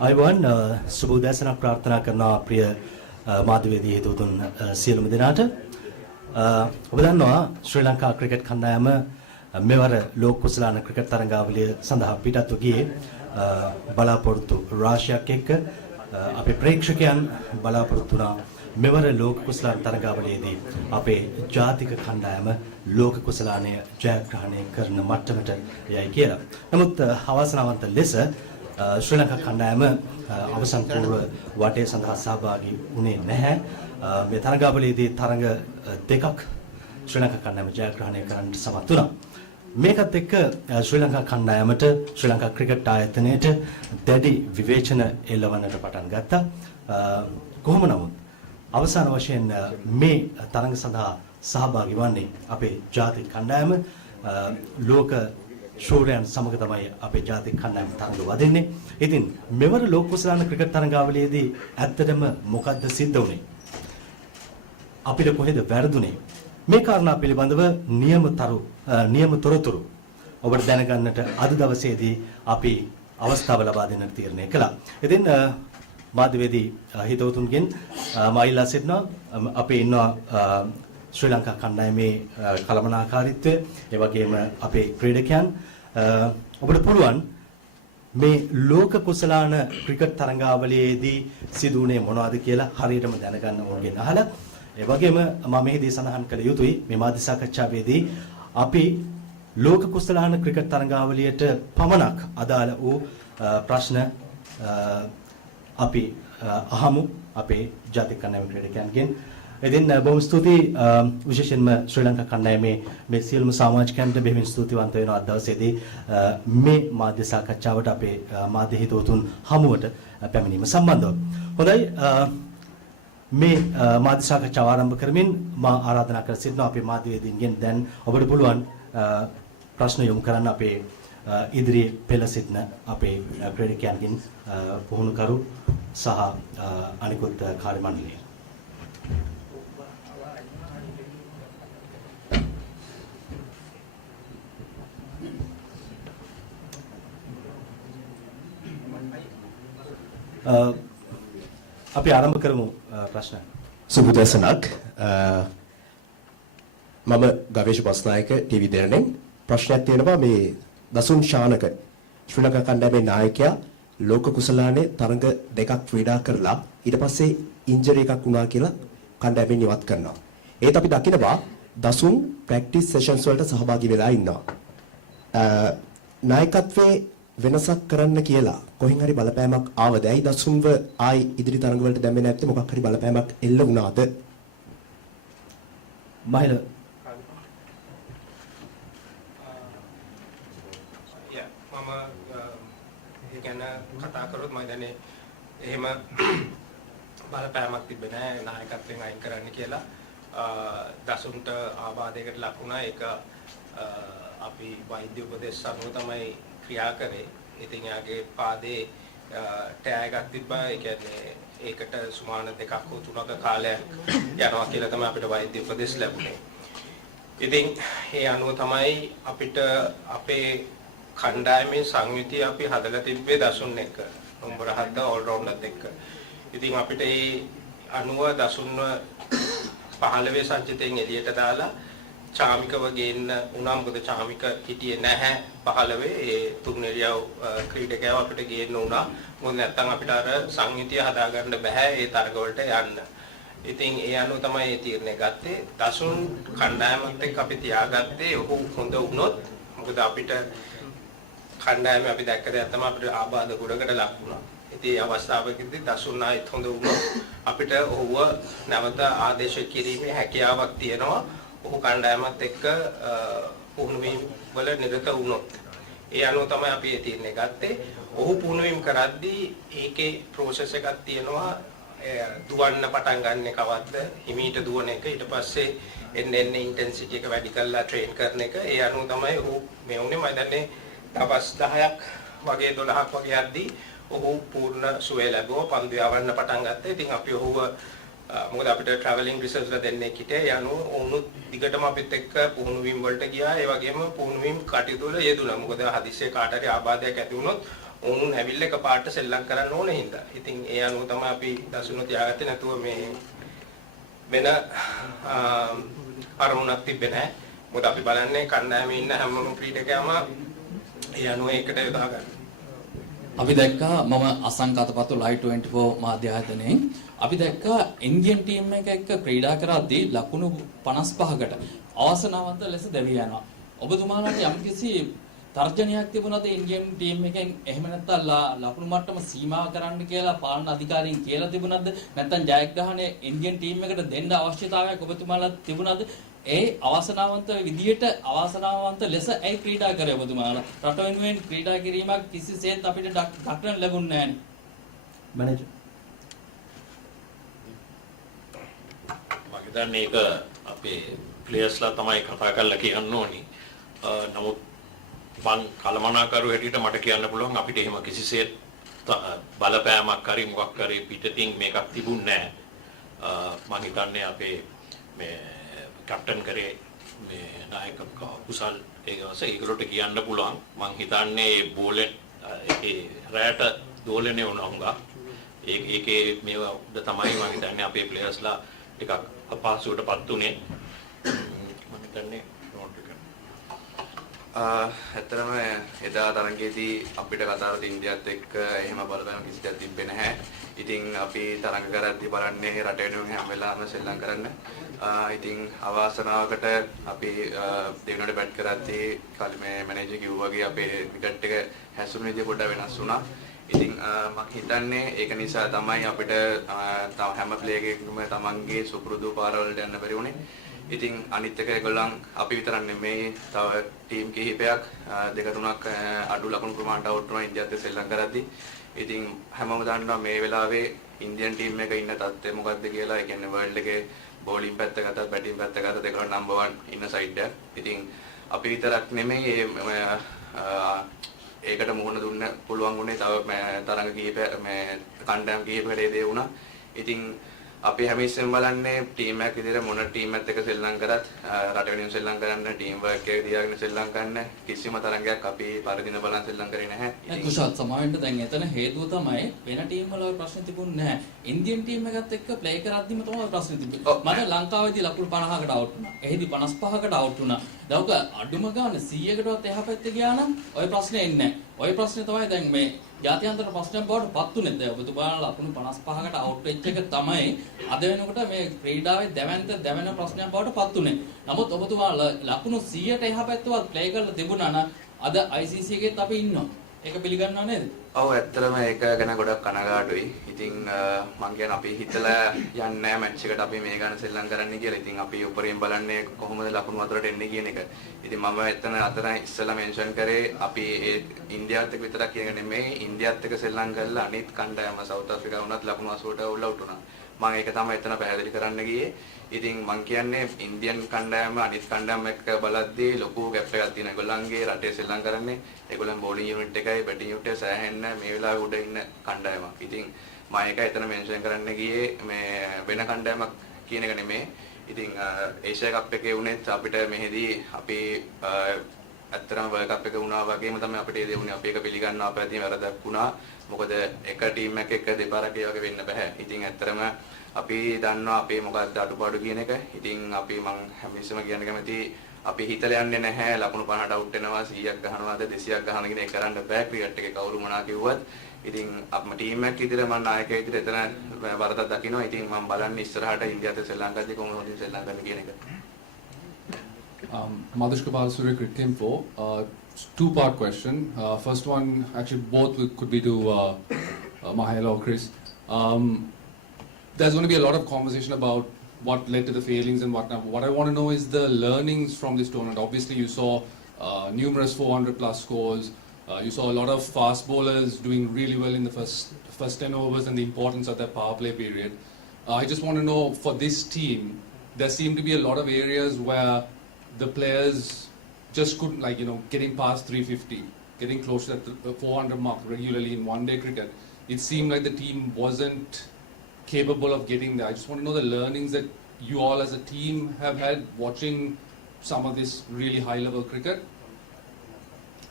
Ivan සුබ උදෑසනක් ප්‍රාර්ථනා කරනවා ප්‍රිය මාධ්‍යවේදී හේතුතුන් සියලුම දෙනාට. ඔබ දන්නවා ශ්‍රී ලංකා ක්‍රිකට් කණ්ඩායම මෙවර ලෝක කුසලාන ක්‍රිකට් තරඟාවලිය සඳහා පිටත්ව ගියේ බලාපොරොත්තු රාශියක් එක්ක අපේ ප්‍රේක්ෂකයන් බලාපොරොත්තු වුණා මෙවර ලෝක කුසලාන තරඟාවලියේදී අපේ ජාතික කණ්ඩායම ලෝක කුසලානය ජයග්‍රහණය කරන මට්ටමට යයි කියලා. නමුත් අවාසනාවන්ත ලෙස ශ්‍රී ලංකා කණ්ඩායම අවසන් පූර්ව වටේ සඳහා සහභාගී වුණේ නැහැ. මේ තරඟාවලියේදී තරඟ දෙකක් ශ්‍රී ලංකා කණ්ඩායම ජයග්‍රහණය කරන්නට සමත් වුණා. මේකත් එක්ක ශ්‍රී ලංකා කණ්ඩායමට ශ්‍රී ලංකා ක්‍රිකට් ආයතනයට දැඩි විවේචන එල්ලවන්නට පටන් ගත්තා. කොහොම නමුත් අවසාන වශයෙන් මේ තරඟ සඳහා සහභාගී වන්නේ අපේ ජාතික කණ්ඩායම ලෝක ශූරයන් සමග තමයි අපේ ජාතික කණ්ඩායම තරඟ වදින්නේ. ඉතින් මෙවර ලෝක කුසලාන ක්‍රිකට් තරඟාවලියේදී ඇත්තටම මොකද්ද සිද්ධ වුනේ? අපිට කොහෙද වැරදුනේ? මේ කාරණා පිළිබඳව නියම තොරතුරු ඔබට දැනගන්නට අද දවසේදී අපි අවස්ථාව ලබා දෙන්නට තීරණය කළා. ඉතින් මාධ්‍යවේදී හිතවතුන්ගෙන් මම ඉල්ලා සිටිනවා අපේ ඉන්නවා ශ්‍රී ලංකා කණ්ඩායමේ කළමනාකාරීත්වය ඒ වගේම අපේ ක්‍රීඩකයන් ඔබට පුළුවන් මේ ලෝක කුසලාන ක්‍රිකට් තරඟාවලියේදී සිදු වුණේ මොනවද කියලා හරියටම දැනගන්න ඕනගෙන අහලා ඒ වගේම මම මෙහිදී සඳහන් කළ යුතුයි මේ මාධ්‍ය සාකච්ඡාවේදී අපි ලෝක කුසලාන ක්‍රිකට් තරඟාවලියට පමණක් අදාළ වූ ප්‍රශ්න අපි අහමු අපේ ජාතික කණ්ඩායම ක්‍රීඩකයන්ගෙන්. ඉතින් බොහොම ස්තුතියි විශේෂයෙන්ම ශ්‍රී ලංකා කණ්ඩායමේ මේ සියලුම සමාජිකයන්ට බෙහෙවින් ස්තුතිවන්ත වෙනවා අද දවසේදී මේ මාධ්‍ය සාකච්ඡාවට අපේ මාධ්‍ය හිතවතුන් හමුවට පැමිණීම සම්බන්ධව. හොඳයි මේ මාධ්‍ය සාකච්ඡාව ආරම්භ කරමින් මා ආරාධනා කර සිටිනවා අපේ මාධ්‍යවේදීන්ගෙන් දැන් ඔබට පුළුවන් ප්‍රශ්න යොමු කරන්න අපේ ඉදිරියේ පෙළ සිටින අපේ ක්‍රීඩකයන්ගෙන් පුහුණුකරු සහ අනිකුත් කාර්ය මණ්ඩලය. අපි ආරම්භ කරමු ප්‍රශ්න. සුබ දවසක්. මම ගවේෂක බස්නායක ටීවී දෙරණෙන් ප්‍රශ්නයක් තියෙනවා මේ දසුන් ශානක ශ්‍රී ලංකා කණ්ඩායමේ නායකයා ලෝක කුසලානේ තරඟ දෙකක් ක්‍රීඩා කරලා ඊට පස්සේ ඉන්ජරි එකක් වුණා කියලා කණ්ඩායමෙන් ඉවත් කරනවා. ඒත් අපි දකිනවා දසුන් ප්‍රැක්ටිස් සෙෂන්ස් වලට සහභාගී වෙලා ඉන්නවා. නායකත්වයේ වෙනසක් කරන්න කියලා කොහෙන් හරි බලපෑමක් ආවද? ඇයි දසුන්ව ආයි ඉදිරි තරඟ වලට දැම්මේ නැත්තේ? මොකක් හරි බලපෑමක් එල්ල වුණාද? මහිල ඒ කියන්නේ කතා කරොත් මම දන්නේ එහෙම බලපෑමක් තිබ්බේ නැහැ නායකත්වයෙන් අයින් කරන්න කියලා. දසුන්ට ආබාධයකට ලක් වුණා. ඒක අපි වෛද්‍ය උපදෙස් අනුව තමයි ක්‍රියා කරේ. ඉතින් යාගේ පාදේ ටැග් එකක් තිබ්බා. ඒ කියන්නේ ඒකට සුමාන 2ක හෝ 3ක කාලයක් යනවා කියලා තමයි අපිට වෛද්‍ය උපදෙස් ලැබුණේ. ඉතින් ඒ අනුව තමයි අපිට අපේ කණ්ඩායමේ සංයුතිය අපි හදලා තිබ්බේ දසුන් එක්ක. නම්බර 7 ඕල් රවුන්ඩර්ත් එක්ක. ඉතින් අපිට ඒ අනුව දසුන්ව 15 සංචිතයෙන් එළියට දාලා චාමිකව ගේන්න උනා. මොකද චාමික හිටියේ නැහැ 15 ඒ තුන්වෙනියව ක්‍රීඩකයව අපිට ගේන්න උනා. මොකද නැත්තම් අපිට අර සංයුතිය හදාගන්න බෑ ඒ තරග වලට යන්න. ඉතින් ඒ අනුව තමයි මේ තීරණය ගත්තේ. දසුන් කණ්ඩායමත් එක්ක අපි තියාගත්තේ ඔහු හොඳ වුණොත්. මොකද අපිට කණ්ඩායමේ අපි දැක්ක දෙයක් තමයි අපිට ආබාධ ගොඩකට ලක් වුණා. ඉතින් මේ අවස්ථාවකදී දසුන් ආයෙත් හොඳ වුණොත් අපිට ඔහුව නැවත ආදේශ කිරීමේ හැකියාවක් තියෙනවා. ඔහු කණ්ඩායමත් එක්ක පුහුණු වීම වල නිරත වුණොත්. ඒ අනුව තමයි අපි මේ තීරණය ගත්තේ. ඔහු පුහුණු වීම කරද්දී ඒකේ process එකක් තියෙනවා. දුවන්න පටන් ගන්න කවද්ද හිමීට දුවන එක ඊට පස්සේ එන්න ඉන්ටෙන්සිටි එක වැඩි කරලා ට්‍රේන් කරන එක. ඒ අනුව තමයි ඔහු මේ උනේ. මම දන්නේ දවස් 10ක් වගේ 12ක් වගේ යද්දී ඔහු පූර්ණ සුවය ලැබුවා. පන්දු යවන්න පටන් ගත්තා. ඉතින් අපි ඔහුව මොකද අපිට ට්‍රැවලින් රිසර්ච්ලා දෙන්නේ කිටේ යනු උණු දිගටම අපිත් එක්ක පුහුණු වීම වලට ගියා. ඒ වගේම පුහුණු වීම කටයුතු වල යෙදුණා. මොකද හදිස්සියේ කාට හරි ආබාධයක් ඇති වුණොත් උන් ඇවිල්ලා එකපාරට සෙල්ලම් කරන්න ඕන හින්දා. ඉතින් ඒ අනුව තමයි අපි දසුන තියාගත්තේ නැතුව මේ වෙන අරමුණක් තිබ්බේ නැහැ. මොකද අපි බලන්නේ කණ්ඩායමේ ඉන්න හැමෝම ක්‍රීඩකයම ඒ අනුව ඒකට යොදා ගන්න. අපි දැක්කා මම අසංකතපත්තු ලයිව් 24 මාධ්‍ය ආයතනයෙන් අපි දැක්කා ඉන්දියන් ටීම් එක එක්ක ක්‍රීඩා කරද්දී ලකුණු 55කට අවසනාවන්ත ලෙස දෙවි යනවා. ඔබතුමාලාට යම්කිසි තර්ජනයක් තිබුණාද ඉන්දියන් ටීම් එකෙන් එහෙම නැත්නම් ලකුණු මට්ටම සීමා කරන්න කියලා පාලන අධිකාරීන් කියලා තිබුණාද නැත්නම් ජයග්‍රහණය ඉන්දියන් ටීම් එකට දෙන්න අවශ්‍යතාවයක් ඔබතුමාලාට තිබුණාද ඒ අවසනාවන්ත විදියට අවසනාවන්ත ලෙස ඒ ක්‍රීඩා කරේ ඔබතුමාලා රට වෙනුවෙන් ක්‍රීඩා කිරීමක් කිසිසේත් අපිට දක්නට ලැබුණේ නැහැ මැනේජර් මම හිතන්නේ ඒක අපේ ප්ලේයර්ස්ලා තමයි කතා කරලා කියන්න ඕනි. නමුත් මං කලමනාකරු හැටියට මට කියන්න පුළුවන් අපිට එහෙම කිසිසේත් බලපෑමක් හරි මොකක් හරි පිටතින් මේකක් තිබුණේ නැහැ. මං හිතන්නේ අපේ මේ කැප්ටන් කරේ මේ නායක කුසල් ඒගොල්ලොට කියන්න පුළුවන්. මං හිතන්නේ බෝලෙන් ඒ රැට දෝලනේ වුණා. ඒකේ මේවා උඩ තමයි මං හිතන්නේ අපේ ප්ලේයර්ස්ලා ටිකක් අපහසුවටපත් උනේ. මං හිතන්නේ ඇත්තටම එදා තරඟයේදී අපිට කතාරත් ඉන්දියාත් එක්ක එහෙම බලපෑම කිසිදයක් තිබ්බේ නැහැ. ඉතින් අපි තරඟ කරද්දී බලන්නේ රට වෙනුවෙන් හැම වෙලාවෙම සෙල්ලම් කරන්න. ඉතින් අවාසනාවකට අපි දෙවෙනිවට බැට් කරද්දී කලින් මැනේජර් කිව්වා වගේ අපේ විකට් එක හැසුණු විදිය පොඩ්ඩක් වෙනස් වුණා. ඉතින් මම හිතන්නේ ඒක නිසා තමයි අපිට හැම ප්ලේ එකකම තමන්ගේ සුපුරුදු පාරවලට යන්න බැරි වුණේ. ඉතින් අනිත් එක ඒගොල්ලන් අපි විතරක් නෙමෙයි තව ටීම් කිහිපයක් දෙක තුනක් අඩු ලකුණු ප්‍රමාණයට අවුට් වුණා ඉන්දියාත් එක්ක සෙල්ලම් කරද්දී. ඉතින් හැමෝම දන්නවා මේ වෙලාවේ ඉන්දියන් ටීම් එක ඉන්න තත්ත්වය මොකක්ද කියලා. ඒ කියන්නේ වර්ල්ඩ් එකේ බෝලින් පැත්ත ගත්තත් බැටින් පැත්ත ගත්තත් ඒගොල්ලන් නම්බර් 1 ඉන්න සයිඩ් එක. ඉතින් අපි විතරක් නෙමෙයි ඒකට මුහුණ දුන්න පුළුවන් වුණේ තව තරඟ කිහිප මේ කණ්ඩායම් කිහිපයකට ඒ දේ වුණා. ඉතින් අපි හැමතිස්සෙම බලන්නේ ටීම් එකක් විදිහට මොන ටීම් එකත් එක්ක සෙල්ලම් කරත් රට වෙනුවෙන් සෙල්ලම් කරන්න ටීම් වර්ක් එක තියාගෙන සෙල්ලම් කරන්න කිසිම තරඟයක් අපි පරදින බලන් සෙල්ලම් කරේ නැහැ. ඉතින් කුෂාත් සමාවෙන්න දැන් එතන හේතුව තමයි වෙන ටීම් වල ප්‍රශ්න තිබුණේ නැහැ. ඉන්දියන් ටීම් එකත් එක්ක ප්ලේ කරද්දිම තමයි ප්‍රශ්න තිබුණේ. මට ලංකාවේදී ලකුණු 50කට අවුට් වුණා. එහෙදි 55කට අවුට් වුණා. දවක අඩුම ගාන 100කටවත් එහා පැත්තේ ගියා නම් ওই ප්‍රශ්නේ එන්නේ නැහැ. ওই ප්‍රශ්නේ තමයි දැන් මේ ජාත්‍යන්තර ප්‍රශ්නයක් බවට පත් උනේ. දැන් ඔබතුමාලා ලකුණු 55කට අවුට් වෙච්ච එක තමයි අද වෙනකොට මේ ක්‍රීඩාවේ දැවෙන ප්‍රශ්නයක් බවට පත් උනේ. නමුත් ඔබතුමාලා ලකුණු 100ට එහා පැත්තවත් ප්ලේ කරලා තිබුණා නම් අද ICC එකෙත් අපි ඉන්නවා. ඒක පිළිගන්නව නේද? ඔව් ඇත්තටම ඒක ගැන ගොඩක් කනගාටුයි. ඉතින් මං කියන්නේ අපි හිතලා යන්නේ නැහැ මැච් එකට අපි මේ ගන්න සෙල්ලම් කරන්න කියලා. ඉතින් අපි උඩරින් බලන්නේ කොහොමද ලකුණු අතරට එන්නේ කියන එක. ඉතින් මම එතන ඉස්සෙල්ලා මෙන්ෂන් කරේ අපි ඒ ඉන්දියාවත් එක්ක විතරක් කියන එක නෙමෙයි ඉන්දියාත් එක්ක සෙල්ලම් කරලා අනිත් කණ්ඩායම සවුත් ආෆ්‍රිකාව වුණත් ලකුණු 80ට ඕල් අවුට් වුණා. මම ඒක තමයි එතන පැහැදිලි කරන්න ගියේ. ඉතින් මං කියන්නේ ඉන්දියන් කණ්ඩායම අනිත් කණ්ඩායම එක්ක බලද්දී ලොකු ගැප් එකක් තියෙනවා. ඒගොල්ලන්ගේ රටේ සෙල්ලම් කරන්නේ ඒගොල්ලන් බෝලිං යුනිට් එකයි බැටිං යුනිට් එක සෑහෙන්න මේ වෙලාවේ උඩ ඉන්න කණ්ඩායමක්. ඉතින් මම ඒක එතන මෙන්ෂන් කරන්න ගියේ මේ වෙන කණ්ඩායමක් කියන එක නෙමෙයි. ඉතින් ඒෂියා කප් එකේ වුණෙත් අපිට මෙහෙදී අපි ඇත්තටම වර්ල්ඩ් කප් එක වුණා වගේම තමයි අපිට ඒ දේ වුණේ. අපි ඒක පිළිගන්නවා පැහැදිලිව වැරදක් වුණා. මොකද එක ටීම් එකක් එක්ක දෙපාරක් ඒ වගේ වෙන්න බෑ. ඉතින් ඇත්තටම අපි දන්නවා අපේ මොකක්ද අඩුපාඩු කියන එක. ඉතින් අපි මං හැමතිස්සෙම කියන්න කැමති අපි හිතලා යන්නේ නැහැ ලකුණු 50ට අවුට් වෙනවා 100ක් ගහනවාද 200ක් ගහන කියන එක කරන්න බෑ ක්‍රිකට් එකේ කවුරු මොනවා කිව්වත්. ඉතින් අපේ ටීම් එකක් විදිහට මම නායකයෙක් විදිහට එතන වරදක් දකිනවා. ඉතින් මම බලන්නේ ඉස්සරහට ඉන්දියාවට ශ්‍රී ලංකාවදී කොහොමද හොඳින් ශ්‍රී ලංකාවේ කියන එක. Madhushka Balasuriya, Cricket Info. Two-part question. First one, actually both could be to Mahela or Chris. There's going to be a lot of conversation about what led to the failings and whatnot. What I want to know is the learnings from this tournament. Obviously, you saw numerous 400-plus scores. You saw a lot of fast bowlers doing really well in the first 10 overs and the importance of that power play period. I just want to know, for this team, there seem to be a lot of areas where the players just couldn't, like, getting past 350, getting close to the 400 mark regularly in one-day cricket. It seemed like the team wasn't capable of getting there. I just want to know the learnings that you all as a team have had watching some of this really high-level cricket.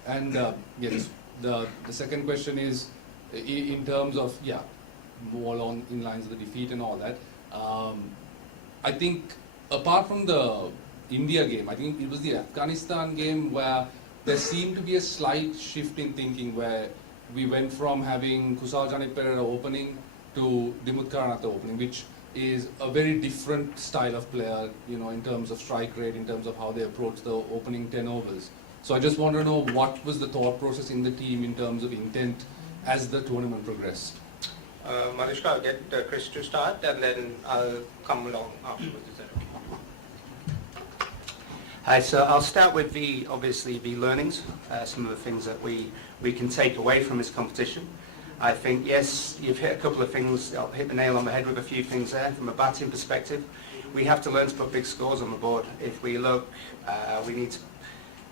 And yes, the second question is in terms of, yeah, more along in lines of the defeat and all that. I think apart from the India game, I think it was the Afghanistan game where there seemed to be a slight shift in thinking where we went from having Kusal Janit Perera opening to Dimuth Karanatha opening, which is a very different style of player, you know, in terms of strike rate, in terms of how they approach the opening 10 overs. So I just want to know what was the thought process in the team in terms of intent as the tournament progressed. Mariska, I'll get Chris to start and then I'll come along afterwards. Is that okay? Hi, so I'll start with obviously the learnings, some of the things that we can take away from this competition. I think, yes, you've hit a couple of things, I'll hit the nail on the head with a few things there. From a batting perspective, we have to learn to put big scores on the board. If we look, we need to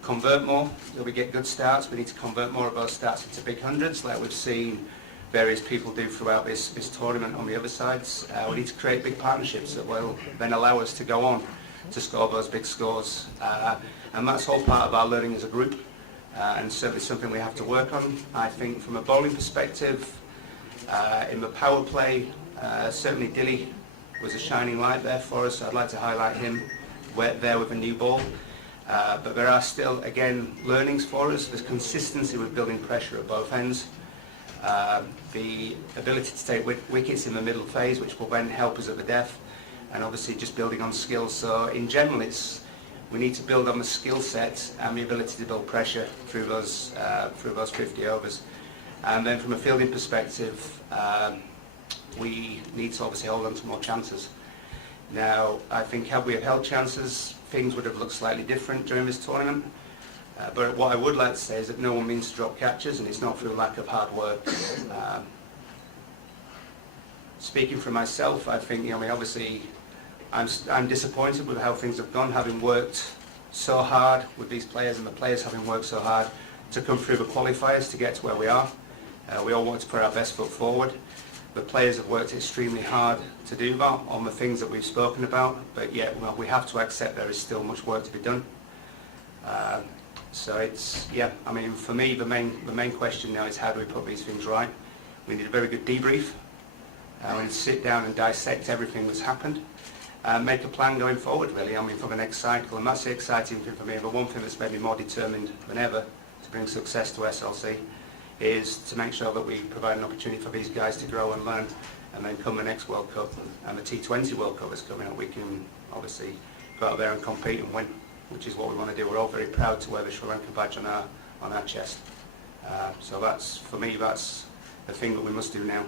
convert more. So we get good starts, we need to convert more of those starts into big hundreds, like we've seen various people do throughout this tournament on the other sides. We need to create big partnerships that will then allow us to go on to score those big scores. And that's all part of our learning as a group. And certainly something we have to work on. I think from a bowling perspective, in the power play, certainly Dilly was a shining light there for us. I'd like to highlight him there with a new ball. But there are still, again, learnings for us. There's consistency with building pressure at both ends. The ability to take wickets in the middle phase, which will then help us at the death. And obviously just building on skills. So in general, we need to build on the skill set and the ability to build pressure through those 50 overs. And then from a fielding perspective, we need to obviously hold on to more chances. Now, I think had we have held chances, things would have looked slightly different during this tournament. But what I would like to say is that no one means to drop catches, and it's not through lack of hard work. Speaking for myself, I think, obviously, I'm disappointed with how things have gone, having worked so hard with these players and the players having worked so hard to come through the qualifiers to get to where we are. We all want to put our best foot forward. The players have worked extremely hard to do that on the things that we've spoken about, but yet we have to accept there is still much work to be done. So it's, yeah, I mean, for me, the main question now is how do we put these things right? We need a very good debrief. We need to sit down and dissect everything that's happened. Make a plan going forward, really, I mean, for the next cycle. And that's the exciting thing for me. The one thing that's made me more determined than ever to bring success to SLC is to make sure that we provide an opportunity for these guys to grow and learn. And then come the next World Cup and the T20 World Cup that's coming up, we can obviously go out there and compete and win, which is what we want to do. We're all very proud to wear the Sri Lanka badge on our chest. So that's, for me, that's the thing that we must do now.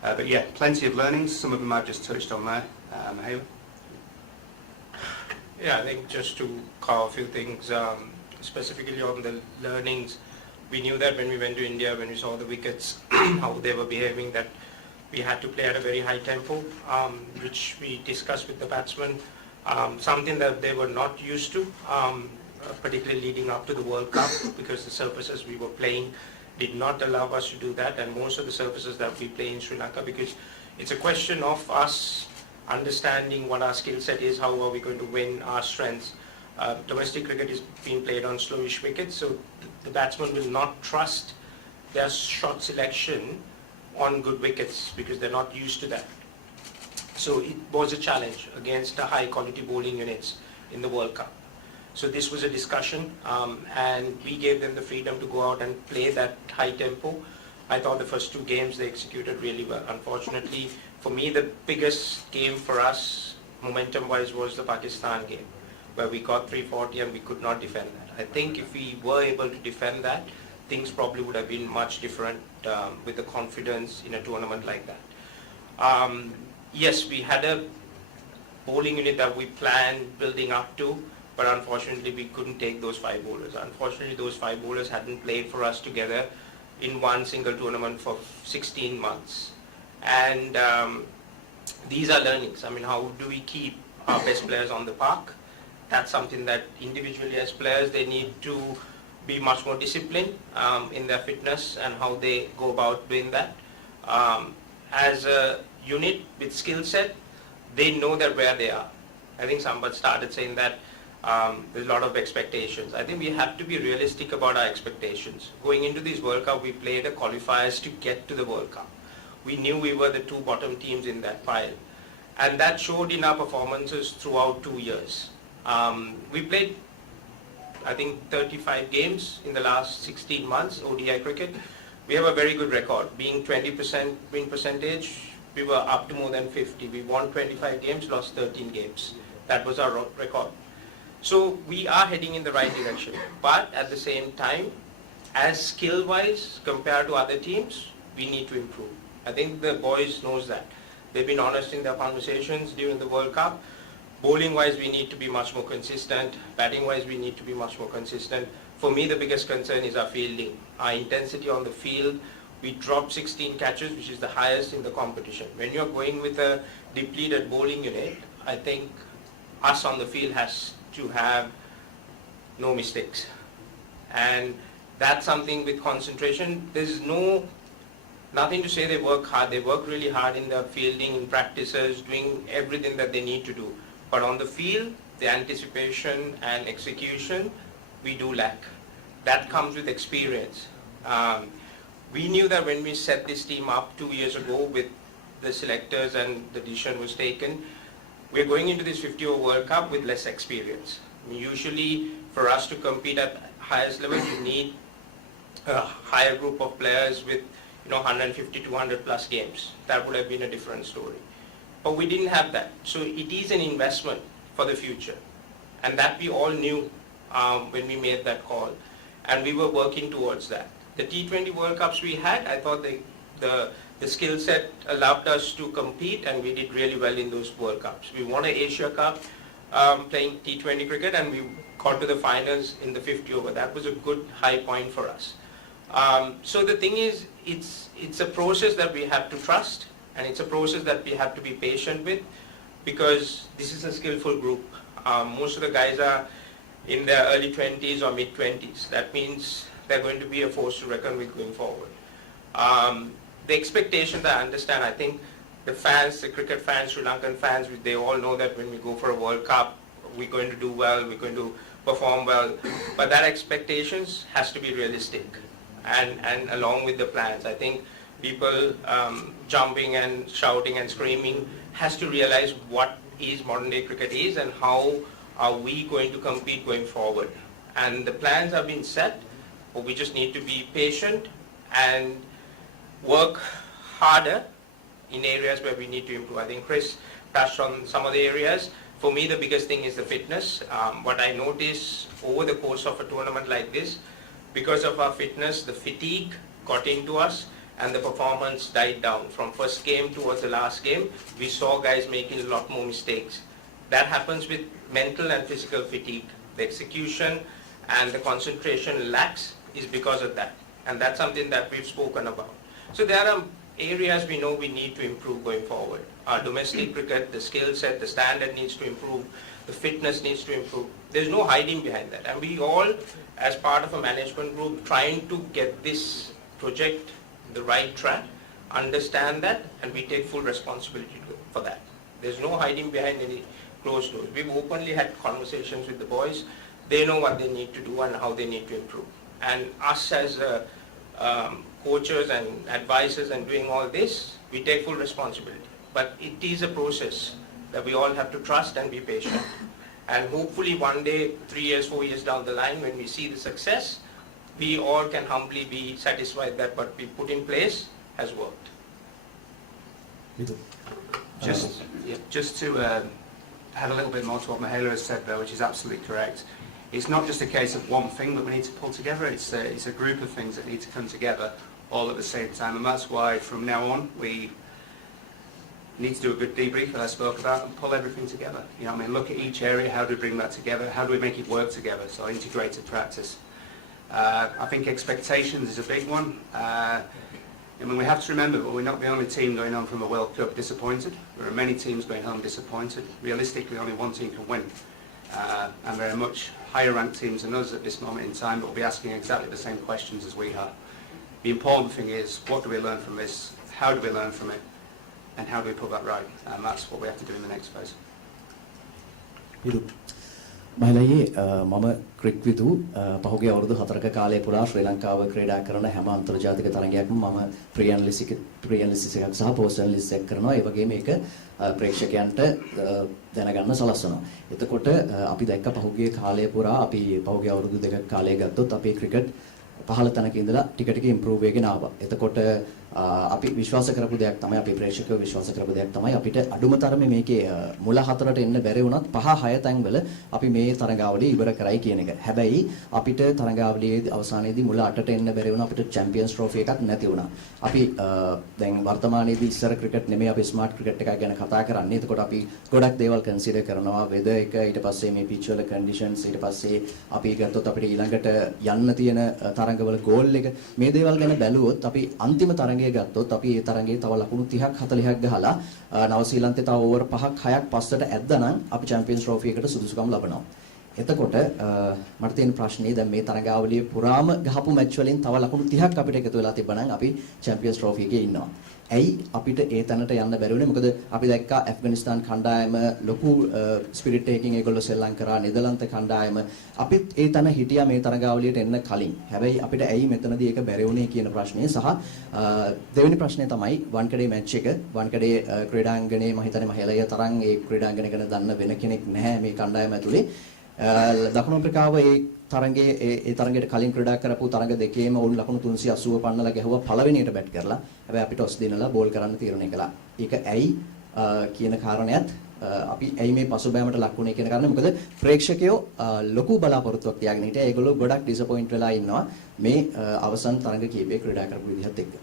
But yeah, plenty of learnings. Some of them I've just touched on there. Mahela? Yeah, I think just to cover a few things, specifically on the learnings, we knew that when we went to India, when we saw the wickets, how they were behaving, that we had to play at a very high tempo, which we discussed with the batsmen, something that they were not used to, particularly leading up to the World Cup, because the surfaces we were playing did not allow us to do that, and most of the surfaces that we play in Sri Lanka, because it's a question of us understanding what our skill set is, how are we going to win our strengths. Domestic cricket is being played on slowish wickets, so the batsman will not trust their shot selection on good wickets because they're not used to that. So it was a challenge against the high quality bowling units in the World Cup. So this was a discussion, and we gave them the freedom to go out and play that high tempo. I thought the first two games they executed really well. Unfortunately, for me, the biggest game for us, momentum-wise, was the Pakistan game, where we got 340 and we could not defend that. I think if we were able to defend that, things probably would have been much different with the confidence in a tournament like that. Yes, we had a bowling unit that we planned building up to, but unfortunately we couldn't take those 5 bowlers. Unfortunately, those 5 bowlers hadn't played for us together in one single tournament for 16 months. And these are learnings. I mean, how do we keep our best players on the park? That's something that individually as players, they need to be much more disciplined in their fitness and how they go about doing that. As a unit with skill set, they know that where they are. I think somebody started saying that There's a lot of expectations. I think we have to be realistic about our expectations. Going into this World Cup, we played the qualifiers to get to the World Cup. We knew we were the two bottom teams in that pile. And that showed in our performances throughout 2 years. We played, I think, 35 games in the last 16 months, ODI cricket. We have a very good record. Being 20% win percentage, we were up to more than 50. We won 25 games, lost 13 games. That was our record. So we are heading in the right direction. But at the same time, as skill-wise compared to other teams, we need to improve. I think the boys knows that. They've been honest in their conversations during the World Cup. Bowling-wise, we need to be much more consistent. Batting-wise, we need to be much more consistent. For me, the biggest concern is our fielding. Our intensity on the field, we dropped 16 catches, which is the highest in the competition. When you're going with a depleted bowling unit, I think us on the field has to have no mistakes. And that's something with concentration. There's nothing to say they work hard. They work really hard in their fielding, in practices, doing everything that they need to do. But on the field, the anticipation and execution, we do lack. That comes with experience. We knew that when we set this team up 2 years ago with the selectors and the decision was taken, we're going into this 50-over World Cup with less experience. I mean, usually, for us to compete at highest level, you need a higher group of players with 150, 200 plus games. That would have been a different story. But we didn't have that. So it is an investment for the future. And that we all knew when we made that call. And we were working towards that. The T20 World Cups we had, I thought the skill set allowed us to compete, and we did really well in those World Cups. We won an Asia Cup playing T20 cricket, and we got to the finals in the 50 over. That was a good high point for us. So the thing is, it's a process that we have to trust, and it's a process that we have to be patient with, because this is a skillful group. Most of the guys are in their early 20s or mid 20s. That means they're going to be a force to reckon with going forward. The expectations, I understand. I think the fans, the cricket fans, Sri Lankan fans, they all know that when we go for a World Cup, we're going to do well, we're going to perform well. But that expectations has to be realistic, and along with the plans. I think people jumping and shouting and screaming has to realize what is modern day cricket is and how are we going to compete going forward. And the plans have been set, but we just need to be patient and work harder in areas where we need to improve. I think Chris touched on some of the areas. For me, the biggest thing is the fitness. What I noticed over the course of a tournament like this, because of our fitness, the fatigue got into us and the performance died down. From first game towards the last game, we saw guys making a lot more mistakes. That happens with mental and physical fatigue. The execution and the concentration lacks is because of that. And that's something that we've spoken about. So there are areas we know we need to improve going forward. Our domestic cricket, the skill set, the standard needs to improve, the fitness needs to improve. There's no hiding behind that. And we all, as part of a management group, trying to get this project the right track, understand that, and we take full responsibility for that. There's no hiding behind any closed doors. We've openly had conversations with the boys. They know what they need to do and how they need to improve. And us as coaches and advisors and doing all this, we take full responsibility. But it is a process that we all have to trust and be patient. And hopefully one day, 3 years, 4 years down the line, when we see the success, we all can humbly be satisfied that what we put in place has worked. Just to add a little bit more to what Mahela has said there, which is absolutely correct. It's not just a case of one thing that we need to pull together, it's a group of things that need to come together all at the same time, and that's why from now on we need to do a good debrief, as I spoke about, and pull everything together. You know what I mean? Look at each area, how do we bring that together, how do we make it work together, so integrated practice. I think expectations is a big one. I mean, we have to remember that we're not the only team going on from a World Cup disappointed. There are many teams going home disappointed. Realistically, only one team can win. And there are much higher ranked teams than us at this moment in time, but will be asking exactly the same questions as we are. The important thing is, what do we learn from this? How do we learn from it? And how do we put that right? And that's what we have to do in the next phase. මහලයේ මම ක්‍රික්විදු පහුගිය අවුරුදු 4ක කාලය පුරා ශ්‍රී ලංකාව ක්‍රීඩා කරන හැම අන්තර්ජාතික තරගයක්ම මම ප්‍රී ඇනලිසිස් එකක් සහ පෝස්ට් ඇනලිසිස් එකක් කරනවා. ඒ වගේම මේක ප්‍රේක්ෂකයන්ට දැනගන්න සලස්වනවා. එතකොට අපි දැක්ක පහුගිය කාලය පුරා අපි පහුගිය අවුරුදු දෙකක කාලය ගත්තොත් අපේ ක්‍රිකට් පහළ තැනක ඉඳලා ටික ටික ඉම්ප්‍රූව් වෙගෙන ආවා. එතකොට අපි විශ්වාස කරපු දෙයක් තමයි අපි ප්‍රේක්ෂකව විශ්වාස කරපු දෙයක් තමයි අපිට අඩුම තරමේ මේකේ මුල හතරට එන්න බැරි වුණත් 5-6 තැන්වල අපි මේ තරඟාවලිය ඉවර කරයි කියන එක. හැබැයි අපිට තරඟාවලියේ අවසානයේදී මුල 8ට එන්න බැරි වුණා. අපිට චැම්පියන්ස් ට්‍රෝෆි එකක් නැති වුණා. අපි දැන් වර්තමානයේදී ඉස්සර ක්‍රිකට් නෙමෙයි අපි ස්මාර්ට් ක්‍රිකට් එකක් ගැන කතා කරන්නේ. එතකොට අපි ගොඩක් දේවල් කන්සිඩර් කරනවා. වෙදර් එක, ඊට පස්සේ මේ පිච් වල කන්ඩිෂන්ස්, ඊට පස්සේ අපි ගත්තොත් අපිට ඊළඟට යන්න තියෙන තරඟවල ගෝල් එක, මේ දේවල් ගැන බැලුවොත් අපි අන්තිම තරඟය ගත්තොත් අපි ඒ තරඟේ තව ලකුණු 30ක් 40ක් ගහලා නවසීලන්තේ තව ඕවර් 5ක් 6ක් පස්සට ඇද්දානම් අපි චැම්පියන්ස් ට්‍රෝෆි එකට සුදුසුකම් ලබනවා. එතකොට මට තියෙන ප්‍රශ්නේ දැන් මේ තරඟාවලියේ පුරාම ගහපු මැච් වලින් තව ලකුණු 30ක් අපිට එකතු වෙලා තිබ්බනම් අපි චැම්පියන්ස් ට්‍රෝෆි එකේ ඉන්නවා. ඇයි අපිට ඒ තැනට යන්න බැරි වුණේ? මොකද අපි දැක්කා ඇෆ්ගනිස්තාන් කණ්ඩායම ලොකු ස්පිරිට් එකකින් ඒගොල්ලෝ සෙල්ලම් කරා. නෙදර්ලන්ත කණ්ඩායම අපිත් ඒ තැන හිටියා මේ තරඟාවලියට එන්න කලින්. හැබැයි අපිට ඇයි මෙතනදී ඒක බැරි වුණේ කියන ප්‍රශ්නේ සහ දෙවෙනි ප්‍රශ්නේ තමයි වන්කඩේ මැච් එක. වන්කඩේ ක්‍රීඩාංගණයේ මම හිතන්නේ මහේලය තරම් ඒ ක්‍රීඩාංගණය ගැන දන්න වෙන කෙනෙක් නැහැ මේ කණ්ඩායම ඇතුලේ. දකුණු අප්‍රිකාව ඒ තරගයට කලින් ක්‍රීඩා කරපු තරග දෙකේම වුන් ලකුණු 380 පන්නලා ගැහුවා පළවෙනියට බැට් කරලා. හැබැයි අපිට ඔස් දිනලා බෝල් කරන්න තීරණය කළා. ඒක ඇයි කියන කාරණයත් අපි ඇයි මේ පසුබෑමට ලක් වුණේ කියන කාරණේ. මොකද ප්‍රේක්ෂකයෝ ලොකු බලාපොරොත්තුවක් තියාගෙන හිටියා. ඒගොල්ලෝ ගොඩක් ඩිසපොයින්ට් වෙලා ඉන්නවා මේ අවසන් තරග කීපේ ක්‍රීඩා කරපු විදිහත් එක්ක.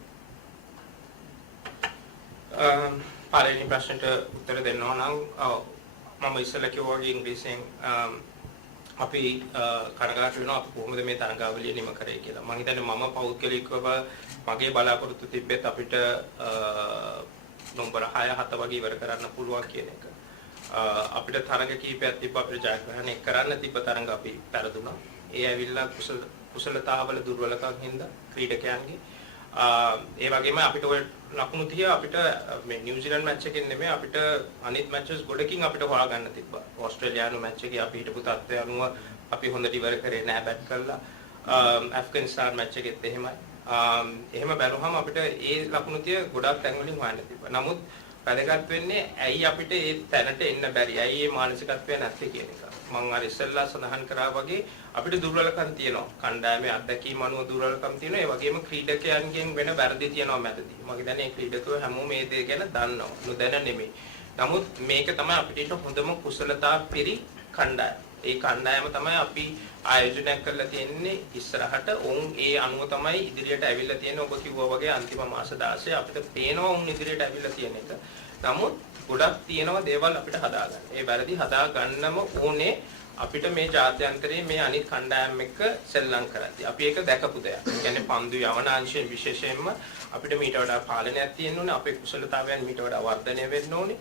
පළවෙනි ප්‍රශ්නට උත්තර දෙන්න ඕන නම් මම ඉස්සෙල්ලා කිව්වා වගේ ඉංග්‍රීසියෙන් අපි කනගාටු වෙනවා අපි කොහොමද මේ තරඟාවලිය නිම කරේ කියලා. මම හිතන්නේ මම පෞද්ගලිකව මගේ බලාපොරොත්තු තිබ්බෙත් අපිට නම්බර 6-7 වගේ ඉවර කරන්න පුළුවන් කියන එක. අපිට තරඟ කීපයක් තිබ්බ අපිට ජයග්‍රහණය කරන්න තිබ්බ තරඟ අපි පෙරදුනා. ඒ ඇවිල්ලා කුසලතාවල දුර්වලකම් හින්දා ක්‍රීඩකයන්ගේ ඒ වගේම අපිට ඔය ලකුණු 30 අපිට මේ නිව්සීලන්ත මැච් එකෙන් නෙමෙයි අපිට අනිත් මැචස් ගොඩකින් අපිට හොයාගන්න තිබ්බා. ඕස්ට්‍රේලියානු මැච් එකේ අපි හිටපු තත්ත්වය අනුව අපි හොඳට ඉවර කරේ නැහැ බැට් කරලා. ඇෆ්ගනිස්තාන් මැච් එකෙත් එහෙමයි. එහෙම බැලුවම අපිට ඒ ලකුණු 30 ගොඩක් තැන් වලින් හොයන්න තිබ්බා. නමුත් වැදගත් වෙන්නේ ඇයි අපිට ඒ තැනට එන්න බැරි? ඇයි මේ මානසිකත්වය නැත්තේ කියන එක. මම අර ඉස්සෙල්ලා සඳහන් කරා වගේ අපිට දුර්වලකම් තියෙනවා. කණ්ඩායමේ අත්දැකීම් අනුව දුර්වලකම් තියෙනවා. ඒ වගේම ක්‍රීඩකයන්ගෙන් වෙන වැරදි තියෙනවා මැදදී. මම හිතන්නේ මේ ක්‍රීඩකයෝ හැමෝම මේ දේ ගැන දන්නවා. නොදැන නෙමෙයි. නමුත් මේක තමයි අපිට හොඳම කුසලතා පිරි කණ්ඩායම. ඒ කණ්ඩායම තමයි අපි ආයෝජනය කරලා තියෙන්නේ ඉස්සරහට. උන් ඒ අනුව තමයි ඉදිරියට ඇවිල්ලා තියෙන්නේ. ඔබ කිව්වා වගේ අන්තිම මාස 16 අපිට පේනවා උන් ඉදිරියට ඇවිල්ලා තියෙන එක. නමුත් ගොඩක් තියෙනවා දේවල් අපිට හදාගන්න. ඒ වැරදි හදාගන්නම ඕනේ අපිට මේ ජාත්‍යන්තරයේ මේ අනිත් කණ්ඩායම් එක්ක සෙල්ලම් කරද්දී. අපි ඒක දැකපු දෙයක්. ඒ කියන්නේ පන්දු යවනාංශයෙන් විශේෂයෙන්ම අපිට මීට වඩා පාලනයක් තියෙන්න ඕනේ. අපේ කුසලතාවයන් මීට වඩා වර්ධනය වෙන්න ඕනේ.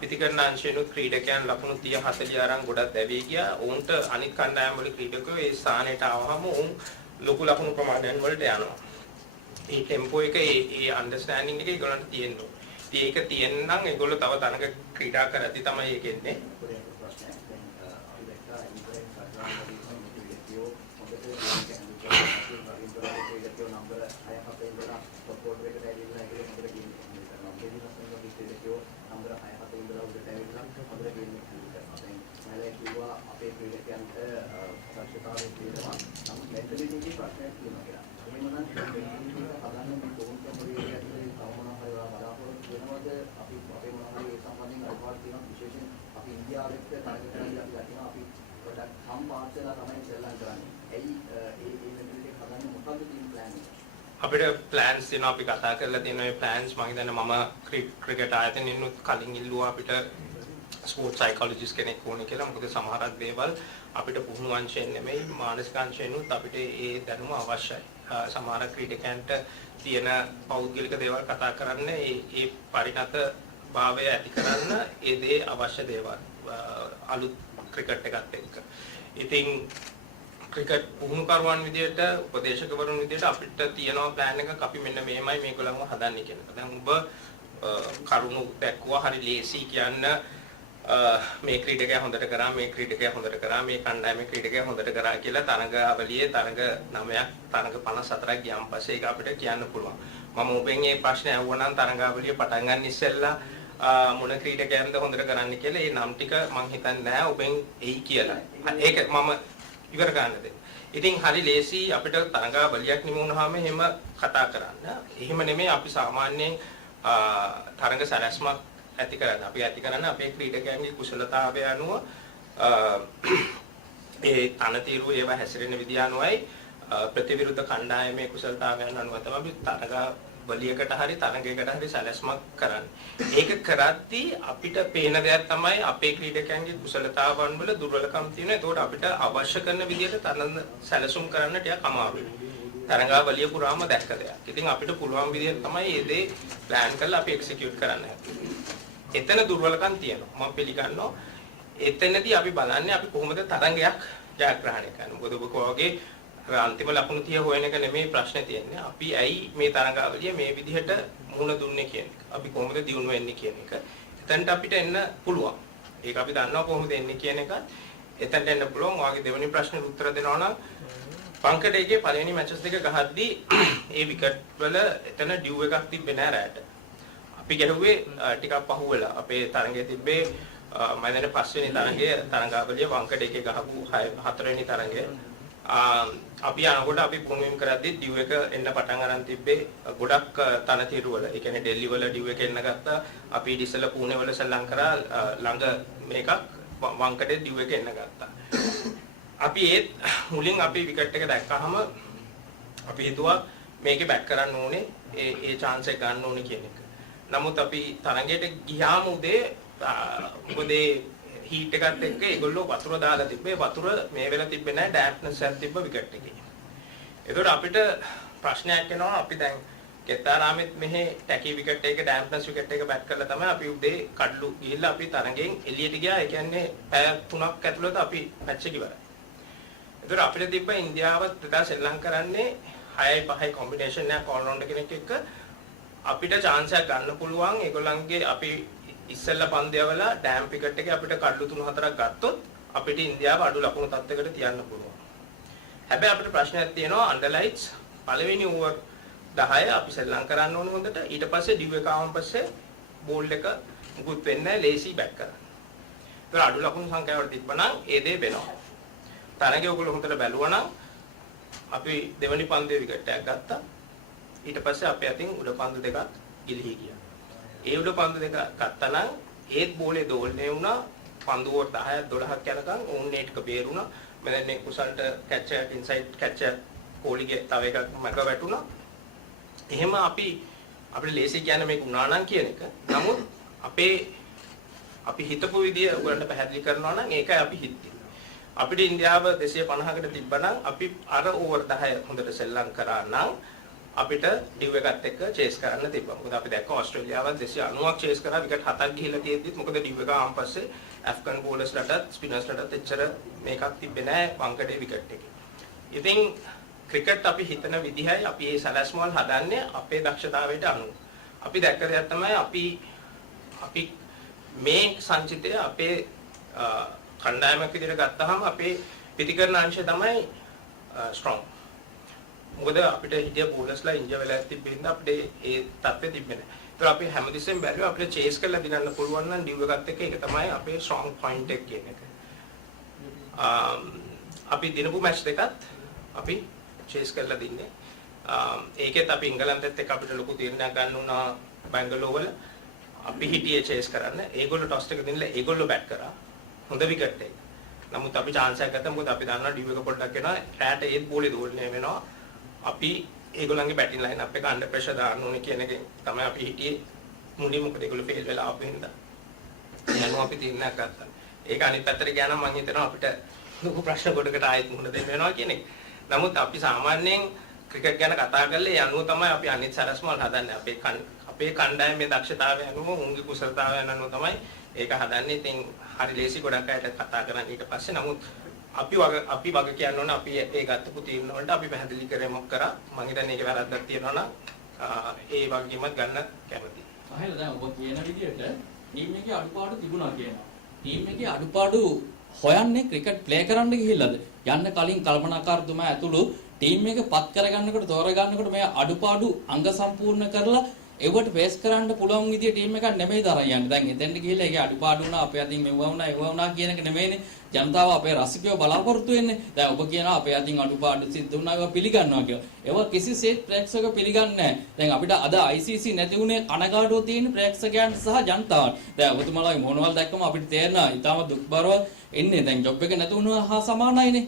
පිටිකරණාංශයෙන්ුත් ක්‍රීඩකයන් ලකුණු 30 40 අරන් ගොඩක් දැවී ගියා. උන්ට අනිත් කණ්ඩායම් වල ක්‍රීඩකයෝ ඒ ස්ථානයට ආවම උන් ලොකු ලකුණු ප්‍රමාණයන් වලට යනවා. මේ ටෙම්පෝ එක ඒ අන්ඩර්ස්ටෑන්ඩින් එක ඒගොල්ලන්ට තියෙන්න ඕනේ. ඒක තියෙනනම් ඒගොල්ලෝ තව තරඟ ක්‍රීඩා කරද්දී තමයි ඒක එන්නේ. අපිට ප්ලෑන්ස් තියෙනවා අපි කතා කරලා තියෙන මේ ප්ලෑන්ස් මම හිතන්නේ මම ක්‍රිකට් ආයතනෙන් කලින් ඉල්ලුවා අපිට ස්පෝර්ට්ස් සයිකොලොජිස්ට් කෙනෙක් ඕනේ කියලා. මොකද සමහරක් දේවල් අපිට පුහුණු අංශයෙන් නෙමෙයි මානසික අංශයෙන් උත් අපිට ඒ දැනුම අවශ්‍යයි. සමහර ක්‍රීඩකයන්ට තියෙන පෞද්ගලික දේවල් කතා කරන්න ඒ පරිණත භාවය ඇති කරන්න ඒ දේ අවශ්‍ය දේවල් අලුත් ක්‍රිකට් එකත් එක්ක. ඉතින් ක්‍රිකට් පුහුණුකරුවන් විදියට උපදේශකවරුන් විදියට අපිට තියෙනවා ප්ලෑන් එකක් අපි මෙන්න මෙහෙමයි මේගොල්ලන්ව හදන්නේ කියන එක. දැන් ඔබ කරුණු දැක්කුවා හරි ලේසි කියන්න මේ ක්‍රීඩකයා හොඳට කරා මේ ක්‍රීඩකයා හොඳට කරා මේ කණ්ඩායමේ ක්‍රීඩකයා හොඳට කරා කියලා තරඟාවලියේ තරඟ 9ක් තරඟ 54ක් ගියාන් පස්සේ ඒක අපිට කියන්න පුළුවන්. මම ඔබෙන් මේ ප්‍රශ්නේ අහුවනම් තරඟාවලිය පටන් ගන්න ඉස්සෙල්ලා මොන ක්‍රීඩකයන්ද හොඳට කරන්න කියලා ඒ නම් ටික මම හිතන්නේ නැහැ ඔබෙන් එයි කියලා. ඒක මම ඉවර ගන්න දෙන්න. ඉතින් හරි ලේසි අපිට තරඟාවලියක් නිම වුණාම එහෙම කතා කරන්න. එහෙම නෙමෙයි අපි සාමාන්‍යයෙන් තරඟ සැලැස්මක් ඇති කරන්න. අපි ඇති කරන්න අපේ ක්‍රීඩකයන්ගේ කුසලතාවය අනුව ඒ තනතිරු ඒවා හැසිරෙන විදිය අනුවයි ප්‍රතිවිරුද්ධ කණ්ඩායමේ කුසලතාවයන් අනුව තමයි අපි තරඟාවලියකට හරි තරඟයකට හරි සැලැස්මක් කරන්නේ. ඒක කරද්දී අපිට පේන දෙයක් තමයි අපේ ක්‍රීඩකයන්ගේ කුසලතාවන් වල දුර්වලකම් තියෙනවා. ඒකට අපිට අවශ්‍ය කරන විදිහට තරඟ සැලසුම් කරන්න ටිකක් අමාරුයි. තරඟාවලිය පුරාම දැක්ක දෙයක්. ඉතින් අපිට පුළුවන් විදිහට තමයි මේ දේ ප්ලෑන් කරලා අපි එක්සිකියුට් කරන්න එතන දුර්වලකම් තියෙනවා. මම පිළිගන්නවා. එතනදී අපි බලන්නේ අපි කොහොමද තරඟයක් ජයග්‍රහණය කරන්නේ. මොකද ඔබ වගේ අන්තිම ලකුණු 30 හොයන එක නෙමෙයි ප්‍රශ්නේ තියෙන්නේ. අපි ඇයි මේ තරඟාවලිය මේ විදිහට මුහුණ දුන්නේ කියන එක. අපි කොහොමද දියුණු වෙන්නේ කියන එක. එතනට අපිට එන්න පුළුවන්. ඒක අපි දන්නවා කොහොමද එන්නේ කියන එක. එතනට එන්න පුළුවන්. ඔයාගේ දෙවෙනි ප්‍රශ්නෙට උත්තර දෙනවා නම් පංකඩේගේ පළවෙනි මැචස් දෙක ගහද්දී ඒ විකට් වල එතන ඩියු එකක් තිබ්බේ නෑ රැට. අපි ගැහුවේ ටිකක් පහුවෙලා. අපේ තරඟයේ තිබ්බේ මම දැන් පස්වෙනි තරඟයේ තරඟාවලිය වංකඩේගේ ගහපු 4 වෙනි තරඟය. අපි යනකොට අපි පුහුණුවීම් කරද්දී ඩියු එක එන්න පටන් ගන්න තිබ්බේ ගොඩක් තනතිරු වල. ඒ කියන්නේ ඩෙල්ලි වල ඩියු එක එන්න ගත්තා. අපි ඉතිසල පුනේ වල සල්ලං කරා ළඟ මේකක් වංකඩේ ඩියු එක එන්න ගත්තා. අපි ඒත් මුලින් අපි විකට් එක දැක්කහම අපි හිතුවා මේකේ බැක් කරන්න ඕනේ ඒ chance එක ගන්න ඕනේ කියන එක. නමුත් අපි තරඟයට ගියාම උදේ මොකද හීට් එකත් එක්ක ඒගොල්ලෝ වතුර දාලා තිබ්බේ වතුර මේ වෙලාව තිබ්බේ නැහැ ඩැම්ප්නස් එකක් තිබ්බ විකට් එකේ. ඒතකොට අපිට ප්‍රශ්නයක් එනවා අපි දැන් කෙත්තාරාමෙත් මෙහි ටැකි විකට් එක ඩැම්ප්නස් විකට් එක බැක් කරලා තමයි අපි උදේ කඩලු ගිහිල්ලා අපි තරඟෙන් එළියට ගියා. ඒ කියන්නේ පැය 3ක් ඇතුළත අපි මැච් එක ඉවරයි. ඒතර අපිට තිබ්බ ඉන්දියාවත් එදා ශ්‍රී ලංකාවේ 6යි 5යි කොම්බිනේෂන් එකක් ඕල් රවුන්ඩර් කෙනෙක් එක්ක අපිට chance එකක් ගන්න පුළුවන්. ඒගොල්ලන්ගේ අපි ඉස්සෙල්ලා පන්දියවල ඩෑම් විකට් එකේ අපිට කඩලු 3-4ක් ගත්තොත් අපිට ඉන්දියාව අඩු ලකුණු තත්ත්වයකට තියන්න පුළුවන්. හැබැයි අපිට ප්‍රශ්නයක් තියෙනවා අන්ඩර්ලයිට්ස් පළවෙනි ඕවර් 10 අපි ශ්‍රී ලංකාව කරන්න ඕන හොඳට. ඊට පස්සේ ඩිව් එක ආවම පස්සේ බෝල් එක මුකුත් වෙන්නේ නැහැ ලේසි බැක් කරන්න. ඒතර අඩු ලකුණු සංඛ්‍යාවට තිබ්බනම් ඒ දේ වෙනවා. තරඟය ඔයගොල්ලෝ හොඳට බැලුවා නම් අපි දෙවනි පන්දුවේ විකට් එකක් ගත්තා. ඊට පස්සේ අපේ අතින් උඩ පන්දු දෙකක් ගිලිහි ගියා. ඒ උඩ පන්දු දෙක ගත්තා නම් ඒත් බෝලේ දෝලණය වුණා. පන්දු ඕවර් 10ක් 12ක් යනකම් ඕන් නේට්ක බේරුණා. මම දැන් මේ කුසල්ට කැච් එක ඉන්සයිඩ් කැච් එක කෝලිගේ තව එකක් මග වැටුණා. එහෙම අපිට ලේසි කියන්නේ මේක වුණා නම් කියන එක. නමුත් අපි හිතපු විදිය ඔයගලන්ට පැහැදිලි කරනවා නම් ඒකයි අපි හිතන්නේ. අපිට ඉන්දියාව 250කට තිබ්බනම් අපි අර ඕවර් 10 හොඳට සෙල්ලම් කරා නම් අපිට ඩිව් එකත් එක්ක චේස් කරන්න තිබ්බා. මොකද අපි දැක්ක ඕස්ට්‍රේලියාව 290ක් චේස් කරා විකට් 7ක් ගිහිල්ලා තියෙද්දිත් මොකද ඩිව් එක ආවන් පස්සේ ඇෆ්ගන් බෝලර්ස්ලටත් ස්පිනර්ස්ලටත් එච්චර මේකක් තිබ්බේ නැහැ වංකඩේ විකට් එකේ. ඉතින් ක්‍රිකට් අපි හිතන විදිහයි අපි මේ සැලැස්මවල් හදන්නේ අපේ දක්ෂතාවයට අනුව. අපි දැක්ක දෙයක් තමයි අපි මේ සංචිතය අපේ කණ්ඩායමක් විදිහට ගත්තාම අපේ පිටිකරන අංශය තමයි ස්ට්‍රොං. මොකද අපිට හිටිය බෝලර්ස්ලා ඉන්ජර් වෙලා තිබෙන්න අපිට ඒ තත්ත්වෙ තිබෙන්නේ නැහැ. ඒතර අපි හැමදෙස්සෙම බැලුවා අපිට චේස් කරලා දිනන්න පුළුවන් නම් ඩිව් එකත් එක්ක ඒක තමයි අපේ ස්ට්‍රොං පොයින්ට් එක කියන එක. අපි දිනපු මැච් දෙකත් අපි චේස් කරලා දින්නේ. ඒකෙත් අපි ඉංගලන්තෙත් එක්ක අපිට ලොකු තීරණයක් ගන්න උනා බැංගලෝර වල. අපි හිටියේ චේස් කරන්න. ඒගොල්ලෝ ටොස් එක දෙන්නලා ඒගොල්ලෝ බැට් කරා. හොඳ විකට් එක. නමුත් අපි chance එකක් ගත්තා මොකද අපි දන්නවා ඩිව් එක පොඩ්ඩක් එනවා. රැට ඒත් බෝලේ දෝලණය වෙනවා. අපි ඒගොල්ලන්ගේ බැටින් ලයින් අප් එක අන්ඩර් ප්‍රෙෂර් දාන්න ඕනේ කියන එකෙන් තමයි අපි හිටියේ. මුලින්ම මොකද ඒගොල්ලෝ ෆේල් වෙලා ආපු හින්දා. එහෙනම් අපි තීරණයක් ගත්තා. ඒක අනිත් පැත්තට ගියා නම් මම හිතනවා අපිට ලොකු ප්‍රශ්න කොටකට ආයෙත් මුහුණ දෙන්න වෙනවා කියන එක. නමුත් අපි සාමාන්‍යයෙන් ක්‍රිකට් ගැන කතා කරලා ඒ අනුව තමයි අපි අනිත් සැලැස්මවල් හදන්නේ. අපේ කණ්ඩායමේ දක්ෂතාවය අනුව උන්ගේ කුසලතාවයන් අනුව තමයි ඒක හදන්නේ. ඉතින් හරි ලේසි ගොඩක් අයට කතා කරන්න ඊට පස්සේ. නමුත් අපි වග කියන්න ඕන අපි ඒ ගත්තපු තීරණ වලට අපි පැහැදිලි කරේමක් කරා. මම හිතන්නේ ඒකේ වැරද්දක් තියෙනවා නම් ඒ වගකීමත් ගන්න කැමතියි. අහලා දැන් ඔබ කියන විදිහට ටීම් එකේ අඩුපාඩු තිබුණා කියනවා. ටීම් එකේ අඩුපාඩු හොයන්නේ ක්‍රිකට් ප්ලේ කරන්න ගිහිල්ලාද? යන්න කලින් කල්පනාකාරතුමා ඇතුළු ටීම් එක පත් කරගන්නකොට තෝරගන්නකොට මේ අඩුපාඩු අංග සම්පූර්ණ කරලා ඒවට ෆේස් කරන්න පුළුවන් විදිය ටීම් එකක් නෙමෙයි තරම් යන්නේ. දැන් එතෙන්ට ගිහිල්ලා ඒකේ අඩුපාඩු වුණා අපේ අතින් මෙව වුණා ඒව වුණා කියන එක නෙමෙයිනේ. ජනතාව අපේ රසිකයෝ බලාපොරොත්තු වෙන්නේ. දැන් ඔබ කියනවා අපේ අතින් අඩුපාඩු සිද්ධ වුණා ඒවා පිළිගන්නවා කියලා. ඒවා කිසිසේත් ප්‍රේක්ෂක පිළිගන්නේ නැහැ. දැන් අපිට අද ICC නැති වුණේ කනගාටුව තියෙන ප්‍රේක්ෂකයන් සහ ජනතාවට. දැන් ඔබතුමාලා මොනවල් දැක්කම අපිට තේරෙනවා ඊටම දුක්බරව එන්නේ. දැන් ජොබ් එක නැති වුණා හා සමානයිනේ.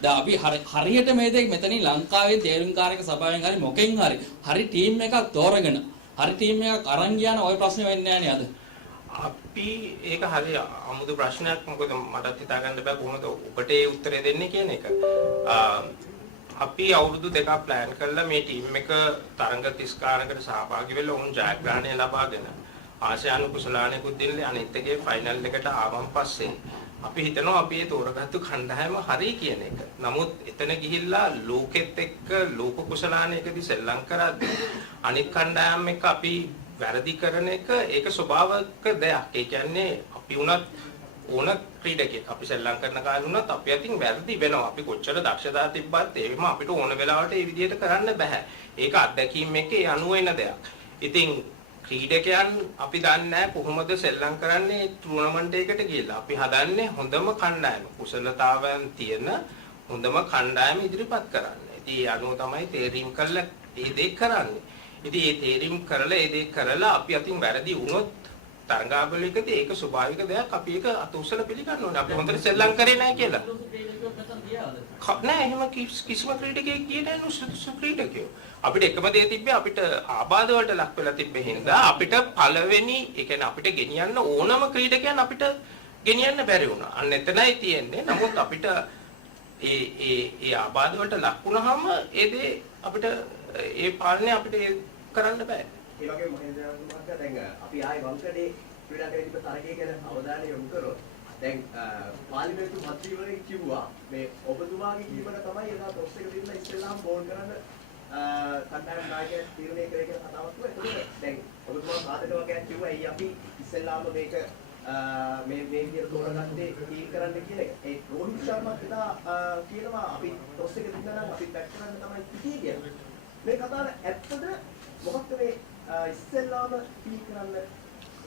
දැන් අපි හරියට මේ දෙක මෙතනින් ලංකාවේ තේරුම්කාරක සභාවෙන් හරි මොකෙන් හරි ටීම් එකක් තෝරගෙන හරි ටීම් එකක් අරන් ගියාන ওই ප්‍රශ්නේ වෙන්නේ නැහැ නේද? අපි ඒක හරි අමුතු ප්‍රශ්නයක්. මොකද මටත් හිතා ගන්න බෑ කොහොමද ඔබට ඒ උත්තරේ දෙන්නේ කියන එක. අපි අවුරුදු දෙකක් ප්ලෑන් කරලා මේ ටීම් එක තරඟ 30 ගානකට සහභාගී වෙලා උන් ජයග්‍රහණය ලබාගෙන ආසියානු කුසලානෙකුත් දෙන්නේ අනිත් එකේ ෆයිනල් එකට ආවන් පස්සේ අපි හිතනවා අපි ඒ තෝරගත්තු කණ්ඩායම හරි කියන එක. නමුත් එතන ගිහිල්ලා ලෝකෙත් එක්ක ලෝක කුසලානයකදී සෙල්ලම් කරද්දී අනිත් කණ්ඩායම් එක්ක අපි වැරදි කරන එක ඒක ස්වභාවික දෙයක්. ඒ කියන්නේ අපි උනත් ඕන ක්‍රීඩකයෙක් අපි සෙල්ලම් කරන කාලේ උනත් අපි අතින් වැරදි වෙනවා. අපි කොච්චර දක්ෂතා තිබ්බත් ඒකම අපිට ඕන වෙලාවට ඒ විදිහට කරන්න බෑ. ඒක අත්දැකීම් එක්ක ඒ අනුව එන දෙයක්. ඉතින් ක්‍රීඩකයන් අපි දන්නේ කොහොමද සෙල්ලම් කරන්නේ ටූර්නමන්ට් එකකට ගිහලා. අපි හදන්නේ හොඳම කණ්ඩායම. කුසලතාවයන් තියෙන හොඳම කණ්ඩායම ඉදිරිපත් කරන්න. ඉතින් ඒ අනුව තමයි තේරීම් කරලා ඒ දේ කරන්නේ. ඉතින් ඒ තේරීම් කරලා ඒ දේ කරලා අපි අතින් වැරදි වුණොත් තරඟාවලිකදී ඒක ස්වභාවික දෙයක්. අපි ඒක අතුස්සල පිළිගන්න ඕනේ. අපි හොඳට සෙල්ලම් කරේ නැහැ කියලා. නෑ එහෙම කිසිම ක්‍රීඩකයෙක් ගියේ නැහැ නුසුසු ක්‍රීඩකයෝ. අපිට එකම දේ තිබ්බේ අපිට ආබාධ වලට ලක් වෙලා තිබ්බේ හින්දා අපිට පළවෙනි ඒ කියන්නේ අපිට ගෙනියන්න ඕනම ක්‍රීඩකයන් අපිට ගෙනියන්න බැරි වුණා. අන්න එතනයි තියෙන්නේ. නමුත් අපිට ඒ ආබාධ වලට ලක් වුණාම ඒ දේ අපිට ඒ පාලනය අපිට කරන්න බෑ. ඒ වගේම මහේන්ද්‍ර මහත්තයා දැන් අපි ආයේ වංකඩේ ක්‍රීඩා කරේ තිබ්බ තරගය ගැන අවධානය යොමු කරොත් දැන් පාර්ලිමේන්තු මන්ත්‍රීවරයෙක් කිව්වා මේ ඔබතුමාගේ කීමක තමයි එදා ටොස් එක දෙන්න ඉස්සෙල්ලාම බෝල් කරන්න කණ්ඩායම් නායකයෙක් තීරණය කරේ කියලා කතාවක් තුවා. ඒකද දැන් ඔබතුමා සාධක වගේක් කිව්වා එයි අපි ඉස්සෙල්ලාම මේක මේ විදිහට තෝරගත්තේ ටීම් කරන්න කියන එක. ඒ රෝහිත් ශර්මා එදා කියනවා අපි ටොස් එක දෙන්න නම් අපි බැට් කරන්න තමයි හිතේ කියලා. මේ කතාව ඇත්තද මොකක්ද මේ ඉස්සෙල්ලාම ටීම් කරන්න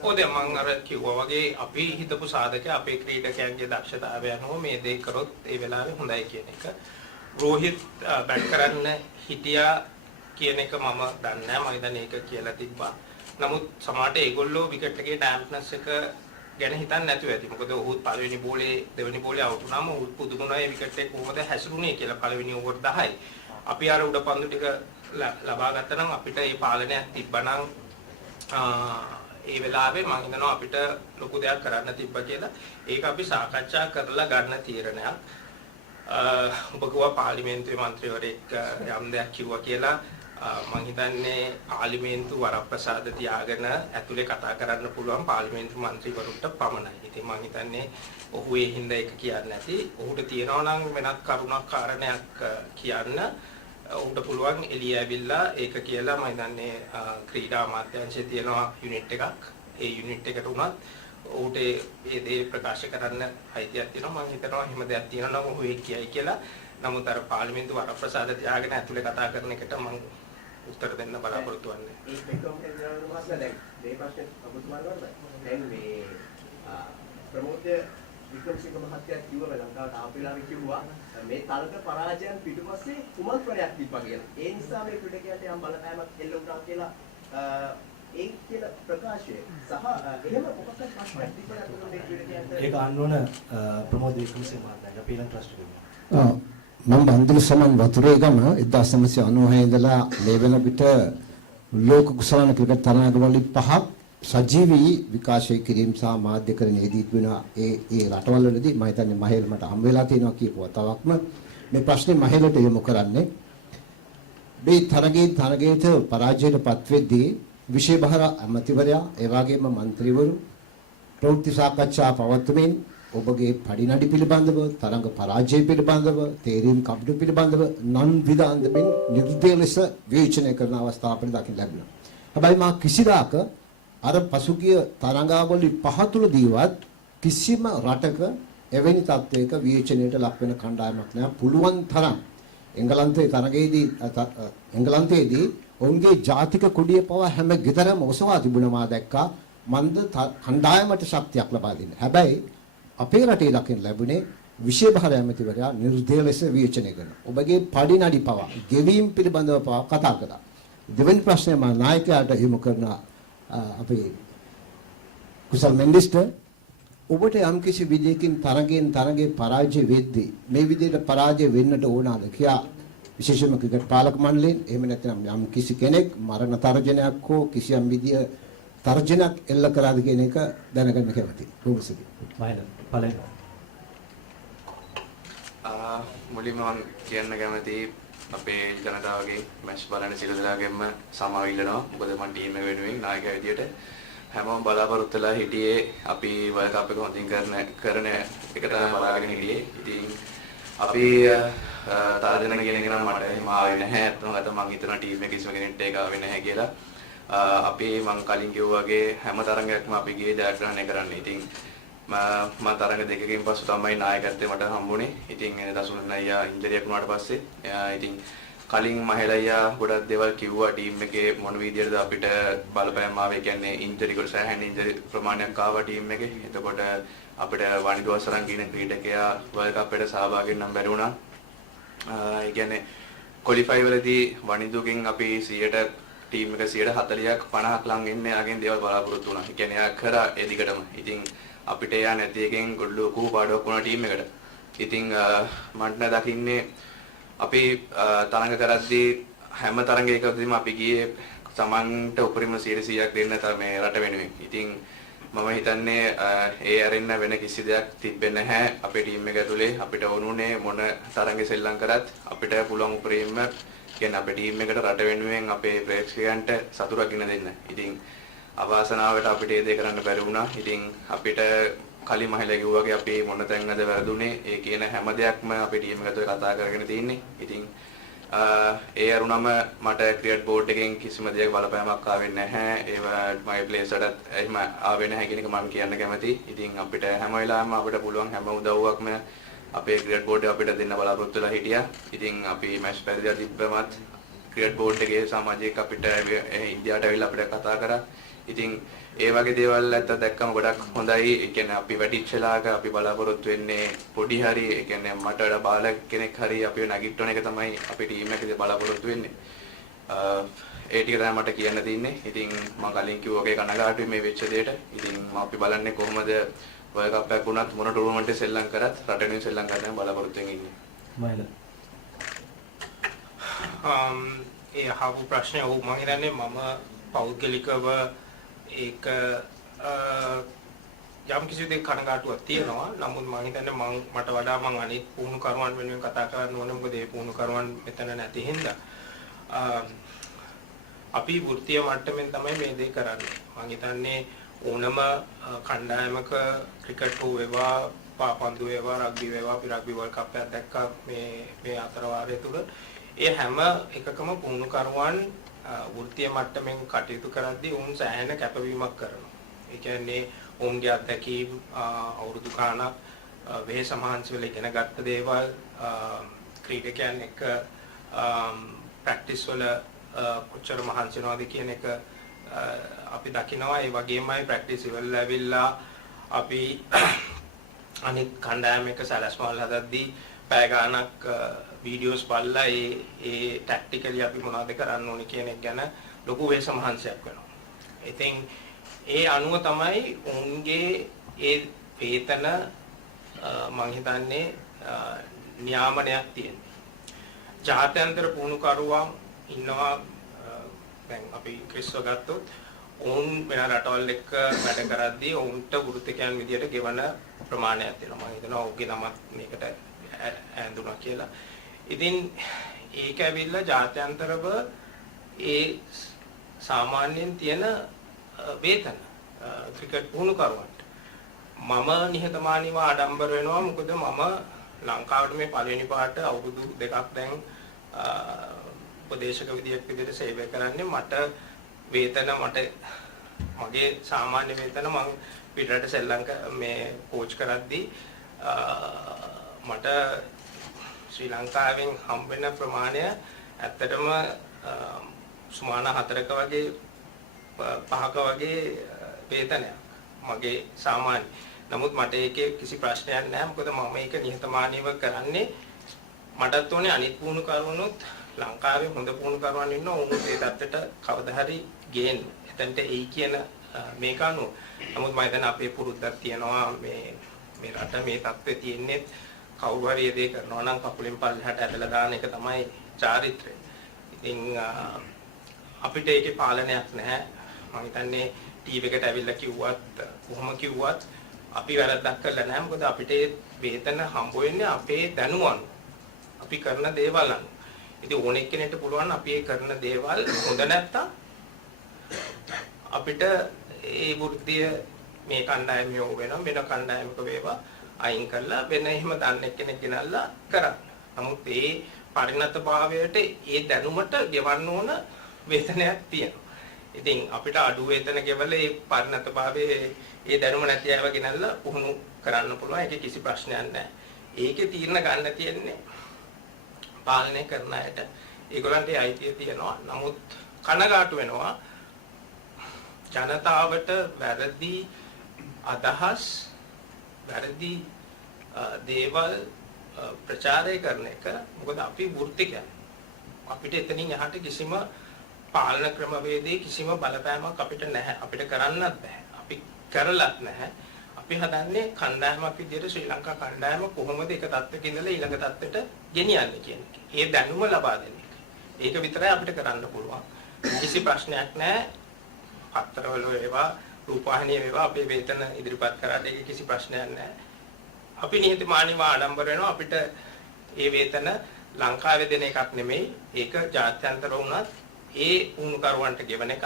ඔය දැන් මම අර කිව්වා වගේ අපි හිතපු සාධක අපේ ක්‍රීඩකයන්ගේ දක්ෂතාවය අනුව මේ දේ කරොත් ඒ වෙලාවේ හොඳයි කියන එක. රෝහිත් බැට් කරන්න හිටියා කියන එක මම දන්නේ නැහැ. මම හිතන්නේ ඒක කියලා තිබ්බා. නමුත් සමහරට ඒගොල්ලෝ විකට් එකේ ඩැම්ප්නස් එක ගැන හිතන්නේ නැතුව ඇති. මොකද ඔහුත් පළවෙනි බෝලේ දෙවෙනි බෝලේ අවුට් වුණාම ඔහු පුදුමුණා ඒ විකට් එක කොහොමද හැසිරුනේ කියලා පළවෙනි ඕවර් 10යි. අපි අර උඩ පන්දු ටික ලබා ගත්තා නම් අපිට මේ පාලනයක් තිබ්බනම් ඒ වෙලාවේ මම හිතනවා අපිට ලොකු දෙයක් කරන්න තිබ්බ කියලා. ඒක අපි සාකච්ඡා කරලා ගන්න තීරණයක්. ඔබ කිව්වා පාර්ලිමේන්තුවේ මන්ත්‍රීවරයෙක් යම් දෙයක් කිව්වා කියලා. මම හිතන්නේ පාර්ලිමේන්තු වරප්‍රසාද තියාගෙන ඇතුලේ කතා කරන්න පුළුවන් පාර්ලිමේන්තු මන්ත්‍රීවරුන්ට පමණයි. ඉතින් මම හිතන්නේ ඔහු ඒ හින්දා ඒක කියන්නේ නැති. ඔහුට තියනවා නම් වෙනත් කරුණක් කාරණයක් කියන්න ඔහුට පුළුවන් එළිය ඇවිල්ලා ඒක කියලා. මම හිතන්නේ ක්‍රීඩා අමාත්‍යාංශයේ තියෙනවා යුනිට් එකක්. ඒ යුනිට් එකට උනත් ඔහුට ඒ දේ ප්‍රකාශ කරන්න අයිතියක් තියෙනවා. මම හිතනවා එහෙම දෙයක් තියෙනවා නම් ඔහු ඒක කියයි කියලා. නමුත් අර පාර්ලිමේන්තු වරප්‍රසාද තියාගෙන ඇතුලේ කතා කරන එකට මම උත්තර දෙන්න බලාපොරොත්තු වෙන්නේ. ඒ දෙකම කියනවා මාස්ලා දැන් මේ ප්‍රශ්නේ ඔබතුමාට වරදයි. දැන් මේ ප්‍රමෝදය වික්‍රමසිංහ මහත්තයා කිව්ව ලංකාවට ආපු වෙලාවේ කිව්වා මේ තරඟ පරාජයන් පිටුපස්සේ කුමන්ත්‍රණයක් තිබ්බා කියලා. ඒ නිසා මේ ක්‍රීඩකයාට යම් බලපෑමක් එල්ල වුණා කියලා ඒ කියන ප්‍රකාශය සහ එහෙම මොකක්ද ප්‍රශ්නයක් තිබුණා මේ ක්‍රීඩකයාට ඒක අන්න ඕන ප්‍රමෝද වික්‍රමසිංහ මහත්මයාගේ අපේ ඊළඟ ප්‍රශ්න දෙන්න. මම බන්දුල සමන් වතුරේ ගම 1996 ඉඳලා මේ වෙන විට ලෝක කුසලාන ක්‍රිකට් තරඟවල 5ක් සජීවී විකාශය කිරීම සහ මාධ්‍යකරණය යෙදී වෙන ඒ රටවල් වලදී මම හිතන්නේ මහේල් මට හම් වෙලා තියෙනවා කියපු වතාවක්ම මේ ප්‍රශ්නේ මහේලට යොමු කරන්නේ මේ තරගයට පරාජයටපත් වෙද්දී විශේෂ බහර අමාත්‍යවරයා ඒ වගේම മന്ത്രിවරු ප්‍රවෘත්ති සාකච්ඡා පවත්වමින් ඔබගේ පඩිනඩි පිළිබඳව තරඟ පරාජය පිළිබඳව තේරීම් කප්ඩු පිළිබඳව නම් විදාන්දමින් නිර්දේශ ලෙස විචනය කරන අවස්ථාව අපිට දකින්න ලැබුණා. හැබැයි මා කිසිදාක අර පසුගිය තරඟාවලි පහ තුලදීවත් කිසිම රටක එවැනි තත්ත්වයක විවේචනයට ලක් වෙන කණ්ඩායමක් නෑ. පුළුවන් තරම් එංගලන්තයේදී ඔවුන්ගේ ජාතික කොඩිය පවා හැම ගෙදරම ඔසවා තිබුණා මා දැක්කා. මන්ද කණ්ඩායමට ශක්තියක් ලබා දෙන්න. හැබැයි අපේ රටේ දකින්න ලැබුණේ විශේෂ ඇමතිවරයා නිර්දය ලෙස විවේචනය කරනවා. ඔබගේ පඩි නඩි පවා ගෙවීම් පිළිබඳව පවා කතා කළා. දෙවෙනි ප්‍රශ්නේ මා නායකයාට යොමු කරන අපේ කුසල් මෙන්ඩිස්ට ඔබට යම්කිසි විදියකින් තරගේ පරාජය වෙද්දී මේ විදිහට පරාජය වෙන්නට ඕනද කියා විශේෂයෙන්ම ක්‍රිකට් පාලක මණ්ඩලයෙන් එහෙම නැත්නම් යම්කිසි කෙනෙක් මරණ තර්ජනයක් හෝ කිසියම් විදිය තර්ජනයක් එල්ල කරාද කියන එක දැනගන්න කැමතියි. රූපසිරි. මහිල පළවෙනි. මුලින්ම මම කියන්න කැමතියි අපේ ජනතාවගේ මැච් බලන සියලු දෙනාගෙන්ම සමාව ඉල්ලනවා. මොකද මම ටීම් එක වෙනුවෙන් නායකයා විදියට හැමෝම බලාපොරොත්තු වෙලා හිටියේ අපි වර්ල්ඩ් කප් එක හොඳින් කරන එක තමයි බලාගෙන හිටියේ. ඉතින් අපි තාර්ජන කියන එක නම් මට එහෙම ආවේ නැහැ. අතනකට මම හිතනවා ටීම් එකේ කිසිම කෙනෙක්ට ඒක ආවේ නැහැ කියලා. අපි මම කලින් කිව්වා වගේ හැම තරඟයක්ම අපි ගියේ ජයග්‍රහණය කරන්න. ඉතින් මම තරඟ දෙකකින් පස්සෙ තමයි නායකත්වය මට හම්බුනේ. ඉතින් දසුන් අයියා ඉන්ජරියක් වුණාට පස්සේ ඉතින් කලින් මහේල අයියා ගොඩක් දේවල් කිව්වා ටීම් එකේ මොන විදියටද අපිට බලපෑම් ආවේ කියන්නේ ඉන්ජරි කොට සෑහෙන ඉන්ජරි ප්‍රමාණයක් ආවා ටීම් එකේ. එතකොට අපිට වනිදු වසරන් කියන ක්‍රීඩකයා වර්ල්ඩ් කප් එකට සහභාගී වෙන්න බැරි වුණා. ඒ කියන්නේ ක්වොලිෆයි වලදී වනිදුකින් අපි 100ට ටීම් එක 140ක් 50ක් ලඟ ඉන්නේ යාගෙන් දේවල් බලාපොරොත්තු වුණා. ඒ කියන්නේ යා කරා ඒ දිගටම. ඉතින් අපිට යා නැති එකෙන් ගොඩලොකු පාඩුවක් වුණා ටීම් එකට. ඉතින් මට දකින්නේ අපි තරඟ කරද්දී හැම තරඟයකදීම අපි ගියේ සමන්ට උපරිම 100ක් දෙන්න තමයි රට වෙනුවෙන්. ඉතින් මම හිතන්නේ ඒ ඇරෙන්න වෙන කිසි දෙයක් තිබෙන්නේ නැහැ අපේ ටීම් එක ඇතුලේ. අපිට වුණුනේ මොන තරඟේ සෙල්ලම් කරත් අපිට පුළුවන් උපරිම කියන්නේ අපේ ටීම් එකට රට වෙනුවෙන් අපේ ප්‍රේක්ෂකයන්ට සතුටක් ගෙන දෙන්න. ඉතින් අවාසනාවට අපිට ඒ දේ කරන්න බැරි වුණා. ඉතින් අපිට කලින් මහලා කිව්වා වගේ අපි මොන තැන්වද වැරදුනේ ඒ කියන හැම දෙයක්ම අපේ ටීම් එක ඇතුලේ කතා කරගෙන තින්නේ. ඉතින් ඒ අරුණම මට ක්‍රිකට් බෝඩ් එකෙන් කිසිම දෙයක් බලපෑමක් ආවෙ නැහැ. ඒවා මගේ ප්ලේයර්ස්ටත් එහෙම ආවෙ නැහැ කියන එක මම කියන්න කැමතියි. ඉතින් අපිට හැම වෙලාවෙම අපිට පුළුවන් හැම උදව්වක්ම අපේ ක්‍රිකට් බෝඩ් එක අපිට දෙන්න බලාපොරොත්තු වෙලා හිටියා. ඉතින් අපි මැච් පෙරදියා තිබ්බමත් ක්‍රිකට් බෝඩ් එකේ සමාජික අපිට ඉන්දියාවට ඇවිල්ලා අපිට කතා කරා. ඉතින් ඒ වගේ දේවල් ඇත්ත දැක්කම ගොඩක් හොඳයි. ඒ කියන්නේ අපි වැටිච්චලාක අපි බලාපොරොත්තු වෙන්නේ පොඩි හරි ඒ කියන්නේ මට වඩා බාල කෙනෙක් හරි අපිව නැගිටවන එක තමයි අපේ ටීම් එකේ බලාපොරොත්තු වෙන්නේ. ඒ ටික තමයි මට කියන්න තියෙන්නේ. ඉතින් මම කලින් කිව්වා වගේ කනගාටුයි මේ වෙච්ච දෙයට. ඉතින් අපි බලන්නේ කොහොමද වර්ල්ඩ් කප් එකක් වුණත් මොන ටූර්නමන්ට් එක සෙල්ලම් කරත් රටෙන් සෙල්ලම් කරන්න බලාපොරොත්තු වෙමින් ඉන්නේ. මයිල. ඒ අහපු ප්‍රශ්නේ ඔව් මම හිතන්නේ මම පෞද්ගලිකව ඒක යම් කිසි දෙයක් කනගාටුවක් තියෙනවා. නමුත් මම හිතන්නේ මට වඩා මම අනිත් පුහුණු කරුවන් වෙනුවෙන් කතා කරන්න ඕන. මොකද ඒ පුහුණු කරුවන් මෙතන නැති හින්දා අපි වෘත්තීය මට්ටමින් තමයි මේ දේ කරන්නේ. මම හිතන්නේ ඕනම කණ්ඩායමක ක්‍රිකට් හෝ වේවා පාපන්දු වේවා රග්බි වේවා අපි රග්බි වර්ල්ඩ් කප් එකක් දැක්කා මේ අතර වාරය තුල. ඒ හැම එකකම පුහුණු කරුවන් වෘත්තීය මට්ටමින් කටයුතු කරද්දී උන් සෑහෙන කැපවීමක් කරනවා. ඒ කියන්නේ උන්ගේ අත්දැකීම් අවුරුදු ගාණක් වෙහෙස මහන්සි වෙලා ඉගෙන ගත්ත දේවල් ක්‍රීඩකයන් එක්ක ප්‍රැක්ටිස් වල කොච්චර මහන්සි වෙනවද කියන එක අපි දකිනවා. ඒ වගේමයි ප්‍රැක්ටිස් ඉවරලා ඇවිල්ලා අපි අනිත් කණ්ඩායම එක්ක සැලැස්මවල් හදද්දී පැය ගාණක් වීඩියෝස් බලලා ඒ ටැක්ටිකලි අපි මොනවද කරන්න ඕනේ කියන එක ගැන ලොකු වෙහෙස මහන්සියක් වෙනවා. ඉතින් ඒ අනුව තමයි උන්ගේ ඒ වේතන මම හිතන්නේ නියාමනයක් තියෙනවා. ජාත්‍යන්තර පුහුණුකරුවන් ඉන්නවා. දැන් අපි ක්‍රිස්ව ගත්තොත් උන් වෙන රටවල් එක්ක වැඩ කරද්දී උන්ට වෘත්තිකයන් විදියට ගෙවන ප්‍රමාණයක් තියෙනවා. මම හිතනවා ඔහුගේ නමත් මේකට ඇඳුනා කියලා. ඉතින් ඒක ඇවිල්ලා ජාත්‍යන්තරව ඒ සාමාන්‍යයෙන් තියෙන වේතන ක්‍රිකට් පුහුණුකරුවන්ට මම නිහතමානීව ආඩම්බර වෙනවා. මොකද මම ලංකාවට මේ පළවෙනි පාට අවුරුදු 2ක් දැන් උපදේශක විදියට සේවය කරන්නේ. මට වේතන මගේ සාමාන්‍ය වේතන මම පිටරට සෙල්ලම් මේ කෝච් කරද්දී මට ශ්‍රී ලංකාවෙන් හම්බ වෙන ප්‍රමාණය ඇත්තටම සුමාන 4ක වගේ 5ක වගේ වේතනයක් මගේ සාමාන්‍ය. නමුත් මට ඒකේ කිසි ප්‍රශ්නයක් නැහැ. මොකද මම ඒක නිහතමානීව කරන්නේ. මටත් ඕනේ අනිත් පුහුණු කරුණුත් ලංකාවේ හොඳ පුහුණු කරුවන් ඉන්නවා. උන්ට ඒ தත්තට කවදා හරි ගේන්න. එතනට එයි කියන මේක අනුව. නමුත් මම හිතන්නේ අපේ පුරුද්දක් තියෙනවා මේ රට මේ தත්ත්වයේ තියෙන්නේ කවුරු හරි ඒ දේ කරනවා නම් කකුලෙන් පල්ලෙහාට ඇදලා දාන එක තමයි චාරිත්‍රය. ඉතින් අපිට ඒකේ පාලනයක් නැහැ. මම හිතන්නේ ටීවී එකට ඇවිල්ලා කිව්වත් කොහොම කිව්වත් අපි වැරද්දක් කරලා නැහැ. මොකද අපිට වේතන හම්බ වෙන්නේ අපේ දැනුම අනුව. අපි කරන දේවල් අනුව. ඉතින් ඕන එක්කෙනෙක්ට පුළුවන් අපි ඒ කරන දේවල් හොඳ නැත්තම් අපිට ඒ වෘත්තිය මේ කණ්ඩායම යොමු වෙනවා වෙන කණ්ඩායමක වේවා අයින් කරලා වෙන එහෙම දන්න එක්කෙනෙක් ගෙනල්ලා කරා. නමුත් ඒ පරිණත භාවයට ඒ දැනුමට ගෙවන්න ඕන වේතනයක් තියෙනවා. ඉතින් අපිට අඩු වේතන ගෙවල ඒ පරිණත භාවයේ ඒ දැනුම නැති අයව ගෙනල්ලා පුහුණු කරන්න පුළුවන්. ඒකේ කිසි ප්‍රශ්නයක් නැහැ. ඒකේ තීරණ ගන්න තියෙන්නේ පාලනය කරන අයට. ඒගොල්ලන්ට ඒ අයිතිය තියෙනවා. නමුත් කනගාටු වෙනවා ජනතාවට වැරදි අදහස් වැරදි දේවල් ප්‍රචාරය කරන එක. මොකද අපි වෘත්තිකයන්. අපිට එතනින් එහාට කිසිම පාලන ක්‍රමවේදයේ කිසිම බලපෑමක් අපිට නැහැ. අපිට කරන්නත් බෑ. අපි කරලත් නැහැ. අපි හදන්නේ කණ්ඩායමක් විදිහට ශ්‍රී ලංකා කණ්ඩායම කොහොමද එක තත්ත්වයක ඉඳලා ඊළඟ තත්ත්වයට ගෙනියන්නේ කියන එක. ඒ දැනුම ලබා දෙන එක. ඒක විතරයි අපිට කරන්න පුළුවන්. කිසි ප්‍රශ්නයක් නැහැ. පත්තරවල වේවා රූපවාහිනිය වේවා අපේ වේතන ඉදිරිපත් කරාට ඒක කිසි ප්‍රශ්නයක් නැහැ. අපි නිහතමානීව ආඩම්බර වෙනවා. අපිට ඒ වේතන ලංකාවේ දෙන එකක් නෙමෙයි. ඒක ජාත්‍යන්තර වුණත් ඒ පුහුණුකරුවන්ට ගෙවන එක.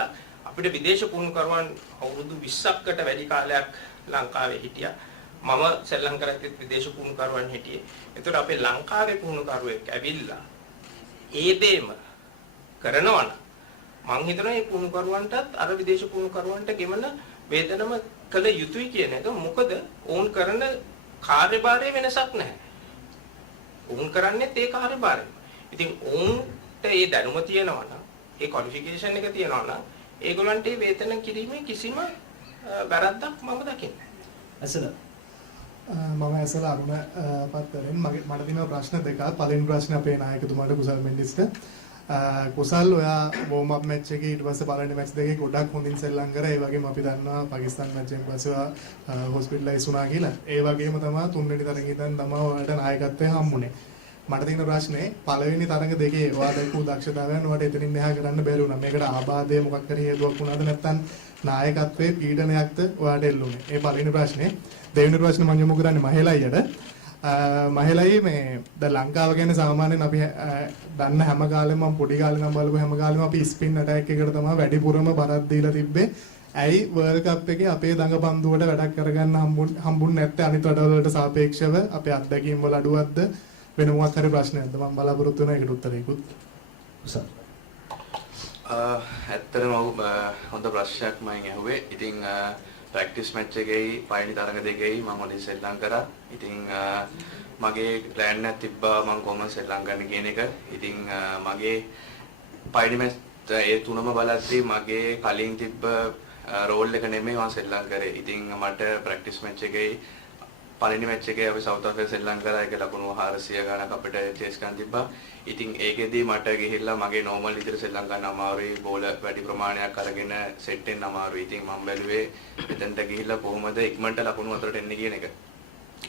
අපිට විදේශ පුහුණුකරුවන් අවුරුදු 20කට වැඩි කාලයක් ලංකාවේ හිටියා. මම සෙල්ලම් කරද්දී විදේශ පුහුණුකරුවන් හිටියේ. ඒතර අපේ ලංකාවේ පුහුණුකරුවෙක් ඇවිල්ලා ඒ දෙම කරනවා නම් මං හිතනවා මේ පුහුණුකරුවන්ටත් අර විදේශ පුහුණුකරුවන්ට ගෙවන වේතනම කළ යුතුයි කියන එක. මොකද ඔවුන් කරන කාර්යභාරයේ වෙනසක් නැහැ. ඔවුන් කරන්නේ ඒ කාර්යභාරය. ඉතින් ඔවුන්ට ඒ දැනුම තියෙනවා නම් ඒ ක්වොලිෆිකේෂන් එක තියෙනවා නම් ඒගොල්ලන්ට මේ වේතන කිරීමේ කිසිම වැරද්දක් මම දකින්නේ නැහැ. මම ඇසල අරුණ පත්තරෙන් මට තියෙන ප්‍රශ්න දෙකක්. පළවෙනි ප්‍රශ්නේ අපේ නායකතුමාට කුසල් මෙන්ඩිස්ට. කුසල් ඔයා වෝම් අප් මැච් එකේ ඊට පස්සේ පළවෙනි මැච් දෙකේ ගොඩක් හොඳින් සෙල්ලම් කරා. ඒ වගේම අපි දන්නවා පාකිස්තාන මැච් එකෙන් පස්සේ හොස්පිටලයිස් වුණා කියලා. ඒ වගේම තමයි තුන්වෙනි තරඟේ ඉඳන් තමයි ඔයාලට නායකත්වය හම්බුනේ. මට තියෙන ප්‍රශ්නේ පළවෙනි තරඟ දෙකේ ඔයා දැක්වූ දක්ෂතාවයන් ඔයාලට එතනින් එහා කරන්න බැරි වුණා. මේකට ආබාධය මොකක් හරි හේතුවක් වුණාද නැත්නම් නායකත්වයේ පීඩනයක්ද ඔයාලට එල්ලුනේ? ඒ පළවෙනි ප්‍රශ්නේ. දෙවෙනි ප්‍රශ්නේ මම යොමු කරන්නේ මහේලයියට. මහේලයි මේ ද ලංකාව ගැන සාමාන්‍යයෙන් අපි දන්න හැම කාලෙම මම පොඩි කාලේ නම් බලපු හැම කාලෙම අපි ස්පින් අටැක් එකට තමයි වැඩිපුරම බරක් දීලා තිබ්බේ. ඇයි වර්ල්ඩ් කප් එකේ අපේ දඟපන්දුවට වැඩක් කරගන්න හම්බුන්නේ නැත්තේ අනිත් රටවල් වලට සාපේක්ෂව? අපේ අත්දැකීම් වල අඩුවක්ද වෙන මොකක් හරි ප්‍රශ්නයක්ද? මම බලාපොරොත්තු වෙන එකට උත්තරයකුත්. ඇත්තටම හොඳ ප්‍රශ්නයක් මම ඇහුවේ. ඉතින් ප්‍රැක්ටිස් මැච් එකේයි පළවෙනි තරඟ දෙකේයි මම හොඳින් සෙල්ලම් කරා. ඉතින් මගේ ප්ලෑන් එකක් තිබ්බා මම කොහොමද සෙල්ලම් කරන්න කියන එක. ඉතින් මගේ පළවෙනි මැච් ඒ තුනම බලද්දී මගේ කලින් තිබ්බ රෝල් එක නෙමෙයි මම සෙල්ලම් කරේ. ඉතින් මට ප්‍රැක්ටිස් මැච් එකේයි පළවෙනි මැච් එකේ අපි සවුත් ආෆ්‍රිකා සෙල්ලම් කරා. ඒක ලකුණු 400 ගණක් අපිට චේස් ගන්න තිබ්බා. ඉතින් ඒකෙදී මට ගිහිල්ලා මගේ නෝමල් විදිහට සෙල්ලම් ගන්න අමාරුයි. බෝල වැඩි ප්‍රමාණයක් අරගෙන සෙට් වෙන්න අමාරුයි. ඉතින් මම බැලුවේ එතනට ගිහිල්ලා කොහොමද ඉක්මනට ලකුණු අතරට එන්නේ කියන එක.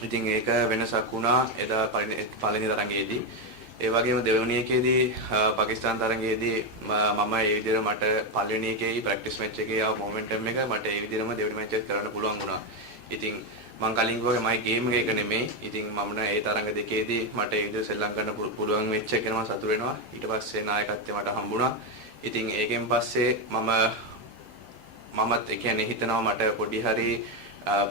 ඉතින් ඒක වෙනසක් වුණා එදා පළවෙනි තරඟයේදී. ඒ වගේම දෙවෙනි එකේදී පාකිස්තාන තරඟයේදී මම ඒ විදිහට මට පළවෙනි එකේයි ප්‍රැක්ටිස් මැච් එකේ ආව මොමන්ටම් එක මට ඒ විදිහටම දෙවෙනි මැච් එක කරන්න පුළුවන් වුණා. ඉතින් මම කලින් කිව්වා මගේ ගේම් එක නෙමෙයි. ඉතින් මම ඒ තරඟ දෙකේදී මට ඒ විදිහට සෙල්ලම් කරන්න පුළුවන් වෙච්ච එක මම සතුටු වෙනවා. ඊට පස්සේ නායකත්වය මට හම්බුණා. ඉතින් ඒකෙන් පස්සේ මමත් ඒ කියන්නේ හිතනවා මට පොඩි හරි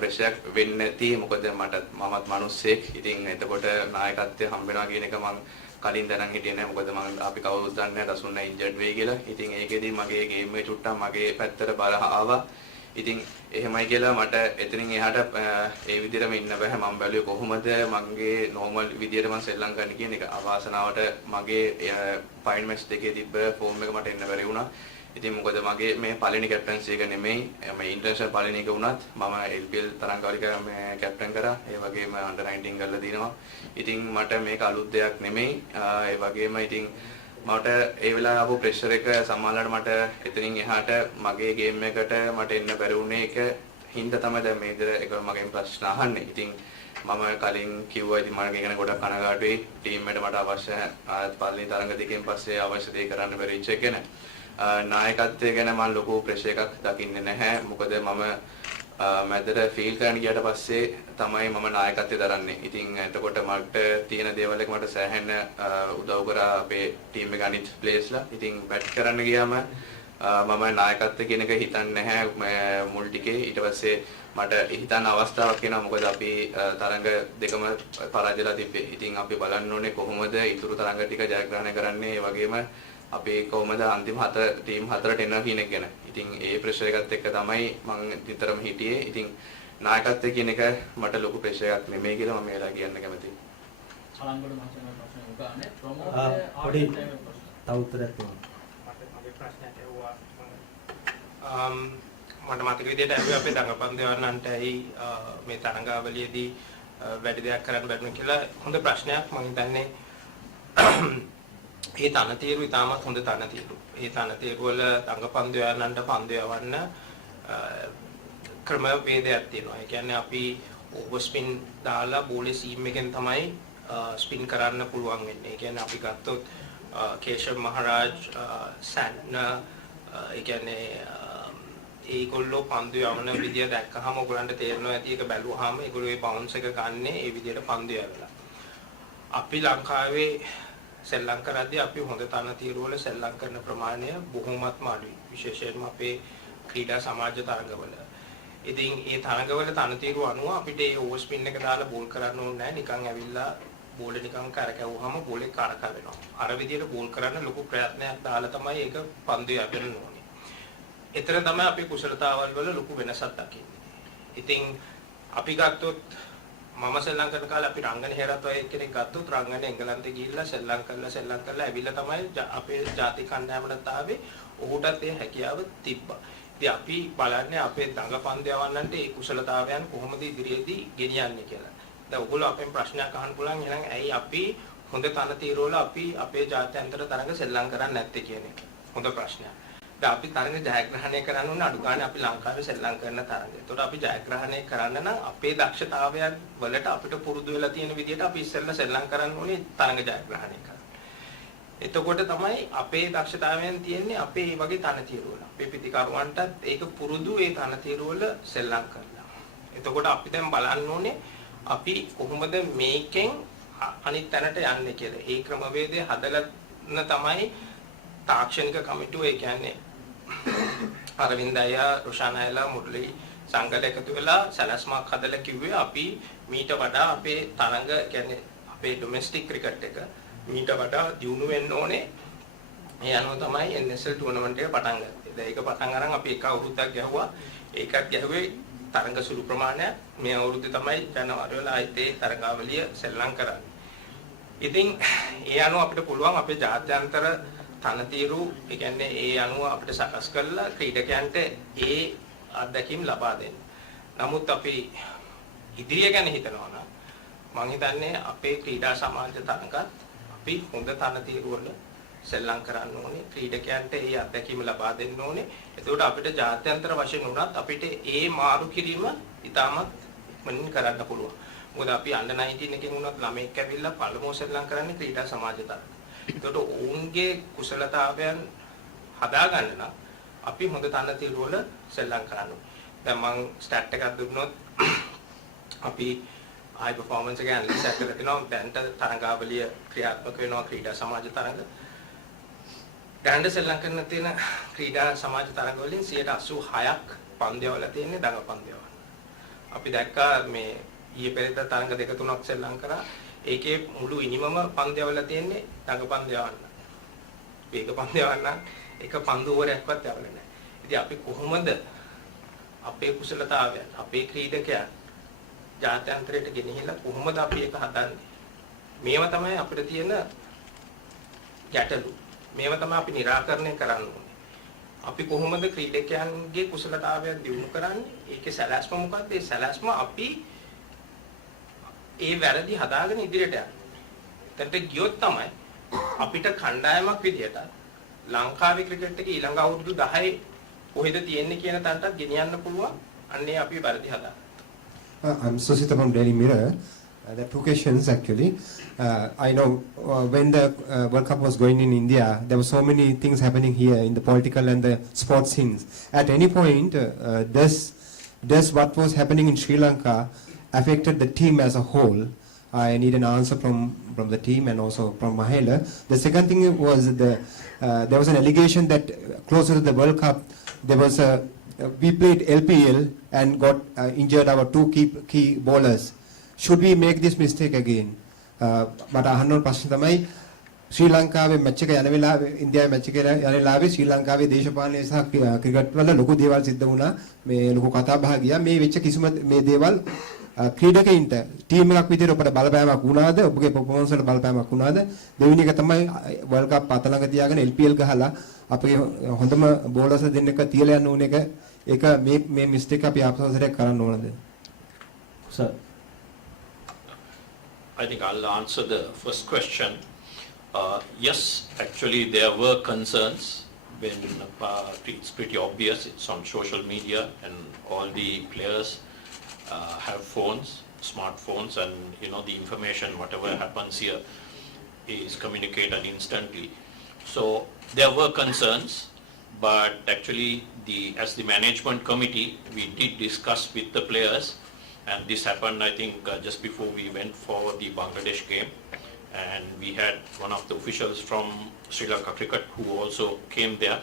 ප්‍රෙෂර් වෙන්නේ නැති. මොකද මමත් මිනිස්සෙක්. ඉතින් එතකොට නායකත්වය හම්බ වෙනවා කියන එක මම කලින් දැනන් හිටියේ නැහැ. මොකද අපි කවුරුත් දන්නේ නැහැ රසුන් ඉන්ජර්ඩ් වෙයි කියලා. ඉතින් ඒකෙදී මගේ ගේම් එක චුට්ටක් මගේ පැත්තට බල ආවා. ඉතින් එහෙමයි කියලා මට එතනින් එහාට ඒ විදිහටම ඉන්න බෑ. මම බැලුවේ කොහොමද මගේ normal විදිහට මම සෙල්ලම් කරන්න කියන එක. අවාසනාවට මගේ පයින් මැච් දෙකේ තිබ්බ ෆෝම් එක මට එන්න බැරි වුණා. ඉතින් මොකද මගේ මේ පළවෙනි කැප්ටන්සි එක නෙමෙයි මේ ඉන්ටර්නැෂනල් පළවෙනි එක වුණත් මම LPL තරංගාවලික මේ කැප්ටන් කරා. ඒ වගේම අන්ඩර් 19 කරලා දිනවා. ඉතින් මට මේක අලුත් දෙයක් නෙමෙයි. ඒ වගේම ඉතින් මට ඒ වෙලාවේ ආපු ප්‍රෙෂර් එක සමහරවිට මට එතනින් එහාට මගේ ගේම් එකට මට එන්න බැරි වුණේ ඒක හින්දා තමයි දැන් මේ විදිහට ඒක මගෙන් ප්‍රශ්න අහන්නේ. ඉතින් මම කලින් කිව්වා ඉතින් මම ගැන ගොඩක් කනගාටුයි. ටීම් එකට මට අවශ්‍ය පළවෙනි තරඟ දෙකෙන් පස්සේ අවශ්‍ය දේ කරන්න බැරි වෙච්ච එක ගැන. නායකත්වය ගැන මම ලොකු ප්‍රෙෂර් එකක් දකින්නේ නැහැ. මොකද මම මැදට ෆීල් කරන්න ගියට පස්සේ තමයි මම නායකත්වය දරන්නේ. ඉතින් එතකොට මට තියෙන දේවල් එක මට සෑහෙන උදව් කරා අපේ ටීම් එකේ අනිත් ප්ලේයර්ස්ලා. ඉතින් බැට් කරන්න ගියාම මම නායකත්වය කියන එක හිතන්නේ නැහැ මුල් ටිකේ. ඊට පස්සේ මට හිතන්න අවස්ථාවක් එනවා. මොකද අපි තරඟ දෙකම පරාජයලා තිබ්බේ. ඉතින් අපි බලන්න ඕනේ කොහොමද ඊතුරු තරඟ ටික ජයග්‍රහණය කරන්නේ. ඒ වගේම අපි කොහොමද අන්තිම ටීම් 4ට එනවා කියන එක ගැන. ඉතින් ඒ ප්‍රෙෂර් එකත් එක්ක තමයි මම නිතරම හිටියේ. ඉතින් නායකත්වය කියන එක මට ලොකු ප්‍රෙෂර් එකක් නෙමෙයි කියලා මම එලා කියන්න කැමතියි. කලංගොඩ මහසෙන ප්‍රශ්න උගානේ පොඩි තව උත්තරයක් දෙන්න. මගේ ප්‍රශ්නයට ඇහුවා මට මතක විදිහට ඇහුවේ අපේ දඟපන්දවන්නන්ටයි මේ තරඟාවලියේදී වැඩි දෙයක් කරන්න බැරිම කියලා. හොඳ ප්‍රශ්නයක්. මම හිතන්නේ ඒ තනතිරු ඉතාමත් හොඳ තනතිරු. ඒ තනතිරු වල දඟපන්දු යන්නන්ට පන්දු යවන්න ක්‍රමවේදයක් තියෙනවා. ඒ කියන්නේ අපි ඕවර් ස්පින් දාලා බෝලේ සීම් එකෙන් තමයි ස්පින් කරන්න පුළුවන් වෙන්නේ. ඒ කියන්නේ අපි ගත්තොත් කේෂව මහරාජ් සැන්න ඒ කියන්නේ ඒගොල්ලෝ පන්දු යවන විදිය දැක්කහම ඔයගලන්ට තේරෙනවා ඇති. ඒක බැලුවාම ඒගොල්ලෝ ඒ බවුන්ස් එක ගන්න ඒ විදියට පන්දු යවලා. අපි ලංකාවේ සෙල්ලම් කරද්දී අපි හොඳ තනතිරු වල සෙල්ලම් කරන ප්‍රමාණය බොහොමත්ම අඩුයි. විශේෂයෙන්ම අපේ ක්‍රීඩා සමාජ තරඟවල. ඉතින් ඒ තරඟවල තනතිරු අනුව අපිට ඒ ඕවර් ස්පින් එක දාලා බෝල් කරන්න ඕනේ නැහැ. නිකන් ඇවිල්ලා බෝලේ නිකන් කරකැවුවාම බෝලේ කරක වෙනවා. අර විදියට බෝල් කරන්න ලොකු ප්‍රයත්නයක් දාලා තමයි ඒක පන්දු යවන්න ඕනේ. එතන තමයි අපේ කුසලතාවල් වල ලොකු වෙනසක් දකින්නේ. ඉතින් අපි ගත්තොත් මම සෙල්ලම් කරන කාලේ අපි රංගන හේරත්වයේ කෙනෙක් ගත්තොත් රංගන එංගලන්තේ ගිහිල්ලා සෙල්ලම් කරලා ඇවිල්ලා තමයි අපේ ජාතික කණ්ඩායමට ආවේ. ඔහුටත් ඒ හැකියාව තිබ්බා. ඉතින් අපි බලන්නේ අපේ දඟපන්දයවන්නන්ට ඒ කුසලතාවයන් කොහොමද ඉදිරියේදී ගෙනියන්නේ කියලා. දැන් ඔයගොල්ලෝ අපෙන් ප්‍රශ්නයක් අහන්න පුළුවන් එහෙනම් ඇයි අපි හොඳ තනතිරු වල අපි අපේ ජාත්‍යන්තර තරඟ සෙල්ලම් කරන්නේ නැත්තේ කියන එක. හොඳ ප්‍රශ්නයක්. දැන් අපි තරඟ ජයග්‍රහණය කරන්න ඕන අඩු ගන්න අපි ලංකාවේ සෙල්ලම් කරන තරඟ. ඒතකොට අපි ජයග්‍රහණය කරන්න නම් අපේ දක්ෂතාවයන් වලට අපිට පුරුදු වෙලා තියෙන විදිහට අපි ඉස්සෙල්ලා සෙල්ලම් කරන්න ඕනේ තරඟ ජයග්‍රහණය කරන්න. එතකොට තමයි අපේ දක්ෂතාවයන් තියෙන්නේ අපේ මේ වගේ තනතිරු වල. අපේ පිටිකරුවන්ටත් ඒක පුරුදු ඒ තනතිරු වල සෙල්ලම් කරලා. එතකොට අපි දැන් බලන්න ඕනේ අපි කොහොමද මේකෙන් අනිත් තැනට යන්නේ කියලා. ඒ ක්‍රමවේදය හදලා තමයි තාක්ෂණික කමිටුව ඒ කියන්නේ අරවින්ද අයියා, රොෂාන් අයිලා, මුරලි සංගල එකතු වෙලා සැලැස්මක් හදලා කිව්වේ අපි මීට වඩා අපේ තරඟ කියන්නේ අපේ ඩොමෙස්ටික් ක්‍රිකට් එක මීට වඩා දියුණු වෙන්න ඕනේ. ඒ අනුව තමයි NSL ටූර්නමන්ට් එක පටන් ගත්තේ. දැන් ඒක පටන් අරන් අපි එක අවුරුද්දක් ගැහුවා. ඒකත් ගැහුවේ තරඟ සුළු ප්‍රමාණයක්. මේ අවුරුද්දේ තමයි ජනවාරි වල ආයෙත් ඒ තරඟාවලිය සෙල්ලම් කරන්නේ. ඉතින් ඒ අනුව අපිට පුළුවන් අපේ ජාත්‍යන්තර තනතිරු ඒ කියන්නේ ඒ අනුව අපිට සකස් කරලා ක්‍රීඩකයන්ට ඒ අත්දැකීම් ලබා දෙන්න. නමුත් අපි ඉදිරිය ගැන හිතනවා නම් මම හිතන්නේ අපේ ක්‍රීඩා සමාජ තරඟත් අපි හොඳ තනතිරු වල සෙල්ලම් කරන්න ඕනේ. ක්‍රීඩකයන්ට ඒ අත්දැකීම ලබා දෙන්න ඕනේ. එතකොට අපිට ජාත්‍යන්තර වශයෙන් උනත් අපිට ඒ මාරු කිරීම ඉතාමත් ඉක්මනින් කරන්න පුළුවන්. මොකද අපි අnder 19 එකෙන් උනත් ළමෙක් ඇවිල්ලා පළමුව සෙල්ලම් කරන්නේ ක්‍රීඩා සමාජ තරඟ. එතකොට ඔවුන්ගේ කුසලතාවයන් හදාගන්න නම් අපි හොඳ තනතිරු වල සෙල්ලම් කරන්න ඕනේ. දැන් මම ස්ටැට් එකක් දුන්නොත් අපි high performance එක ඇනලිසිස් කරලා තිනවා දැන්ට තරඟාවලිය ක්‍රියාත්මක වෙනවා ක්‍රීඩා සමාජ තරඟ. දැන්ට සෙල්ලම් කරන තියෙන ක්‍රීඩා සමාජ තරඟ වලින් 86ක් පන්දයවල තියෙන්නේ දඟපන්දයවල. අපි දැක්කා මේ ඊයේ පෙරේද තරඟ දෙක තුනක් සෙල්ලම් කරා. ඒකේ මුළු ඉනිමම පන්දයවල තියෙන්නේ දඟපන්දයවන්න. වේග පන්දයවන්න එක පන්දු ඕවරයක්වත් යවලා නැහැ. ඉතින් අපි කොහොමද අපේ කුසලතාවයන් අපේ ක්‍රීඩකයන් ජාත්‍යන්තරයට ගෙනහිලා කොහොමද අපි ඒක හදන්නේ? මේව තමයි අපිට තියෙන ගැටලු. මේව තමයි අපි निराකරණය කරන්න ඕනේ. අපි කොහොමද ක්‍රීඩකයන්ගේ කුසලතාවයන් දියුණු කරන්නේ? ඒකේ සැලැස්ම මොකක්ද? ඒ සැලැස්ම අපි ඒ වැරදි හදාගෙන ඉදිරියට යන්න. එතනට ගියොත් තමයි අපිට කණ්ඩායමක් විදියට ලංකාවේ ක්‍රිකට් එකේ ඊළඟ අවුරුදු 10 කොහෙද තියෙන්නේ කියන තැනටත් ගෙනියන්න පුළුවන්. අන්නේ අපි වැරදි හදා. I'm Susita from Daily Mirror. There are two questions actually. I know when the World Cup was going in India, there were so many things happening here in the political and the sports scenes. At any point, does what was happening in Sri Lanka affected the team as a whole? I need an answer from the team and also from Mahela. The second thing was there was an allegation that closer to the World Cup, there was we played LPL and got injured our two key bowlers. Should we make this mistake again? But අහන්න ප්‍රශ්න තමයි ශ්‍රී ලංකාවේ match එක යන වෙලාවේ ඉන්දියාවේ match එක යන වෙලාවේ ශ්‍රී ලංකාවේ දේශපාලනය සහ ක්‍රිකට් වල ලොකු දේවල් සිද්ධ වුණා. මේ ලොකු කතා බහ ගියා. මේ වෙච්ච කිසිම මේ දේවල් ක්‍රීඩකයින්ට ටීම් එකක් විදිහට ඔබට බලපෑමක් වුණාද? ඔබගේ පර්ෆෝමන්ස් වලට බලපෑමක් වුණාද? දෙවෙනි එක තමයි වර්ල්ඩ් කප් අත ළඟ තියාගෙන LPL ගහලා අපේ හොඳම බෝලර්ස් දෙන්නෙක් තියලා යන්න ඕන එක ඒක මේ මිස්ටේක් අපි ආපස්සට කරන්න ඕනද? Sir. I think I'll answer the first question. Yes, actually there were concerns when it's pretty obvious. It's on social media and all the players have phones, smartphones, and the information, whatever happens here is communicated instantly. So there were concerns, but actually as the management committee, we did discuss with the players. And this happened, I think, just before we went for the Bangladesh game. And we had one of the officials from Sri Lanka Cricket who also came there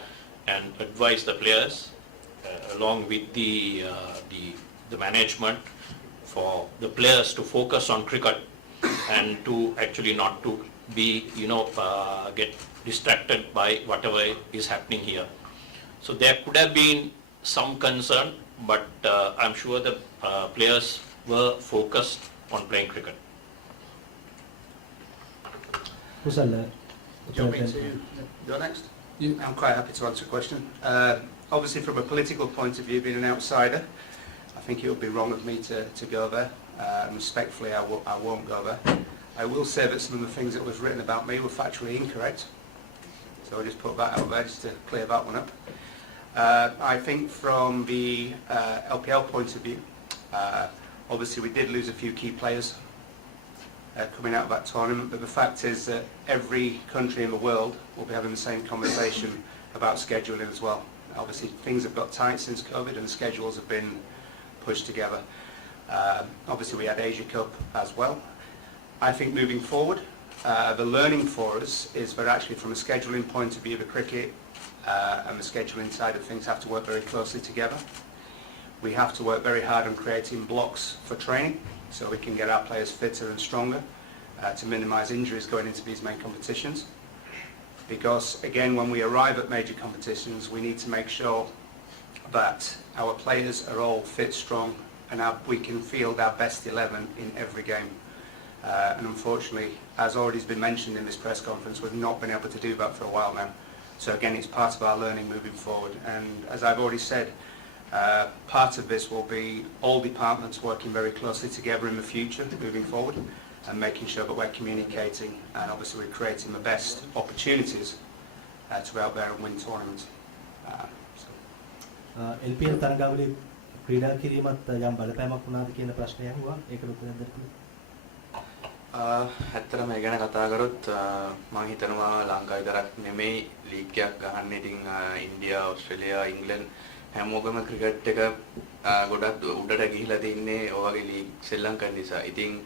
and advised the players along with the management for the players to focus on cricket and to actually not to be, get distracted by whatever is happening here. So there could have been some concern, but I'm sure the players were focused on playing cricket. කුසල Do you want me to go next? I'm quite happy to answer a question. Obviously, from a political point of view, being an outsider, I think it would be wrong of me to go there. Respectfully, I won't go there. I will say that some of the things that was written about me were factually incorrect. So I'll just put that out there just to clear that one up. I think from the LPL point of view, obviously we did lose a few key players coming out of that tournament, but the fact is that every country in the world will be having the same conversation about scheduling as well. Obviously things have got tight since COVID and the schedules have been pushed together. Obviously we had Asia Cup as well. I think moving forward, the learning for us is that actually from a scheduling point of view, the cricket and the scheduling side of things have to work very closely together. We have to work very hard on creating blocks for training so we can get our players fitter and stronger to minimise injuries going into these main competitions. Because again, when we arrive at major competitions, we need to make sure that our players are all fit, strong, and we can field our best 11 in every game. And unfortunately, as already has been mentioned in this press conference, we've not been able to do that for a while now. So again, it's part of our learning moving forward. And as I've already said, part of this will be all departments working very closely together in the future, moving forward, and making sure that we're communicating and obviously we're creating the best opportunities to go out there and win tournaments. LPL තරගාවලියේ ක්‍රීඩා කිරීමත් යම් බලපෑමක් වුණාද කියන ප්‍රශ්නය අහුවා. ඒකට උත්තර දෙන්න පුළුවන්. ඇත්තටම ඒ ගැන කතා කරොත් මම හිතනවා ලංකාවේ විතරක් නෙමෙයි ලීග් එකක් ගහන්න ඉතින් ඉන්දියා, ඕස්ට්‍රේලියා, ඉංග්ලන්ඩ් හැමෝගම ක්‍රිකට් එක ගොඩක් උඩට ගිහිලා තින්නේ ඔය වගේ ලීග් ශ්‍රී ලංකාවේ නිසා. ඉතින්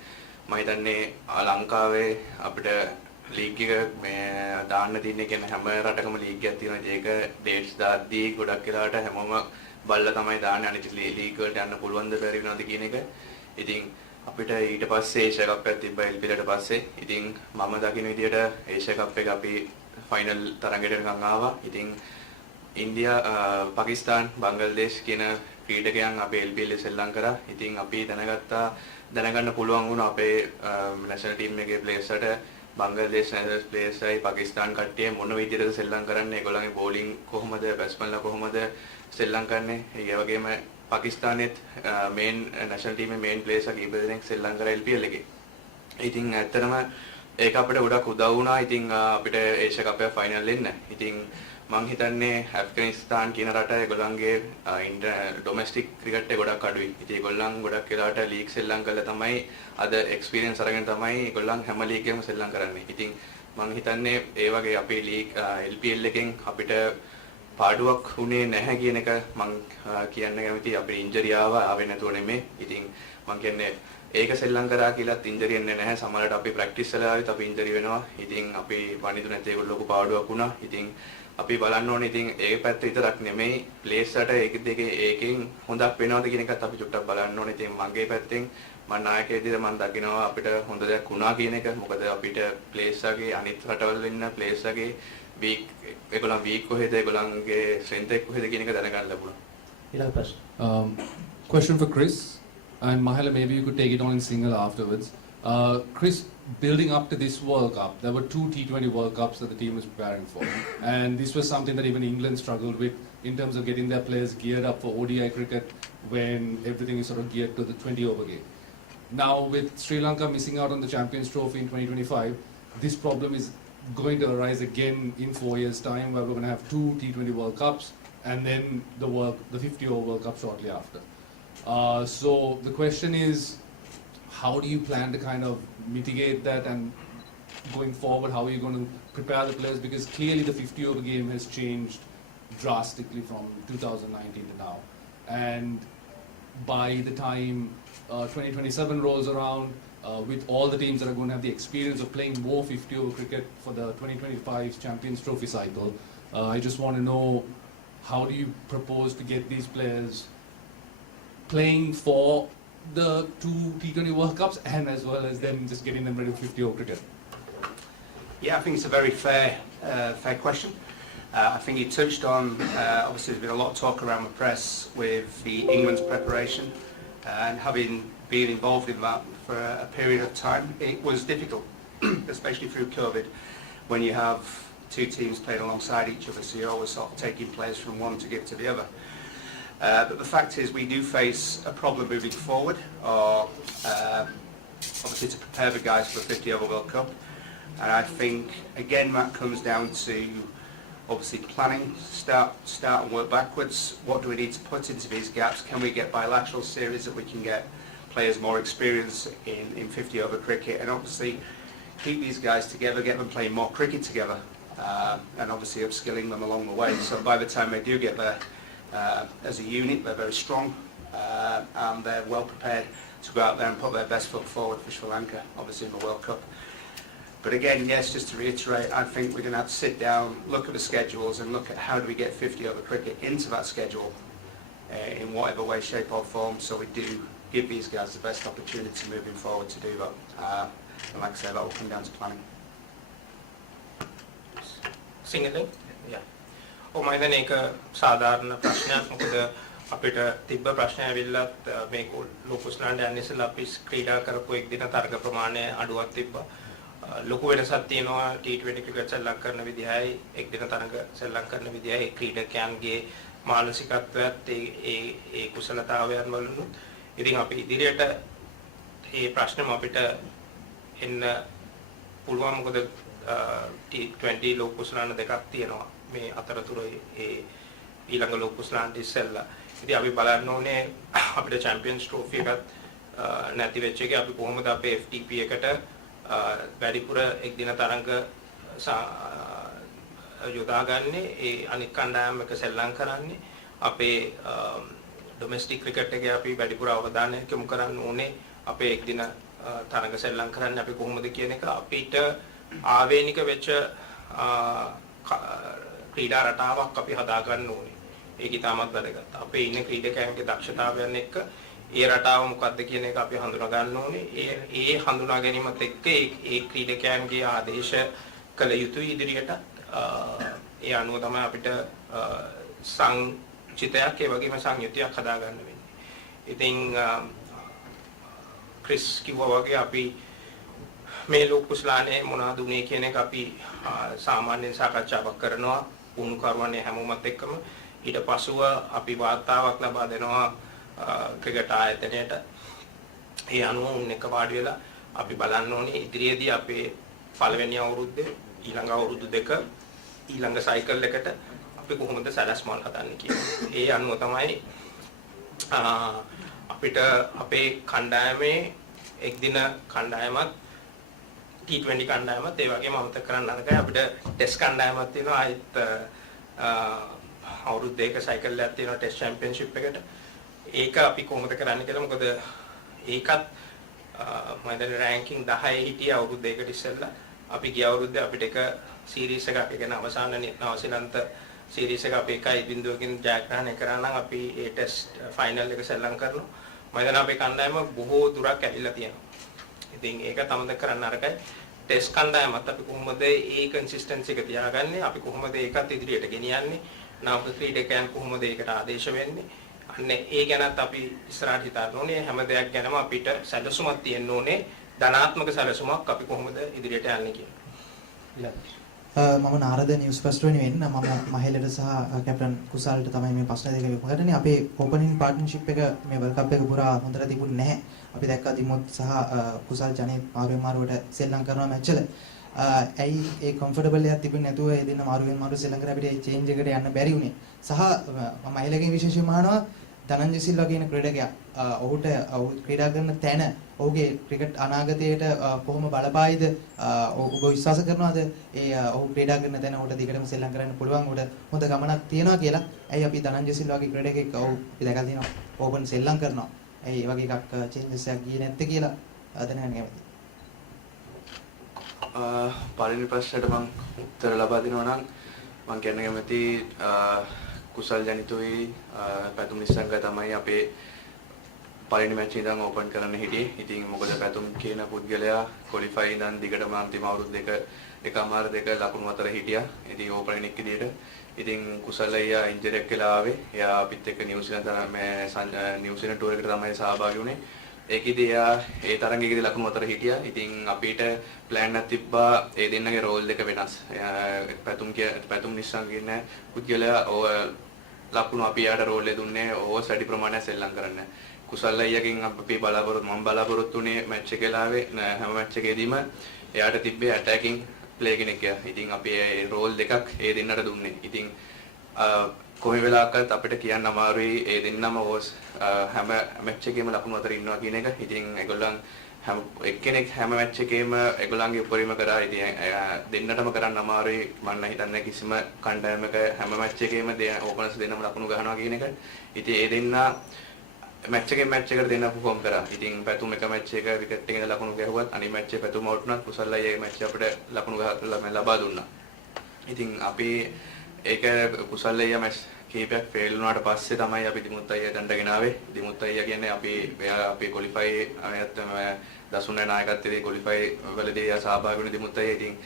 මම හිතන්නේ ලංකාවේ අපිට ලීග් එක මේ දාන්න තියෙන්නේ කියන හැම රටකම ලීග් එකක් තියෙනවා. ඒක ඩේට්ස් දාද්දී ගොඩක් වෙලාවට හැමෝම බලලා තමයි දාන්නේ. අනිත් ලීග් වලට යන්න පුළුවන්ද බැරි වෙනවද කියන එක. ඉතින් අපිට ඊට පස්සේ ඒෂියා කප් එකක් තිබ්බා LPLට පස්සේ. ඉතින් මම දකින විදියට ඒෂියා කප් එක අපි ෆයිනල් තරඟයට නිකන් ආවා. ඉතින් ඉන්දියා, පාකිස්තාන්, බංග්ලාදේශ් කියන ක්‍රීඩකයන් අපේ LPL සෙල්ලම් කරා. ඉතින් අපි දැනගන්න පුළුවන් වුණා අපේ national team එකේ players-ට බංග්ලාදේශ national players-යි පාකිස්තාන් කට්ටිය මොන විදිහටද සෙල්ලම් කරන්නේ, ඒගොල්ලන්ගේ bowling කොහොමද, batsmanලා කොහොමද සෙල්ලම් කරන්නේ. ඒ වගේම පාකිස්තානෙත් main national team එකේ main players කීප දෙනෙක් සෙල්ලම් කරා LPL එකේ. ඉතින් ඇත්තටම ඒක අපිට ගොඩක් උදව් වුණා. ඉතින් අපිට ඒෂියා කප් එක ෆයිනල් එන්න. ඉතින් මං හිතන්නේ ඇෆ්ගනිස්තාන් කියන රට ඒගොල්ලන්ගේ ඩොමෙස්ටික් ක්‍රිකට් එක ගොඩක් අඩුයි. ඉතින් ඒගොල්ලන් ගොඩක් වෙලාවට ලීග් සෙල්ලම් කරලා තමයි අද එක්ස්පීරියන්ස් අරගෙන තමයි ඒගොල්ලන් හැම ලීග් එකම සෙල්ලම් කරන්නේ. ඉතින් මං හිතන්නේ ඒ වගේ අපේ ලීග් LPL එකෙන් අපිට පාඩුවක් උනේ නැහැ කියන එක මං කියන්න කැමතියි. අපේ ඉන්ජරි ආවේ නැතුව නෙමෙයි. ඉතින් මං කියන්නේ ඒක සෙල්ලම් කරා කියලාත් ඉන්ජරි එන්නේ නැහැ. සමහරවිට අපි ප්‍රැක්ටිස් වල ආවෙත් අපි ඉන්ජරි වෙනවා. ඉතින් අපි වනිදු නැති ඒක ලොකු පාඩුවක් වුණා. ඉතින් අපි බලන්න ඕනේ ඉතින් ඒ පැත්ත විතරක් නෙමෙයි ප්ලේස්ලට ඒකෙන් හොඳක් වෙනවද කියන එකත් අපි චුට්ටක් බලන්න ඕනේ. ඉතින් මගේ පැත්තෙන් මම නායකයෙක් විදිහට මම දකිනවා අපිට හොඳ දෙයක් වුණා කියන එක. මොකද අපිට ප්ලේස්ලගේ අනිත් රටවල ඉන්න ප්ලේස්ලගේ වීක් ඒගොල්ලන් වීක් කොහෙද, ඒගොල්ලන්ගේ ස්ට්‍රෙන්ත් එක කොහෙද කියන එක දැනගන්න ලැබුණා. ඊළඟ ප්‍රශ්න. Question for Chris and Mahela, maybe you could take it on in single afterwards. Chris, building up to this World Cup, there were 2 T20 World Cups that the team was preparing for, and this was something that even England struggled with in terms of getting their players geared up for ODI cricket when everything is sort of geared to the 20-over game. Now, with Sri Lanka missing out on the Champions Trophy in 2025, this problem is going to arise again in 4 years' time, where we're going to have 2 T20 World Cups and then the 50-over World Cup shortly after. So the question is, how do you plan to kind of mitigate that, and going forward, how are you going to prepare the players? Because clearly the 50-over game has changed drastically from 2019 to now. And by the time 2027 rolls around, with all the teams that are going to have the experience of playing more 50-over cricket for the 2025 Champions Trophy cycle, I just want to know, how do you propose to get these players playing for the 2 T20 World Cups, and as well as then just getting them ready for 50-over cricket? Yeah, I think it's a very fair question. I think you touched on, obviously there's been a lot of talk around the press with the England's preparation, and having been involved in that for a period of time, it was difficult, especially through COVID, when you have 2 teams playing alongside each other, so you're always sort of taking players from one to give to the other. But the fact is, we do face a problem moving forward, obviously to prepare the guys for the 50-over World Cup. And I think, again, that comes down to obviously planning, start and work backwards. What do we need to put into these gaps? Can we get bilateral series that we can get players more experience in 50-over cricket, and obviously keep these guys together, get them playing more cricket together, and obviously upskilling them along the way. So by the time they do get there, as a unit, they're very strong, and they're well prepared to go out there and put their best foot forward for Sri Lanka, obviously in the World Cup. But again, yes, just to reiterate, I think we're going to have to sit down, look at the schedules, and look at how do we get 50-over cricket into that schedule in whatever way, shape or form, so we do give these guys the best opportunity moving forward to do that. And like I say, that will come down to planning. සිංහලෙන්? Yeah. මම හිතන්නේ ඒක සාධාරණ ප්‍රශ්නයක්. මොකද අපිට තිබ්බ ප්‍රශ්නය ඇවිල්ලත් මේ ලෝකුස්ලාන්ඩ් යන්න ඉස්සෙල්ලා අපි ක්‍රීඩා කරපු එක් දින තරග ප්‍රමාණය අඩුවක් තිබ්බා. ලොකු වෙනසක් තියෙනවා T20 ක්‍රිකට් සෙල්ලම් කරන විදිහයි එක් දින තරග සෙල්ලම් කරන විදිහයි ක්‍රීඩකයන්ගේ මානසිකත්වයත් ඒ කුසලතාවයන් වලිනුත්. ඉතින් අපි ඉදිරියට මේ ප්‍රශ්නෙම අපිට එන්න පුළුවන්. මොකද T20 ලෝකුස්ලාන්ඩ් දෙකක් තියෙනවා මේ අතරතුර ඒ ඊළඟ ලෝකුස්ලාන්ඩ් ඉස්සෙල්ලා. ඉතින් අපි බලන්න ඕනේ අපිට චැම්පියන්ස් ට්‍රෝෆි එකත් නැති වෙච්ච එක අපි කොහොමද අපේ FTP එකට වැඩිපුර එක් දින තරඟ යොදාගන්නේ, ඒ අනික් කණ්ඩායම් එක සෙල්ලම් කරන්නේ, අපේ ඩොමෙස්ටික් ක්‍රිකට් එකේ අපි වැඩිපුර අවධානයක් යොමු කරන්න ඕනේ අපේ එක් දින තරඟ සෙල්ලම් කරන්නේ අපි කොහොමද කියන එක. අපිට ආවේනික වෙච්ච ක්‍රීඩා රටාවක් අපි හදා ගන්න ඕනේ. ඒක ඉතාමත් වැදගත්. අපේ ඉන්න ක්‍රීඩකයන්ගේ දක්ෂතාවයන් එක්ක ඒ රටාව මොකක්ද කියන එක අපි හඳුනා ගන්න ඕනේ. ඒ හඳුනා ගැනීමත් එක්ක ඒ ක්‍රීඩකයන්ගේ ආදේශ කළ යුතුයි ඉදිරියට. ඒ අනුව තමයි අපිට චිතයක් ඒ වගේම සංයුතියක් හදාගන්න වෙන්නේ. ඉතින් ක්‍රිස් කිව්වා වගේ අපි මේ ලෝක කුසලානේ මොනවද උනේ කියන එක අපි සාමාන්‍යයෙන් සාකච්ඡාවක් කරනවා වුණු කරුවනේ හැමෝමත් එක්කම. ඊට පසුව අපි වාර්තාවක් ලබා දෙනවා ක්‍රිකට් ආයතනයට. ඒ අනුව එක වාඩි වෙලා අපි බලන්න ඕනේ ඉදිරියේදී අපේ පළවෙනි අවුරුද්දේ ඊළඟ අවුරුදු දෙක ඊළඟ සයිකල් එකට අපි කොහොමද සැලැස්මල් හදන්නේ කියලා. ඒ අනුව තමයි අපිට අපේ කණ්ඩායමේ එක්දින කණ්ඩායමත් T20 කණ්ඩායමත් ඒ වගේම අමතක කරන්න අරගයි අපිට ටෙස්ට් කණ්ඩායමක් තියෙනවා ආයිත් අවුරුදු දෙක සයිකල් එකක් තියෙනවා ටෙස්ට් චැම්පියන්ෂිප් එකට. ඒක අපි කොහොමද කරන්නේ කියලා මොකද ඒකත් මම දැන් රෑන්කින් 10 හිටිය අවුරුදු දෙකකට ඉස්සෙල්ලා අපි ගිය අවුරුද්දේ අපිට එක සීරීස් එකක් කියන අවසාන නවසීලන්ත සීරීස් එක අපි 1.0කින් ජයග්‍රහණය කරා නම් අපි ඒ ටෙස්ට් ෆයිනල් එක සෙල්ලම් කරනවා. මම දැන් අපේ කණ්ඩායම බොහෝ දුරක් ඇවිල්ලා තියෙනවා. ඉතින් ඒක තමද කරන්න අරකයි ටෙස්ට් කණ්ඩායමත් අපි කොහොමද ඒ කන්සිස්ටන්සි එක තියාගන්නේ අපි කොහොමද ඒකත් ඉදිරියට ගෙනියන්නේ නව ක්‍රීඩකයන් කොහොමද ඒකට ආදේශ වෙන්නේ අන්න ඒ ගැනත් අපි ඉස්සරහට හිතන්න ඕනේ හැම දෙයක් ගැනම අපිට සැලසුමක් තියෙන්න ඕනේ ධනාත්මක සැලසුමක් අපි කොහොමද ඉදිරියට යන්නේ කියලා. මම නාරද නිවුස් ෆස්ට් වෙනුවෙන් මම මහේලට සහ කැප්ටන් කුසල්ට තමයි මේ ප්‍රශ්න දෙක විමගන්නේ. අපේ ඕපනින් පාර්ට්නර්ෂිප් එක මේ වර්ල්ඩ් කප් එක පුරා හොඳට තිබුණේ නැහැ. අපි දැක්කා දිමුත් සහ කුසල් ජනේ මාරුවට සෙල්ලම් කරනවා මැච් වල. ඇයි ඒ කම්ෆර්ටබල් එකක් තිබුණේ නැතුව ඒ දෙන්න මාරු සෙල්ලම් කරලා අපිට ඒ චේන්ජ් එකට යන්න බැරි වුණේ. සහ මම මහේලගෙන් විශේෂයෙන්ම අහනවා ධනංජය සිල්වා කියන ක්‍රීඩකයා ඔහුට ක්‍රීඩා කරන තැන ඔහුගේ ක්‍රිකට් අනාගතයට කොහොම බලපායිද ඔබ විශ්වාස කරනවද ඒ ඔහු ක්‍රීඩා කරන තැන ඔහුට දිගටම සෙල්ලම් කරන්න පුළුවන් ඔහුට හොඳ ගමනක් තියෙනවා කියලා. ඇයි අපි ධනංජය සිල්වාගේ ක්‍රීඩකෙක් ඔහු අපි දැකලා තියෙනවා ඕපන් සෙල්ලම් කරනවා. ඇයි ඒ වගේ එකක් චේන්ජස් එකක් ගියේ නැත්තේ කියලා දැනගන්න කැමතියි. පළවෙනි ප්‍රශ්නයට මම උත්තර ලබා දෙනවා නම් මම කියන්න කැමති කුසල් ජනිතෝයි පැතුම් නිස්සංග තමයි අපේ පළවෙනි මැච් ඉඳන් ඕපන් කරන්න හිටියේ. ඉතින් මොකද පැතුම් කියන පුද්ගලයා ක්වොලිෆයි ඉඳන් දිගටම අන්තිම අවුරුදු එකමාර දෙක ලකුණු අතර හිටියා. ඉතින් ඕපනින් එක් විදියට. ඉතින් කුසල් අයියා ඉන්ජරි එකක් වෙලා ආවේ. එයා අපිත් එක්ක නිව්සීලන්ත නිව්සීලන්ත ටූර් එකට තමයි සහභාගී වුණේ. ඒකෙදි එයා ඒ තරඟයේදී ලකුණු අතර හිටියා. ඉතින් අපිට ප්ලෑන් එකක් තිබ්බා ඒ දෙන්නගේ රෝල් දෙක වෙනස්. පැතුම් නිස්සංග කියන පුද්ගලයා ලකුණු අපි යාට රෝල් එක දුන්නේ ඕවර්ස් වැඩි ප්‍රමාණයක් සෙල්ලම් කරන්න. කුසල් අයියාගෙන් අපි බලාපොරොත්තු වුණේ මැච් එක වෙලාවේ හැම මැච් එකේදීම එයාට තිබ්බේ ඇටැකින් ප්ලේ කෙනෙක්. ඉතින් අපි ඒ රෝල් දෙකක් ඒ දෙන්නට දුන්නේ. ඉතින් කොහේ වෙලාවකත් අපිට කියන්න අමාරුයි ඒ දෙන්නම ඕවර්ස් හැම මැච් එකේම ලකුණු අතර ඉන්නවා කියන එක. ඉතින් ඒගොල්ලන් එක්කෙනෙක් හැම මැච් එකේම ඒගොල්ලන්ගේ උපරිම කරා. ඉතින් දෙන්නටම කරන්න අමාරුයි. මම හිතන්නේ කිසිම කණ්ඩායමක හැම මැච් එකේම ඕපනර්ස් දෙන්නම ලකුණු ගහනවා කියන එක. ඉතින් ඒ දෙන්න මැච් එකෙන් මැච් එකට දෙන්න පර්ෆෝම් කරා. ඉතින් පැතුම් එක මැච් එක විකට් එකේ ලකුණු ගැහුවත් අනිත් මැච් එකේ පැතුම් අවුට් වුණත් කුසල් අයියා මේ මැච් අපිට ලකුණු ලබා දුන්නා. ඉතින් අපි ඒක කුසල් අයියා මැච් කීපයක් ෆේල් වුණාට පස්සේ තමයි අපි දිමුත් අයියා දණ්ඩ ගෙනාවේ. දිමුත් අයියා කියන්නේ අපි ක්වොලිෆයි දසුනේ නායකත්වයේ ක්වොලිෆයි වලදී සහභාගී වුණ දිමුත් අයියා. ඉතින්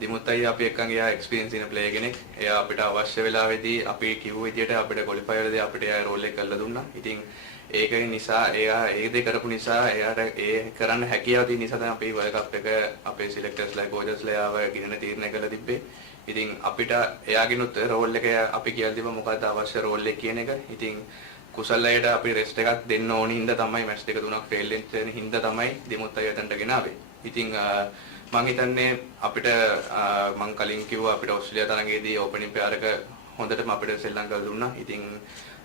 දිමුත් අයියා අපි එක්කන් ගියා එක්ස්පීරියන්ස් ඉන ප්ලේයර් කෙනෙක්. එයා අපිට අවශ්‍ය වෙලාවෙදී අපි කිව්ව විදියට අපිට ක්වොලිෆයි වලදී අපිට එයා රෝල් එක කරලා දුන්නා. ඉතින් ඒක නිසා එයා ඒ දේ කරපු නිසා එයාට ඒ කරන්න හැකියාව තියෙන නිසා තමයි අපි වර්ල්ඩ් කප් එක අපේ සිලෙක්ටර්ස්ලා කෝචර්ස්ලා යාව ගිනන තීරණය කළා තිබ්බේ. ඉතින් අපිට එයාගෙනුත් රෝල් එක අපි කියලා දීපුවා මොකක්ද අවශ්‍ය රෝල් එක කියන එක. ඉතින් කුසල් අයියට අපි රෙස්ට් එකක් දෙන්න ඕනි හින්දා තමයි මැච් දෙක තුනක් ෆේල් වෙන හින්දා තමයි දිමුත් අයියා තන්ට ගෙනාවේ. ඉතින් මම හිතන්නේ අපිට මම කලින් කිව්වා අපිට ඕස්ට්‍රේලියා තරඟයේදී ඕපනින් පෙයාර් එක හොඳටම අපිට සෙල්ලම් කරලා දුන්නා. ඉතින්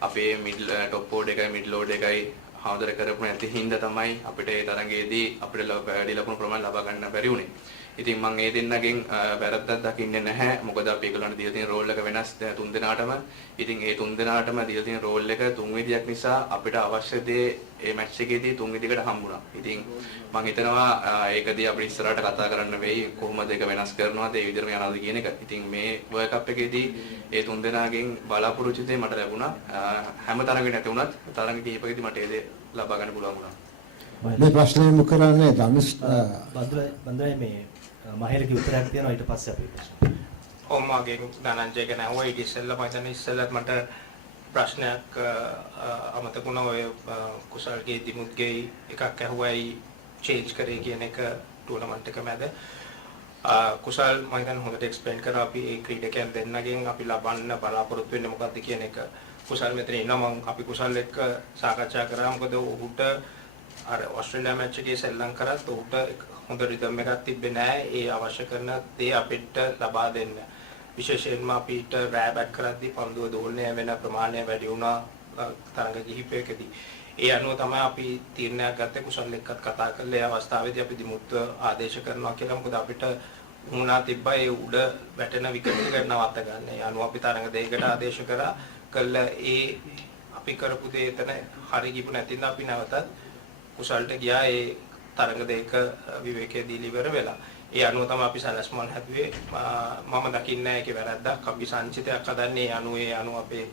අපේ මිඩල් টොප් ඕඩ් එකයි මිඩ් ලෝඩ් එකයි හවුදර කරපු නැති හින්දා තමයි අපිට ඒ තරඟයේදී අපිට වැඩි ලකුණු ප්‍රමාණයක් ලබා ගන්න බැරි වුණේ. ඉතින් මම ඒ දෙන්නගෙන් වැරද්දක් දකින්නේ නැහැ. මොකද අපි ඒගොල්ලන්ට දීලා තියෙන රෝල් එක වෙනස් තුන් දෙනාටම. ඉතින් ඒ තුන් දෙනාටම දීලා තියෙන රෝල් එක තුන් විදියක් නිසා අපිට අවශ්‍ය දේ ඒ මැච් එකේදී තුන් විදිහකට හම්බුණා. ඉතින් මම හිතනවා ඒකදී අපිට ඉස්සරහට කතා කරන්න වෙයි කොහොමද ඒක වෙනස් කරනවද ඒ විදිහටම යනවද කියන එක. ඉතින් මේ වර්ල්ඩ් කප් එකේදී ඒ තුන් දෙනාගෙන් බලාපොරොත්තු දෙයක් මට ලැබුණා. හැම තරගෙ නැති වුණත් තරඟ කිහිපකදී මට ඒ දේ ලබා ගන්න පුළුවන් වුණා. මේ ප්‍රශ්නේ මුක කරන්නේ ධනුෂ් බන්දරයි මේ මහේලගේ උත්තරයක් තියෙනවා ඊට පස්සේ අපි ප්‍රශ්න. ඔව් මගේ ධනංජය ගැන අහුවා ඊට ඉස්සෙල්ලා මම ඉස්සෙල්ලත් මට ප්‍රශ්නයක් අමතක වුණා ඔය කුසල්ගේ දිමුත්ගේ එකක් ඇහුවයි චේන්ජ් කරේ කියන එක ටූර්නමන්ට් එක මැද කුසල් මම හිතන්නේ හොඳට එක්ස්ප්ලেইন කරා අපි ඒ ක්‍රීඩකයන් දෙන්නගෙන් අපි ලබන්න බලාපොරොත්තු වෙන්නේ මොකක්ද කියන එක කුසල් මෙතන ඉන්නවා මම අපි කුසල් එක්ක සාකච්ඡා කරා මොකද ඔහුට අර ඕස්ට්‍රේලියා මැච් එකේ සෙල්ලම් කරත් ඔහුට හොඳ රිද්ම් එකක් තිබ්බේ නැහැ ඒ අවශ්‍ය කරන දේ අපිට ලබා දෙන්න විශේෂයෙන්ම අපිට රෑ බැට් කරද්දී පන්දුව දෝලනය වෙන ප්‍රමාණය වැඩි වුණා තරඟ කිහිපයකදී ඒ අනුව තමයි අපි තීරණයක් ගත්තේ කුසල් එක්කත් කතා කරලා ඒ අවස්ථාවේදී අපි දිමුත්ව ආදේශ කරනවා කියලා මොකද අපිට උණා තිබ්බා ඒ උඩ වැටෙන විකට් එක නවත්ත ගන්න. ඒ අනුව අපි තරඟ දෙකකට ආදේශ කරා කළා ඒ අපි කරපු දේ එතන හරි ගිපු නැතිනම් අපි නැවතත් කුසල්ට ගියා ඒ තරඟ දෙක විවේකයේ දීලා ඉවර වෙලා. ඒ අනුව තමයි අපි සැලැස්මක් හැදුවේ. මම දකින්නේ ඒකේ වැරද්දක් අපි සංචිතයක් හදන්නේ ඒ අනුව අපේ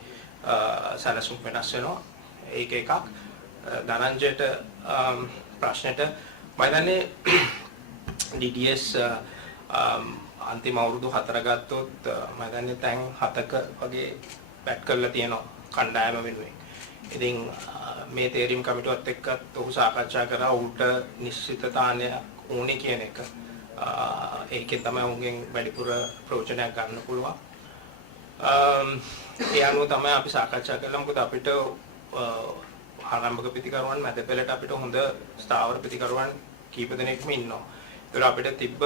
සැලැස්ම වෙනස් වෙනවා. ඒක එකක්. ධනංජයට ප්‍රශ්නෙට මම දන්නේ DDS අන්තිම අවුරුදු 4 ගත්තොත් මම දන්නේ තැන් 7ක වගේ බැට් කරලා තියෙනවා කණ්ඩායම වෙනුවෙන්. ඉතින් මේ තේරීම් කමිටුවත් එක්කත් ඔහු සාකච්ඡා කරා ඌට නිශ්චිත තාණය ඕනේ කියන එක. ඒකෙන් තමයි උන්ගෙන් වැඩිපුර ප්‍රයෝජනයක් ගන්න පුළුවන්. ඒ අනුව තමයි අපි සාකච්ඡා කළා මොකද අපිට ආරම්භක පිටිකරුවන් මැද පෙළට අපිට හොඳ ස්ථාවර පිටිකරුවන් කීප දෙනෙක්ම ඉන්නවා. ඒක අපිට තිබ්බ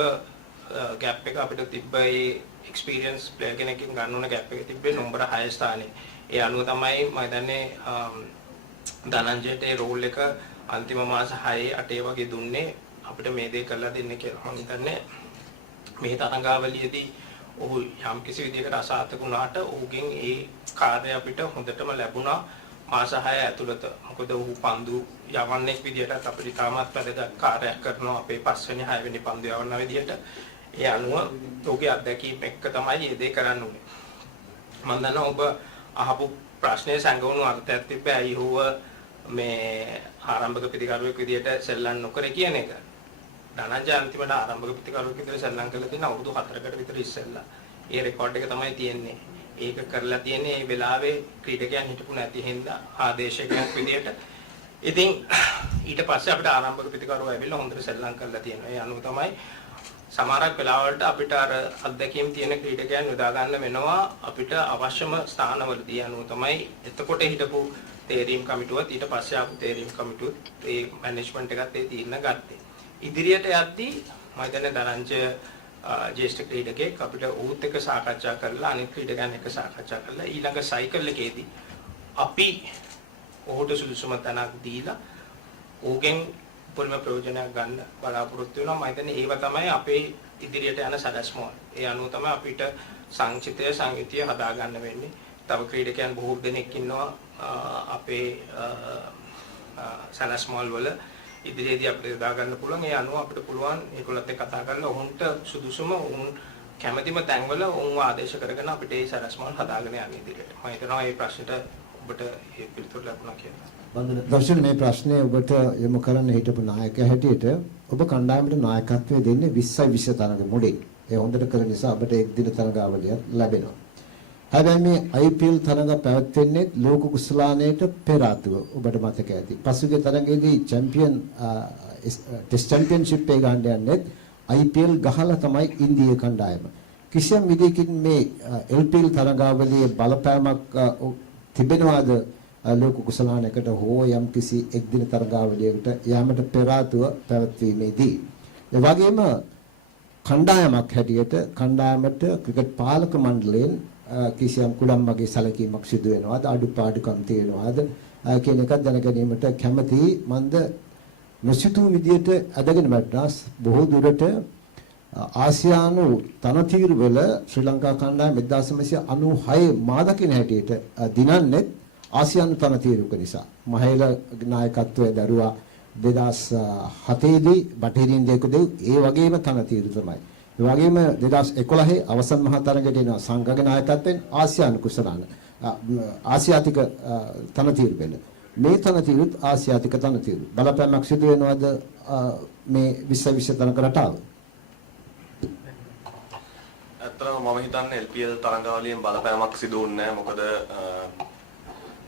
ગેප් එක අපිට තිබ්බ ඒ එක්ස්පීරියන්ස් ප්ලේයර් කෙනෙක්ගෙන් ගන්න ඕන ગેප් එක තිබ්බේ නම්බර 6 ස්ථානයේ. ඒ අනුව තමයි මම හිතන්නේ ධනංජයට ඒ රෝල් එක අන්තිම මාස 6 8 වගේ දුන්නේ අපිට මේ දේ කරලා දෙන්න කියලා. මම හිතන්නේ මේ තරඟාවලියේදී ඔහු යම් කිසි විදිහකට අසාර්ථක වුණාට ඔහුගෙන් ඒ කාර්යය අපිට හොඳටම ලැබුණා මාස 6 ඇතුළත. මොකද ඔහු පන්දු යවන්නෙක් විදිහට අපිට තාමත් වැදගත් කාර්යයක් කරනවා අපේ 5 වෙනි 6 වෙනි පන්දු යවන්න විදිහට. ඒ අනුව ඔහුගේ අත්දැකීම් එක්ක තමයි මේ දේ කරන්න උනේ. මම දන්නවා ඔබ අහපු ප්‍රශ්නේ සංගවණු අර්ථයක් තිබ්බේ ඇයි ඔහුව මේ ආරම්භක පිටිකරුවෙක් විදිහට සෙල්ලම් නොකර කියන එක. ධනංජය අන්තිමට ආරම්භක පිටිකරුවෙක් විදිහට සෙල්ලම් කරලා තියෙන අවුරුදු 4කට විතර ඉස්සෙල්ලා. ඒ රෙකෝඩ් එක තමයි තියෙන්නේ. ඒක කරලා තියෙන්නේ මේ වෙලාවේ ක්‍රීඩකයන් හිටපු නැති හින්දා ආදේශකයක් විදිහට. ඉතින් ඊට පස්සේ අපිට ආරම්භක පිටිකරුවෝ ඇවිල්ලා හොඳට සෙල්ලම් කරලා තියෙනවා. ඒ අනුව තමයි සමහරක් වෙලාවලට අපිට අර අත්දැකීම් තියෙන ක්‍රීඩකයන් යොදා ගන්න වෙනවා අපිට අවශ්‍යම ස්ථානවලදී. අනුව තමයි එතකොට හිටපු තේරීම් කමිටුවත් ඊට පස්සේ ආපු තේරීම් කමිටුවත් ඒ මැනේජ්මන්ට් එකත් ඒ තීරණ ගත්තේ. ඉදිරියට යද්දී මම හිතන්නේ ධනංජය ජ්‍යෙෂ්ඨ ක්‍රීඩකෙක් අපිට ඌත් එක්ක සාකච්ඡා කරලා අනිත් ක්‍රීඩකයන් එක්ක සාකච්ඡා කරලා ඊළඟ සයිකල් එකේදී අපි ඔහුට සුදුසුම තැනක් දීලා ඌගෙන් උපරිම ප්‍රයෝජනයක් ගන්න බලාපොරොත්තු වෙනවා. මම හිතන්නේ ඒව තමයි අපේ ඉදිරියට යන සැලැස්ම. ඒ අනුව තමයි අපිට සංචිතය සංයුතිය හදා ගන්න වෙන්නේ. තව ක්‍රීඩකයන් බොහෝ දෙනෙක් ඉන්නවා අපේ සැලැස්මවල වල ඉදිරියේදී අපිට යොදා ගන්න පුළුවන්. ඒ අනුව අපිට පුළුවන් ඒගොල්ලත් එක්ක කතා කරලා ඔවුන්ට සුදුසුම ඔවුන් කැමැතිම තැන්වල ඔවුන්ව ආදේශ කරගෙන අපිට ඒ සැලැස්මවල හදාගෙන යන්න ඉදිරියට. මම හිතනවා මේ ප්‍රශ්නෙට ඔබට ඒ පිළිතුර ලැබුණා කියලා. දර්ශන මේ ප්‍රශ්නේ ඔබට යොමු කරන්න හිටපු නායකයා හැටියට ඔබ කණ්ඩායමට නායකත්වය දෙන්නේ 20යි 20 තරඟ මුලින්. ඒ හොඳට කරන නිසා ඔබට එක් දින තරඟාවලියක් ලැබෙනවා. හැබැයි මේ IPL තරඟ පැවැත්වෙන්නේ ලෝක කුසලානයට පෙර ආතුව ඔබට මතක ඇති. පසුගිය තරඟයේදී ටෙස්ට් චැම්පියන්ෂිප් එක ගන්න යන්නේ IPL ගහලා තමයි ඉන්දියා කණ්ඩායම. කිසියම් විදිහකින් මේ LPL තරඟාවලියේ බලපෑමක් තිබෙනවාද ලෝක කුසලානයකට හෝ යම් කිසි එක් දින තරඟාවලියකට යාමට පෙර ආතුව පැවැත්වීමේදී. ඒ වගේම කණ්ඩායමක් හැටියට කණ්ඩායමට ක්‍රිකට් පාලක මණ්ඩලයෙන් කිසියම් කුඩම් වගේ සැලකීමක් සිදු වෙනවාද අඩුපාඩුකම් තියෙනවාද කියන එක දැන ගැනීමට කැමැති. මන්ද නොසිතූ විදියට අදගෙන වැටෙනවා බොහෝ දුරට ආසියානු තනතිරු වල ශ්‍රී ලංකා කණ්ඩායම 1996 මා දකින හැටියට දිනන්නේ ආසියානු තනතිරුක නිසා. මහේල නායකත්වයේ දරුවා 2007 දී බටහිර ඉන්දියාවකදී ඒ වගේම තනතිරු තමයි. ඒ වගේම 2011 අවසන් මහා තරඟයට එන සංඝගේ නායකත්වයෙන් ආසියානු කුසලාන ආසියාතික තනතිරු වෙන. මේ තනතිරුත් ආසියාතික තනතිරු. බලපෑමක් සිදු වෙනවද මේ 2020 තරඟ රටාව? ඇත්තටම මම හිතන්නේ LPL තරඟාවලියෙන් බලපෑමක් සිදු වුණේ නැහැ. මොකද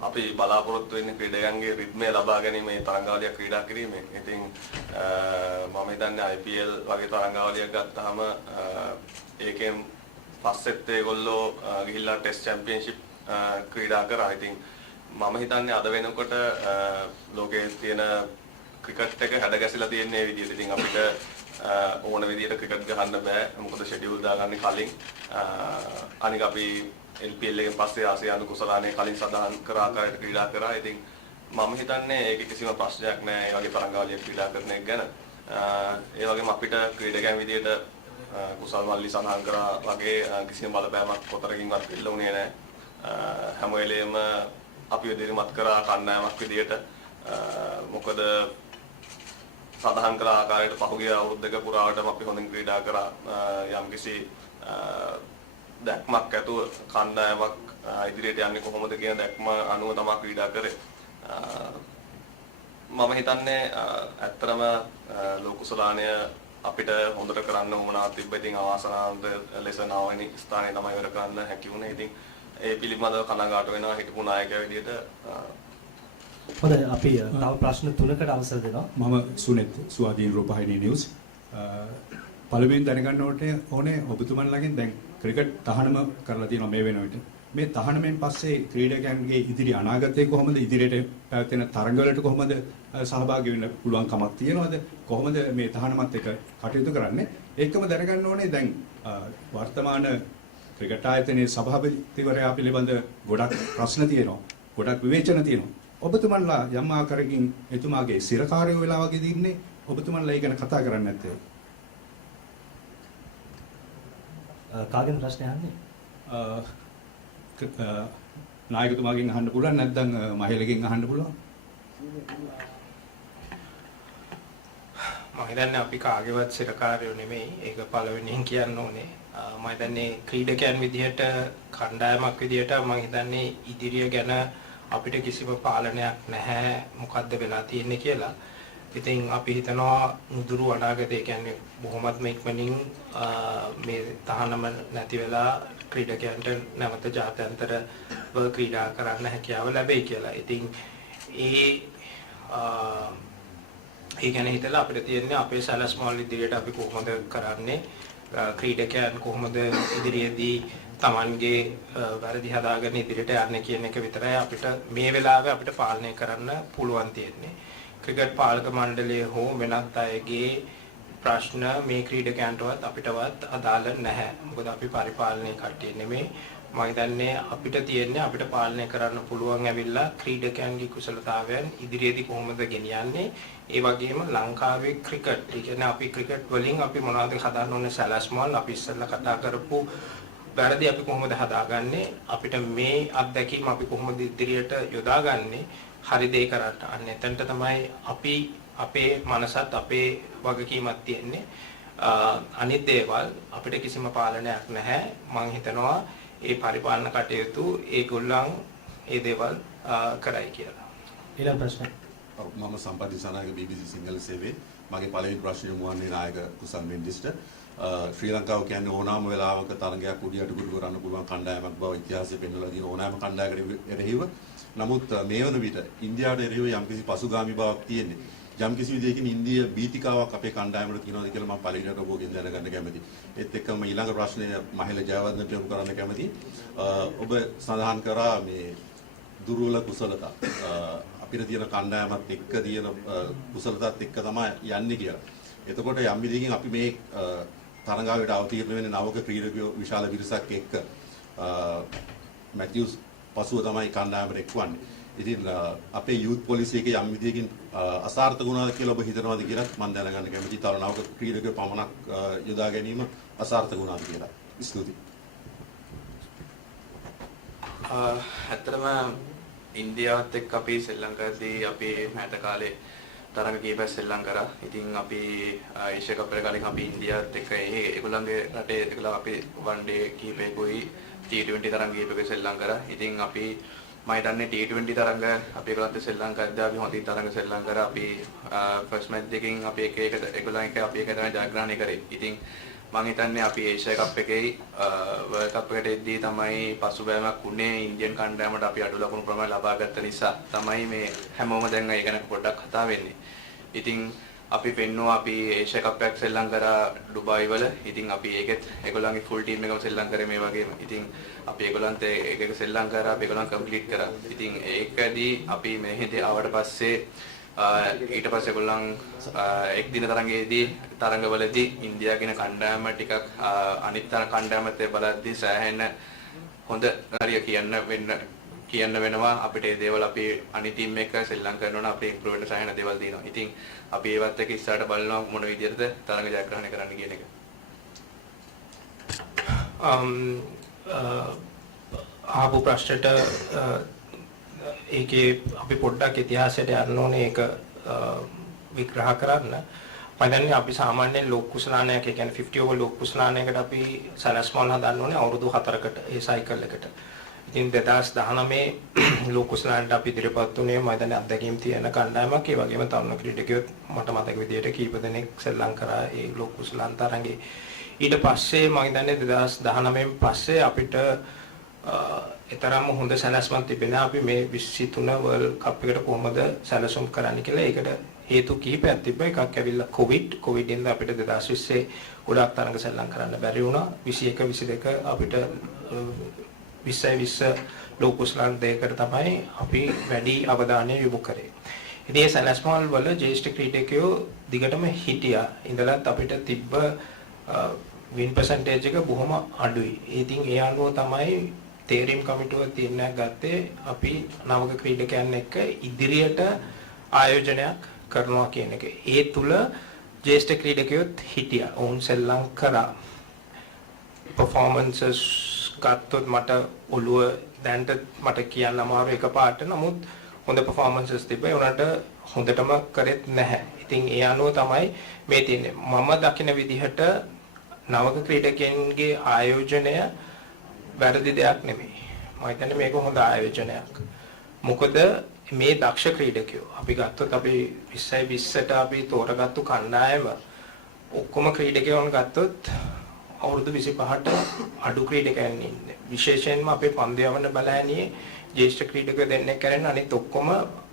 අපි බලාපොරොත්තු වෙන්නේ ක්‍රීඩකයන්ගේ රිද්මය ලබා ගැනීමේ තරඟාවලියක් ක්‍රීඩා කිරීමෙන්. ඉතින් මම හිතන්නේ IPL වගේ තරඟාවලියක් ගත්තාම ඒකෙන් පස්සෙත් ඒගොල්ලෝ ගිහිල්ලා ටෙස්ට් චැම්පියන්ෂිප් ක්‍රීඩා කරා. ඉතින් මම හිතන්නේ අද වෙනකොට ලෝකයේ තියෙන ක්‍රිකට් එක හැඩගැසිලා තියෙන මේ විදිහට. ඉතින් අපිට ඕන විදිහට ක්‍රිකට් ගහන්න බෑ. මොකද ෂෙඩියුල් දාගන්නේ කලින්. අනික අපි LPL එකෙන් පස්සේ ආසියානු කුසලානේ කලින් සඳහන් කර ආකාරයට ක්‍රීඩා කරා. ඉතින් මම හිතන්නේ ඒකේ කිසිම ප්‍රශ්නයක් නෑ ඒ වගේ තරඟාවලියක් ක්‍රීඩා කරන එක ගැන. ඒ වගේම අපිට ක්‍රීඩකයන් විදිහට කුසල් මල්ලි සඳහන් කරා වගේ කිසිම බලපෑමක් කොතරකින්වත් ඉල්ල උනේ නෑ. හැම වෙලේම අපි ඉදිරිමත් කරා කණ්ඩායමක් විදිහට. මොකද සඳහන් කළ ආකාරයට පහුගිය අවුරුද්දක පුරාවටම අපි හොඳින් ක්‍රීඩා කරා. යම්කිසි දැක්මක් ඇතුව කණ්ඩායමක් ඉදිරියට යන්නේ කොහොමද කියන දැක්ම අනුව තමයි ක්‍රීඩා කරේ. මම හිතන්නේ ඇත්තටම ලෝකුසලානය අපිට හොඳට කරන්න උවමනාවක් තිබ්බා. ඉතින් අවාසනාවන්ත ලෙස 9 වෙනි ස්ථානයේ තමයි ඉවර කරන්න හැකි වුණේ. ඉතින් ඒ පිළිබඳව කනගාටු වෙනවා හිටපු නායකයා විදිහට. හොඳයි අපි තව ප්‍රශ්න 3කට අවසර දෙනවා. මම සුනෙත් ස්වාධීන රූපවාහිනී නිවුස්. පළමුවෙන් දැනගන්න ඕනේ ඔබතුමන්ලාගෙන් දැන් ක්‍රිකට් තහනම කරලා තියෙනවා මේ වෙන විට. මේ තහනමෙන් පස්සේ ක්‍රීඩකයන්ගේ ඉදිරි අනාගතය කොහොමද, ඉදිරියට පැවැත්වෙන තරඟවලට කොහොමද සහභාගී වෙන්න පුළුවන් කමක් තියෙනවද? කොහොමද මේ තහනමත් එක්ක කටයුතු කරන්නේ? ඒකම දැනගන්න ඕනේ දැන් වර්තමාන ක්‍රිකට් ආයතනයේ සභාපතිවරයා පිළිබඳ ගොඩක් ප්‍රශ්න තියෙනවා. ගොඩක් විවේචන තියෙනවා. ඔබතුමන්ලා යම් ආකාරයකින් එතුමාගේ සිරකාරයෝ වෙලා වගේ දින්නේ ඔබතුමන්ලා ඒ ගැන කතා කරන්නේ නැත්තේ? කාගෙන් ප්‍රශ්න අහන්නේ? නායකතුමාගෙන් අහන්න පුළුවන් නැත්නම් මහේලගෙන් අහන්න පුළුවන්? මම හිතන්නේ අපි කාගේවත් සිරකාරයෝ නෙමෙයි. ඒක පළවෙනියෙන් කියන්න ඕනේ. මම හිතන්නේ ක්‍රීඩකයන් විදිහට කණ්ඩායමක් විදිහට මම හිතන්නේ ඉදිරිය ගැන අපිට කිසිම පාලනයක් නැහැ මොකද්ද වෙලා තියෙන්නේ කියලා. ඉතින් අපි හිතනවා මුදුරු අනාගතය කියන්නේ බොහොමත්ම ඉක්මනින් මේ තහනම නැති වෙලා ක්‍රීඩකයන්ට නැවත ජාත්‍යන්තර ක්‍රීඩා කරන්න හැකියාව ලැබෙයි කියලා. ඉතින් ඒ ගැන හිතලා අපිට තියෙන්නේ අපේ සැලැස්මවල ඉදිරියට අපි කොහොමද කරන්නේ, ක්‍රීඩකයන් කොහොමද ඉදිරියේදී Tamanගේ වැරදි හදාගෙන ඉදිරියට යන්නේ කියන එක විතරයි අපිට මේ වෙලාවේ අපිට පාලනය කරන්න පුළුවන් තියෙන්නේ. ක්‍රිකට් පාලක මණ්ඩලය හෝ වෙනත් අයගේ ප්‍රශ්න මේ ක්‍රීඩකයන්ටවත් අපිටවත් අදාළ නැහැ. මොකද අපි පරිපාලනයේ කට්ටිය නෙමෙයි. මම හිතන්නේ අපිට තියෙන්නේ අපිට පාලනය කරන්න පුළුවන් ඇවිල්ලා ක්‍රීඩකයන්ගේ කුසලතාවයන් ඉදිරියේදී කොහොමද ගෙනියන්නේ. ඒ වගේම ලංකාවේ ක්‍රිකට්, ඒ කියන්නේ අපි ක්‍රිකට් වලින් අපි මොනවද හදාන්න ඕනේ සැලැස්මල් අපි ඉස්සෙල්ලා කතා කරපු වැරදි අපි කොහොමද හදාගන්නේ, අපිට මේ අත්දැකීම අපි කොහොමද ඉදිරියට යොදාගන්නේ හරි දේ කරන්න. අන්න එතනට තමයි අපි අපේ මනසත් අපේ වගකීමක් තියෙන්නේ. අනිත් දේවල් අපිට කිසිම පාලනයක් නැහැ. මම හිතනවා ඒ පරිපාලන කටයුතු ඒගොල්ලන් ඒ දේවල් කරයි කියලා. ඊළඟ ප්‍රශ්න. මම සම්පත් දිසානායක BBC සිංහල සේවයේ මගේ පළවෙනි ප්‍රශ්නය යොමු වන්නේ නායක කුසල් මෙන්ඩිස්ට. ශ්‍රී ලංකාව කියන්නේ ඕනෑම වෙලාවක තරගයක් උඩියට ගුරු කරන්න පුළුවන් කණ්ඩායමක් බව ඉතිහාසයේ පෙන්වලා තියෙන ඕනෑම කණ්ඩායමකට එරෙහිව. නමුත් මේ වන විට ඉන්දියාවට එරෙහිව යම්කිසි පසුගාමී බවක් තියෙන්නේ. යම්කිසි විදිහකින් ඉන්දිය බීතිකාවක් අපේ කණ්ඩායමට තියෙනවද කියලා මම පළවෙනිට ඔබගෙන් දැනගන්න කැමතියි. ඒත් එක්කම ඊළඟ ප්‍රශ්නය මහේල ජයවර්ධනට යොමු කරන්න කැමතියි. ඔබ සඳහන් කරා මේ දුර්වල කුසලතා අපිට තියෙන කණ්ඩායමත් එක්ක තියෙන කුසලතාවත් එක්ක තමයි යන්නේ කියලා. එතකොට යම් විදිහකින් අපි මේ තරඟාවට අවතීර්ණ වෙන නවක ක්‍රීඩකයෝ විශාල පිරිසක් එක්ක මැතිව්ස් පසුව තමයි කණ්ඩායමට එක්වන්නේ. ඉතින් අපේ යූත් පොලිසි එකේ යම් විදිහකින් අසාර්ථක වුණාද කියලා ඔබ හිතනවාද කියලා මම දැනගන්න කැමතියි. තව නවක ක්‍රීඩකයෝ පමණක් යොදා ගැනීම අසාර්ථක වුණාද කියලා. ස්තුතියි. ඇත්තටම ඉන්දියාවත් එක්ක අපි ශ්‍රී ලංකාවේදී අපි මෑත කාලේ තරඟ කීපයක් සෙල්ලම් කරා. ඉතින් අපි ඒෂියා කප් එක කලින් අපි ඉන්දියාවත් එක්ක ඒගොල්ලන්ගේ රටේ ඒගොල්ලෝ අපි වන් ඩේ කීපයකයි T20 තරඟ කීපයක සෙල්ලම් කරා. ඉතින් අපි මම හිතන්නේ T20 තරඟ අපි ඒගොල්ලන්ට සෙල්ලම් කරද්දී අපි හොඳින් තරඟ සෙල්ලම් කරා. අපි ෆස්ට් මැච් එකකින් අපි එක ඒගොල්ලන් එක අපි එක තමයි ජයග්‍රහණය කරේ. ඉතින් මම හිතන්නේ අපි ඒෂියා කප් එකේ වර්ල්ඩ් කප් එකට එද්දී තමයි පසුබෑමක් උනේ ඉන්දියන් කණ්ඩායමට අපි අඩු ලකුණු ප්‍රමාණය ලබා ගත්ත නිසා තමයි මේ හැමෝම දැන් ඒ ගැන පොඩ්ඩක් කතා වෙන්නේ. ඉතින් අපි පෙන්නුවා අපි ඒෂියා කප් එකක් සෙල්ලම් කරා ඩුබායි වල. ඉතින් අපි ඒකෙත් ඒගොල්ලන්ගේ ෆුල් ටීම් එකම සෙල්ලම් කරේ මේ වගේම. ඉතින් අපි ඒගොල්ලන්ට ඒක සෙල්ලම් කරා අපි ඒගොල්ලන් කම්ප්ලීට් කරා. ඉතින් ඒකදී අපි මෙහෙදී ආවට පස්සේ ඊට පස්සේ ඒගොල්ලන් එක් දින තරඟයේදී තරඟවලදී ඉන්දියාව කියන කණ්ඩායම ටිකක් අනිත් කණ්ඩායමත් බලද්දී සෑහෙන හොඳ හරිය කියන්න වෙනවා අපිට ඒ දේවල් අපි අනිත් ටීම් එක සෙල්ලම් කරනවා නම් අපේ ඉම්ප්‍රූව් වෙන්න සෑහෙන දේවල් තියෙනවා. ඉතින් අපි ඒවත් එක්ක ඉස්සරහට බලනවා මොන විදිහටද තරඟ ජයග්‍රහණය කරන්න කියන එක. ආපු ප්‍රශ්නට ඒකේ අපි පොඩ්ඩක් ඉතිහාසයට යන්න ඕනේ ඒක විග්‍රහ කරන්න. මම දන්නේ අපි සාමාන්‍යයෙන් ලෝක කුසලානයක් ඒ කියන්නේ 50 over ලෝක කුසලානයකට අපි සලස්මල් හදන්න ඕනේ අවුරුදු 4කට ඒ සයිකල් එකට. ඉතින් 2019 ලෝක කුසලානට අපි ඉදිරිපත් වුණේ මම දන්නේ අත්දැකීම් තියෙන කණ්ඩායමක්. ඒ වගේම තරුණ ක්‍රීඩකයොත් මට මතක විදිහට කීප දෙනෙක් සෙල්ලම් කරා ඒ ලෝක කුසලාන තරඟේ. ඊට පස්සේ මම දන්නේ 2019 පස්සේ අපිට එතරම් හොඳ සැලැස්මක් තිබෙනවා අපි මේ 23 වර්ල්ඩ් කප් එකට කොහොමද සැලසුම් කරන්න කියලා. ඒකට හේතු කිහිපයක් තිබ්බා. එකක් ඇවිල්ලා කොවිඩ් ඉඳන් අපිට 2020 ගොඩක් තරඟ සෙල්ලම් කරන්න බැරි වුණා. 21 22 අපිට 20 ලෝක කුසලාන දෙයකට තමයි අපි වැඩි අවධානය යොමු කරේ. ඉතින් මේ සැලැස්මල් වල ජ්‍යෙෂ්ඨ ක්‍රීඩකයෝ දිගටම හිටියා. ඉඳලත් අපිට තිබ්බ win percentage එක බොහොම අඩුයි. ඉතින් ඒ අනුව තමයි තේරීම් කමිටුව තීරණයක් ගත්තේ අපි නවක ක්‍රීඩකයන් එක්ක ඉදිරියට ආයෝජනයක් කරනවා කියන එක. ඒ තුල ජ්‍යෙෂ්ඨ ක්‍රීඩකයොත් හිටියා. ඔවුන් සෙල්ලම් කරා. performances ගත්තොත් මට ඔළුව දැන්ට මට කියන්න අමාරු එකපාරට. නමුත් හොඳ performances තිබ්බා. උනට හොඳටම කරෙත් නැහැ. ඉතින් ඒ අනුව තමයි මේ තියෙන්නේ. මම දකින විදිහට නවක ක්‍රීඩකයන්ගේ ආයෝජනය වැරදි දෙයක් නෙමෙයි. මම හිතන්නේ මේක හොඳ ආයෝජනයක්. මොකද මේ දක්ෂ ක්‍රීඩකයෝ අපි ගත්තොත් අපි 20ට අපි තෝරගත්තු කණ්ඩායම ඔක්කොම ක්‍රීඩකයන් ගත්තොත් අවුරුදු 25ට අඩු ක්‍රීඩකයන් ඉන්නේ. විශේෂයෙන්ම අපේ පන්දු යවන බලෑනියේ ජ්‍යෙෂ්ඨ ක්‍රීඩකයෝ දෙන්නෙක් කරගෙන අනිත් ඔක්කොම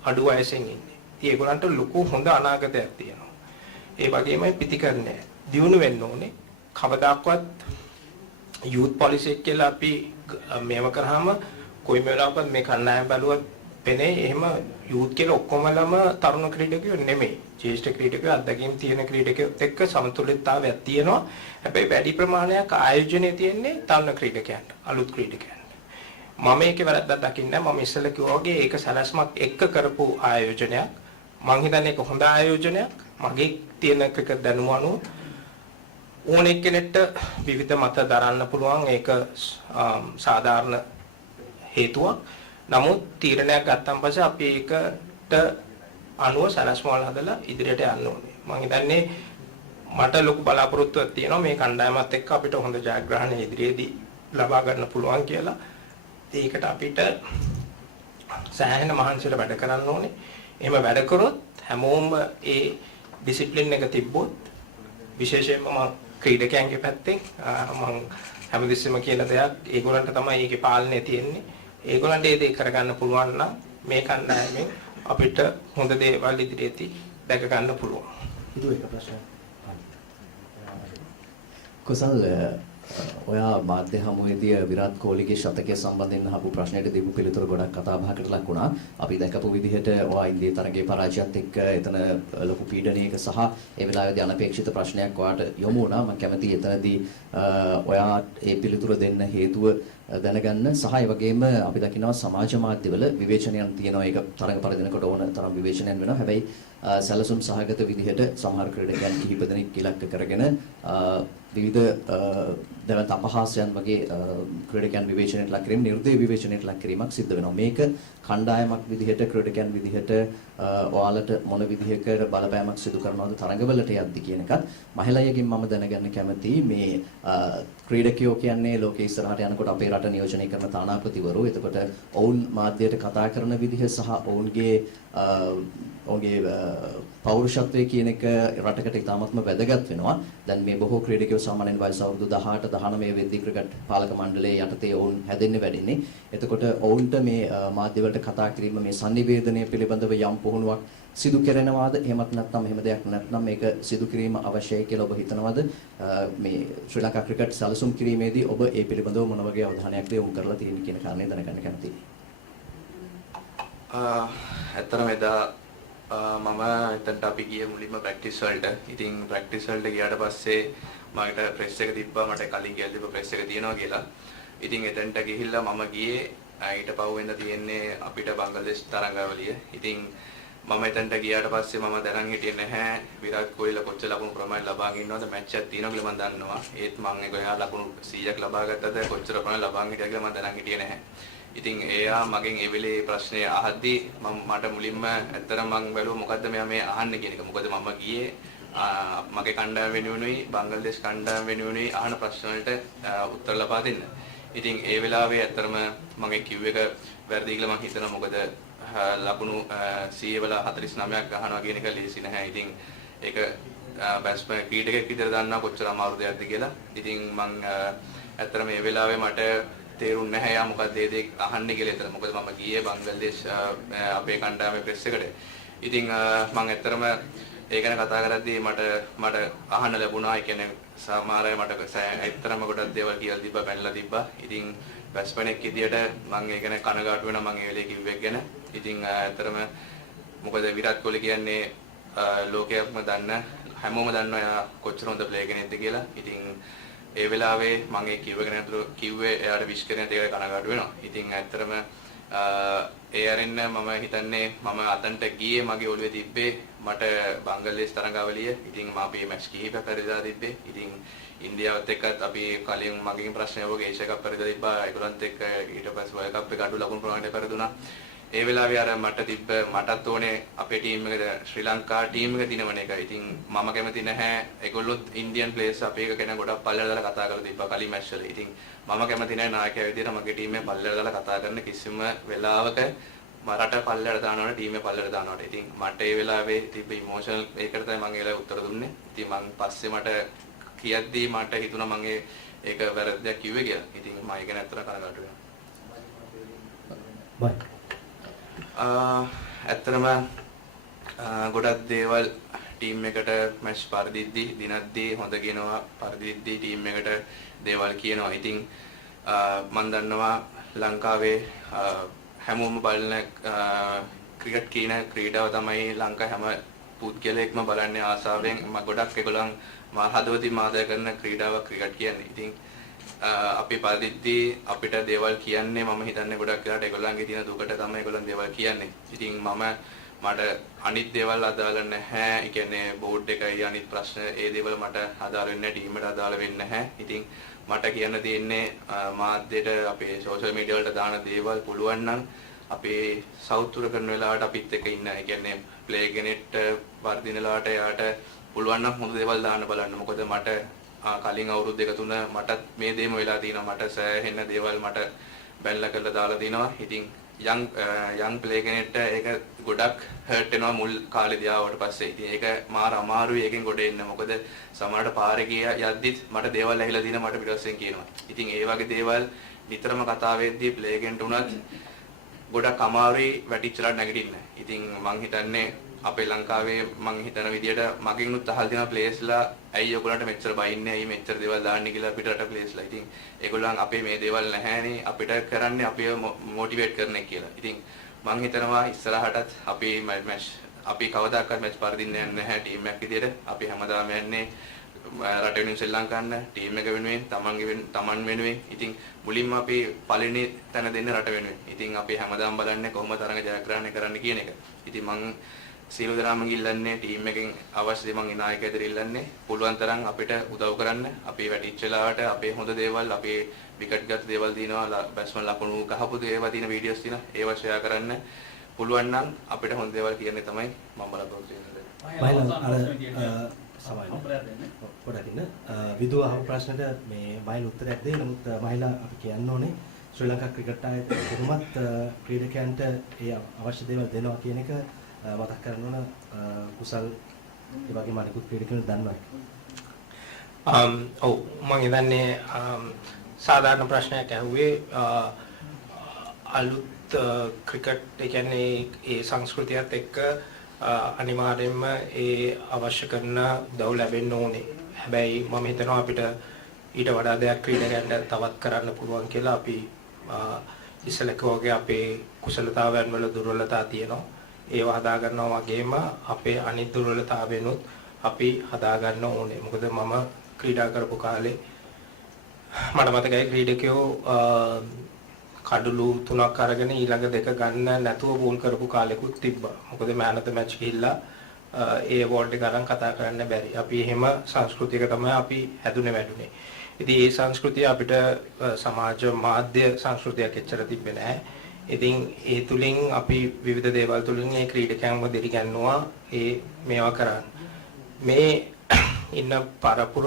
අඩු වයසෙන් ඉන්නේ. ඉතින් ඒගොල්ලන්ට ලොකු හොඳ අනාගතයක් තියෙනවා. ඒ වගේමයි පිටිකරණය දියුණු වෙන්න ඕනේ. කවදාක්වත් youth policy එක කියලා අපි මේව කරාම කොයිම වෙලාවකත් මේ කණ්ඩායම බලුවත් පෙනේ එහෙම youth කියලා ඔක්කොමලම තරුණ ක්‍රීඩකයෝ නෙමෙයි. ජ්‍යෙෂ්ඨ ක්‍රීඩකයෝ අත්දැකීම් තියෙන ක්‍රීඩකයොත් එක්ක සමතුලිතතාවයක් තියෙනවා. හැබැයි වැඩි ප්‍රමාණයක් ආයෝජනයේ තියෙන්නේ තරුණ ක්‍රීඩකයන්ට, අලුත් ක්‍රීඩකයන්ට. මම ඒකේ වැරද්දක් දකින්නේ නැහැ. මම ඉස්සෙල්ලා කිව්වා වගේ ඒක සැලැස්මක් එක්ක කරපු ආයෝජනයක්. මම හිතන්නේ ඒක හොඳ ආයෝජනයක්. මගේ තියෙන ක්‍රිකට් දැනුම අනුව ඕන එක්කෙනෙක්ට විවිධ මත දරන්න පුළුවන්. ඒක සාධාරණ හේතුවක්. නමුත් තීරණයක් ගත්තන් පස්සේ අපි ඒකට අනුව සැලැස්මවල් හදලා ඉදිරියට යන්න ඕනේ. මම හිතන්නේ මට ලොකු බලාපොරොත්තුවක් තියෙනවා මේ කණ්ඩායමත් එක්ක අපිට හොඳ ජයග්‍රහණ ඉදිරියේදී ලබා ගන්න පුළුවන් කියලා. ඒකට අපිට සෑහෙන මහන්සියට වැඩ කරන්න ඕනේ. එහෙම වැඩ කරොත් හැමෝම ඒ ඩිසිප්ලින් එක තිබ්බොත් විශේෂයෙන්ම මම ක්‍රීඩකයන්ගේ පැත්තෙන් මම හැමදෙස්සෙම කියන දෙයක් ඒගොල්ලන්ට තමයි ඒකේ පාලනය තියෙන්නේ. ඒගොල්ලන්ට ඒ දේ කරගන්න පුළුවන් නම් මේ කණ්ඩායමෙන් අපිට හොඳ දේවල් ඉදිරියේදී දැක ගන්න පුළුවන්. ඉතින් ඒක ප්‍රශ්න. කුසල් ඔයා මාධ්‍ය හමුවේදී විරාට් කොහ්ලිගේ ශතකය සම්බන්ධයෙන් අහපු ප්‍රශ්නයට දීපු පිළිතුර ගොඩක් කතා බහකට ලක් වුණා. අපි දැකපු විදිහට ඔයා ඉන්දියා තරගයේ පරාජයත් එක්ක එතන ලොකු පීඩනයක සහ ඒ වෙලාවේදී අනපේක්ෂිත ප්‍රශ්නයක් ඔයාට යොමු වුණා. මම කැමතියි එතනදී ඔයා ඒ පිළිතුර දෙන්න හේතුව දැනගන්න සහ ඒ වගේම අපි දකිනවා සමාජ මාධ්‍යවල විවේචනයන් තියෙනවා. ඒක තරඟ පරිදිනකොට ඕන තරම් විවේචනයන් වෙනවා. හැබැයි සැලසුම් සහගත විදිහට සමහර ක්‍රීඩකයන් කිහිප දෙනෙක් ඉලක්ක කරගෙන විවිධ දැවන්ත අපහාසයන් වගේ ක්‍රීඩකයන් විවේචනයට ලක් කිරීම, නිර්දය විවේචනයට ලක් කිරීමක් සිද්ධ වෙනවා. මේක කණ්ඩායමක් විදිහට ක්‍රීඩකයන් විදිහට ඔයාලට මොන විදිහකට බලපෑමක් සිදු කරනවද තරඟවලට යද්දි කියන එකත් මහලයගෙන් මම දැනගන්න කැමතියි. මේ ක්‍රීඩකයෝ කියන්නේ ලෝකේ ඉස්සරහට යනකොට අපේ රට නියෝජනය කරන තානාපතිවරු. එතකොට ඔවුන් මාධ්‍යයට කතා කරන විදිහ සහ ඔවුන්ගේ පෞරුෂත්වයේ කියන එක රටකට ඉතාමත්ම වැදගත් වෙනවා. දැන් මේ බොහෝ ක්‍රීඩකයෝ සාමාන්‍යයෙන් වයස අවුරුදු 18 19 වෙද්දී ක්‍රිකට් පාලක මණ්ඩලයේ යටතේ ඔවුන් හැදෙන්නේ වැඩින්නේ. එතකොට ඔවුන්ට මේ මාධ්‍ය වලට කතා කිරීම මේ sannivedanaya පිළිබඳව යම් පුහුණුවක් සිදු කරනවාද? එහෙමත් නැත්නම් එහෙම දෙයක් නැත්නම් මේක සිදු කිරීම අවශ්‍යයි කියලා ඔබ හිතනවාද? මේ ශ්‍රී ලංකා ක්‍රිකට් සැලසුම් කිරීමේදී ඔබ ඒ පිළිබඳව මොන වගේ අවධානයක්ද යොමු කරලා තියෙන්නේ කියන කාරණේ දැනගන්න කැමතියි. ඇත්තටම එදා මම එතනට අපි ගියේ මුලින්ම ප්‍රැක්ටිස් වලට. ඉතින් ප්‍රැක්ටිස් වලට ගියාට පස්සේ මට ප්‍රෙස් එක තිබ්බා. මට කලින් කියලා තිබ්බා ප්‍රෙස් එක තියෙනවා කියලා. ඉතින් එතනට ගිහිල්ලා මම ගියේ ඊට පහුවෙන්ද තියෙන්නේ අපිට බංග්ලාදේශ තරඟාවලිය. ඉතින් මම එතනට ගියාට පස්සේ මම දැනන් හිටියේ නැහැ විරාට් කොහ්ලිලා කොච්චර ලකුණු ප්‍රමාණයක් ලබාගෙන ඉන්නවද මැච් එකක් තියෙනවා කියලා මම දන්නවා. ඒත් මම ඒක ලකුණු 100ක් ලබා ගත්තද කොච්චර ප්‍රමාණයක් ලබාගෙන හිටියද කියලා මම දැනන් හිටියේ නැහැ. ඉතින් එයා මගෙන් ඒ වෙලේ ප්‍රශ්නේ අහද්දී මට මුලින්ම ඇත්තටම මම බැලුවා මොකද්ද මෙයා මේ අහන්නේ කියන එක. මොකද මම ගියේ මගේ කණ්ඩායම වෙනුවෙනුයි බංග්ලාදේශ කණ්ඩායම වෙනුවෙනුයි අහන ප්‍රශ්න වලට උත්තර ලබා දෙන්න. ඉතින් ඒ වෙලාවේ ඇත්තටම මගේ කිව් එක වැරදි කියලා මම හිතනවා. මොකද ලකුණු 100 වල 49ක් අහනවා කියන එක ලේසි නැහැ. ඉතින් ඒක බැස්මන් ක්‍රීඩකෙක් විතර දන්නා කොච්චර අමාරු දෙයක්ද කියලා. ඉතින් මම ඇත්තටම මේ වෙලාවේ මට තේරුන්නේ නැහැ යා මොකක්ද ඒ දේ අහන්නේ කියලා එතන. මොකද මම ගියේ බංග්ලාදේශ අපේ කණ්ඩායමේ ප්‍රෙස් එකට. ඉතින් මම ඇත්තටම ඒ ගැන කතා කරද්දී මට අහන්න ලැබුණා. ඒ කියන්නේ සමහර අය මට ඇත්තටම ගොඩක් දේවල් කියලා තිබ්බා, පැනලා තිබ්බා. ඉතින් බැස්මනෙක් විදියට මම ඒ ගැන කනගාටු වෙනවා මම ඒ වෙලේ කිව්වෙක් ගැන. ඉතින් ඇත්තටම මොකද විරාට් කොහ්ලි කියන්නේ ලෝකයක්ම දන්න හැමෝම දන්නවා එයා කොච්චර හොඳ ප්ලේ කෙනෙක්ද කියලා. ඉතින් ඒ වෙලාවේ මම ඒ කිව්වේ එයාට විශ් කරන දේ කනගාටු වෙනවා. ඉතින් ඇත්තටම ඒ අරින්න මම හිතන්නේ මම අතන්ට ගියේ මගේ ඔළුවේ තිබ්බේ මට බංග්ලාදේශ තරඟාවලිය. ඉතින් මම අපේ මැච් කිහිපයක් පරිදා තිබ්බේ. ඉතින් ඉන්දියාවත් එක්කත් අපි කලින් මගෙන් ප්‍රශ්නයක් වගේ ඒෂියා කප් පරිදා තිබ්බා. ඒගොල්ලන්ත් එක්ක ඊට පස්සේ වර්ල්ඩ් කප් එක අඩු ලකුණු ප්‍රමාණයක් පරිදුනා. ඒ වෙලාවේ අර මටත් ඕනේ අපේ ටීම් එකේ ශ්‍රී ලංකා ටීම් එක දිනවන එක. ඉතින් මම කැමති නැහැ ඒගොල්ලොත් ඉන්දියන් ප්ලේයර්ස් අපේ එක කෙනා ගොඩක් පල්ලෙහාට දාලා කතා කරලා තිබ්බා කලින් මැච් වල. ඉතින් මම කැමති නැහැ නායකයා විදියට මගේ ටීම් එක පල්ලෙහාට දාලා කතා කරන කිසිම වෙලාවක මරට පල්ලෙහාට දානවට ටීම් එක පල්ලෙහාට දානවට. ඉතින් මට ඒ වෙලාවේ තිබ්බ ඉමෝෂනල් ඒකට තමයි මම ඒ වෙලාවේ උත්තර දුන්නේ. ඉතින් මම පස්සේ මට කියද්දී මට හිතුණා මම ඒක වැරද්දක් කිව්වේ කියලා. ඉතින් මම ඒක නැත්තර කනගාටු වෙනවා. ඇත්තටම ගොඩක් දේවල් ටීම් එකට මැච් පරිදිද්දී දිනද්දී හොඳ කියනවා පරිදිද්දී ටීම් එකට දේවල් කියනවා. ඉතින් මම දන්නවා ලංකාවේ හැමෝම බලන ක්‍රිකට් කියන ක්‍රීඩාව තමයි ලංකා හැම පුද්ගලයෙක්ම බලන්නේ ආසාවෙන්. ගොඩක් ඒගොල්ලන් හදවතින් ආදරය කරන ක්‍රීඩාවක් ක්‍රිකට් කියන්නේ. ඉතින් අපි පරිදිද්දී අපිට දේවල් කියන්නේ මම හිතන්නේ ගොඩක් වෙලාට ඒගොල්ලන්ගේ තියෙන දුකට තමයි ඒගොල්ලන් දේවල් කියන්නේ. ඉතින් මට අනිත් දේවල් අදාළ නැහැ. ඒ කියන්නේ බෝඩ් එකයි අනිත් ප්‍රශ්න ඒ දේවල් මට අදාළ වෙන්නේ නැහැ. ටීම් එකට අදාළ වෙන්නේ නැහැ. ඉතින් මට කියන්න තියෙන්නේ මාධ්‍යයට අපේ සෝෂල් මීඩියා වලට දාන දේවල් පුළුවන් නම් අපේ සවුතුර කරන වෙලාවට අපිත් එක්ක ඉන්න. ඒ කියන්නේ ප්ලේ කෙනෙක්ට වර්ධින වෙලාවට යාට පුළුවන් නම් හොඳ දේවල් දාන්න බලන්න. මොකද මට කලින් අවුරුදු දෙක තුන මටත් මේ දේම වෙලා තියෙනවා. මට සෑහෙන දේවල් මට බැලලා කරලා දාලා තිනවා. ඉතින් යම් ප්ලේ කෙනෙක්ට ඒක ගොඩක් හර්ට් වෙනවා මුල් කාලේදී ආවට පස්සේ. ඉතින් ඒක මාර අමාරුයි ඒකෙන් ගොඩ එන්න. මොකද සමහරට පාරේ යද්දිත් මට දේවල් ඇහිලා දින මට පිටස්සෙන් කියනවා. ඉතින් ඒ වගේ දේවල් නිතරම කතා වෙද්දී ප්ලේ කෙනෙක්ට උනත් ගොඩක් අමාරුයි වැටිච්චලා නැගිටින්න. ඉතින් මං හිතන්නේ අපේ ලංකාවේ මං හිතන විදියට මගෙනුත් අහලා තියෙන ප්ලේස්ලා ඇයි ඔයගොල්ලන්ට මෙච්චර බයින්නේ ඇයි මෙච්චර දේවල් දාන්නේ කියලා පිටරට ප්ලේස්ලා. ඉතින් ඒගොල්ලන් අපේ මේ දේවල් නැහැනේ අපිට කරන්නේ අපිව මොටිවේට් කරන එක කියලා. ඉතින් මං හිතනවා ඉස්සරහටත් අපි කවදාකවත් මැච් පරදින්න යන්නේ නැහැ ටීම් එකක් විදියට. අපි හැමදාම යන්නේ රට වෙනුවෙන් ශ්‍රී ලංකාන්න ටීම් එක වෙනුවෙන් තමන් වෙනුවෙන්. ඉතින් මුලින්ම අපි පළවෙනි තැන දෙන්න රට වෙනුවෙන්. ඉතින් අපි හැමදාම බලන්නේ කොහොමද තරඟ ජයග්‍රහණය කරන්න කියන එක. ඉතින් මං සියලු දෙනාම ඉල්ලන්නේ ටීම් එකෙන් අවශ්‍ය දේ මං නායකයෙකුට ඉල්ලන්නේ පුළුවන් තරම් අපිට උදව් කරන්න. අපි වැටිච්ච වෙලාවට අපේ හොඳ දේවල් අපේ විකට් ගත් දේවල් දිනවා බැස්මන් ලකුණු ගහපු දේවල් තියෙන වීඩියෝස් තියෙනවා ඒවා ෂෙයා කරන්න. පුළුවන් නම් අපිට හොඳ දේවල් කියන්නේ තමයි මම බලාපොරොත්තු වෙන්නේ. මයිල් අර සමහරවිට පොඩ්ඩක් ඉන්න විදුව අහපු ප්‍රශ්නෙට මේ මයිල් උත්තරයක් දෙන්න. නමුත් මයිලා අපි කියන්න ඕනේ ශ්‍රී ලංකා ක්‍රිකට් ආයත කොහොමත් ක්‍රීඩකයන්ට ඒ අවශ්‍ය දේවල් දෙනවා කියන එක මතක් කරන්න ඕන. කුසල් ඒ වගේම අනිකුත් ක්‍රීඩකයන්ට දන්නවා. ඔව් මම හිතන්නේ සාධාරණ ප්‍රශ්නයක් ඇහුවේ අලුත් ක්‍රිකට් ඒ කියන්නේ ඒ සංස්කෘතියත් එක්ක අනිවාර්යයෙන්ම ඒ අවශ්‍ය කරන උදව් ලැබෙන්න ඕනේ. හැබැයි මම හිතනවා අපිට ඊට වඩා දෙයක් ක්‍රීඩකයන්ට තවත් කරන්න පුළුවන් කියලා. අපි ඉස්සෙල්ලක වගේ අපේ කුසලතාවයන් වල දුර්වලතා තියෙනවා. ඒව හදා ගන්නවා වගේම අපේ අනිත් දුර්වලතාවෙනුත් අපි හදා ගන්න ඕනේ. මොකද මම ක්‍රීඩා කරපු කාලේ මට මතකයි ක්‍රීඩකයෝ කඩලු 3ක් අරගෙන ඊළඟ 2 ගන්න නැතුව බෝල් කරපු කාලෙකුත් තිබ්බා. මොකද මෑන් ඔෆ් ද මැච් ගිහිල්ලා ඒ අවෝඩ් එක ගන්න කතා කරන්න බැරි. අපි එහෙම සංස්කෘතියක තමයි අපි හැදුනේ වැඩුනේ. ඉතින් මේ සංස්කෘතිය අපිට සමාජ මාධ්‍ය සංස්කෘතියක් එච්චර තිබ්බේ නැහැ. ඉතින් ඒ තුලින් අපි විවිධ දේවල් තුලින් මේ ක්‍රීඩකයන්ව දෙරිගන්නවා ඒ මේවා කරන්න. මේ ඉන්න පරපුර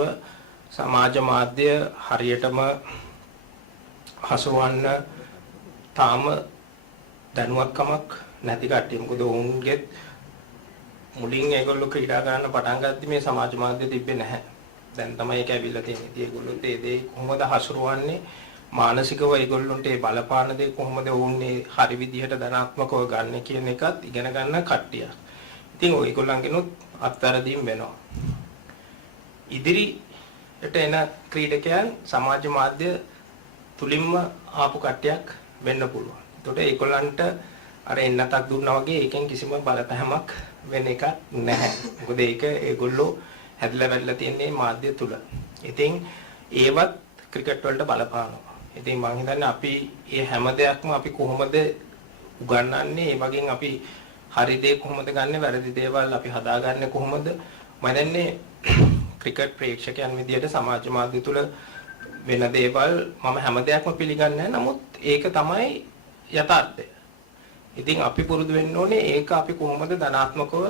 සමාජ මාධ්‍ය හරියටම හසුවන්න තාම දැනුවත්කමක් නැති කට්ටිය. මොකද ඔවුන්ගේ මුලින් ඒගොල්ලෝ ක්‍රීඩා කරන්න පටන් ගත්තී මේ සමාජ මාධ්‍ය තිබ්බේ නැහැ. දැන් තමයි ඒක ඇවිල්ලා තියෙන්නේ. ඉතින් ඒගොල්ලෝ ඒ දේ කොහොමද හසුරවන්නේ? මානසිකව ඒගොල්ලොන්ට ඒ බලපාන දේ කොහොමද ඔවුන්නේ හරි විදිහට ධනාත්මකව ගන්න කියන එකත් ඉගෙන ගන්න කට්ටිය. ඉතින් ඔයගොල්ලන්ගෙනුත් අත්තරදීම් වෙනවා. ඉදිරියට එන ක්‍රීඩකයන් සමාජ මාධ්‍ය තුලින්ම ආපු කට්ටියක් වෙන්න පුළුවන්. ඒතකොට ඒගොල්ලන්ට අර එන්නතක් දුන්නා වගේ ඒකෙන් කිසිම බලපෑමක් වෙන එකක් නැහැ. මොකද ඒක ඒගොල්ලෝ හැදලා වැඩලා තියෙන්නේ මාධ්‍ය තුල. ඉතින් ඒවත් ක්‍රිකට් වලට බලපානවා. ඉතින් මම හිතන්නේ අපි මේ හැම දෙයක්ම අපි කොහොමද උගන්වන්නේ? ඒ වගේම අපි හරි දේ කොහොමද ගන්නෙ? වැරදි දේවල් අපි හදාගන්නේ කොහොමද? මම දන්නේ ක්‍රිකට් ප්‍රේක්ෂකයන් විදියට සමාජ මාධ්‍ය තුල වෙන දේවල් මම හැම දෙයක්ම පිළිගන්නේ නැහැ. නමුත් ඒක තමයි යථාර්ථය. ඉතින් අපි පුරුදු වෙන්න ඕනේ ඒක අපි කොහොමද ධනාත්මකව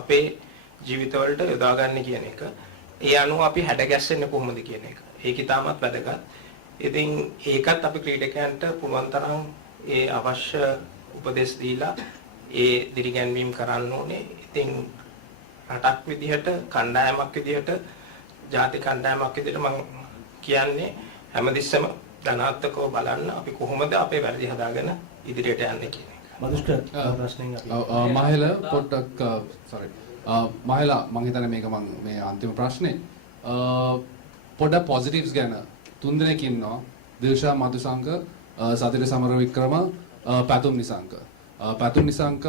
අපේ ජීවිතවලට යොදාගන්නේ කියන එක. ඒ අනුව අපි හැඩගැස්සෙන්නේ කොහොමද කියන එක. ඒක ඉතාමත් වැදගත්. ඉතින් ඒකත් අපි ක්‍රීඩකයන්ට පුළුවන් තරම් ඒ අවශ්‍ය උපදෙස් දීලා ඒ දිරිගැන්වීම් කරන්න ඕනේ. ඉතින් රටක් විදිහට කණ්ඩායමක් විදිහට ජාති කණ්ඩායමක් විදිහට මම කියන්නේ හැමතිස්සෙම ධනාත්මකව බලන්න අපි කොහොමද අපේ වැරදි හදාගෙන ඉදිරියට යන්නේ කියන එක. මදුෂ්ක ප්‍රශ්නෙන් අපි මහේල පොඩ්ඩක් sorry මහේලා මම හිතන්නේ මේක මම මේ අන්තිම ප්‍රශ්නේ පොඩ්ඩක් positives ගැන තුන් දෙනෙක් ඉන්නවා. දිල්ෂා මදුසංක, සතිර සමරවික්‍රම, පැතුම් නිසංක. පැතුම් නිසංක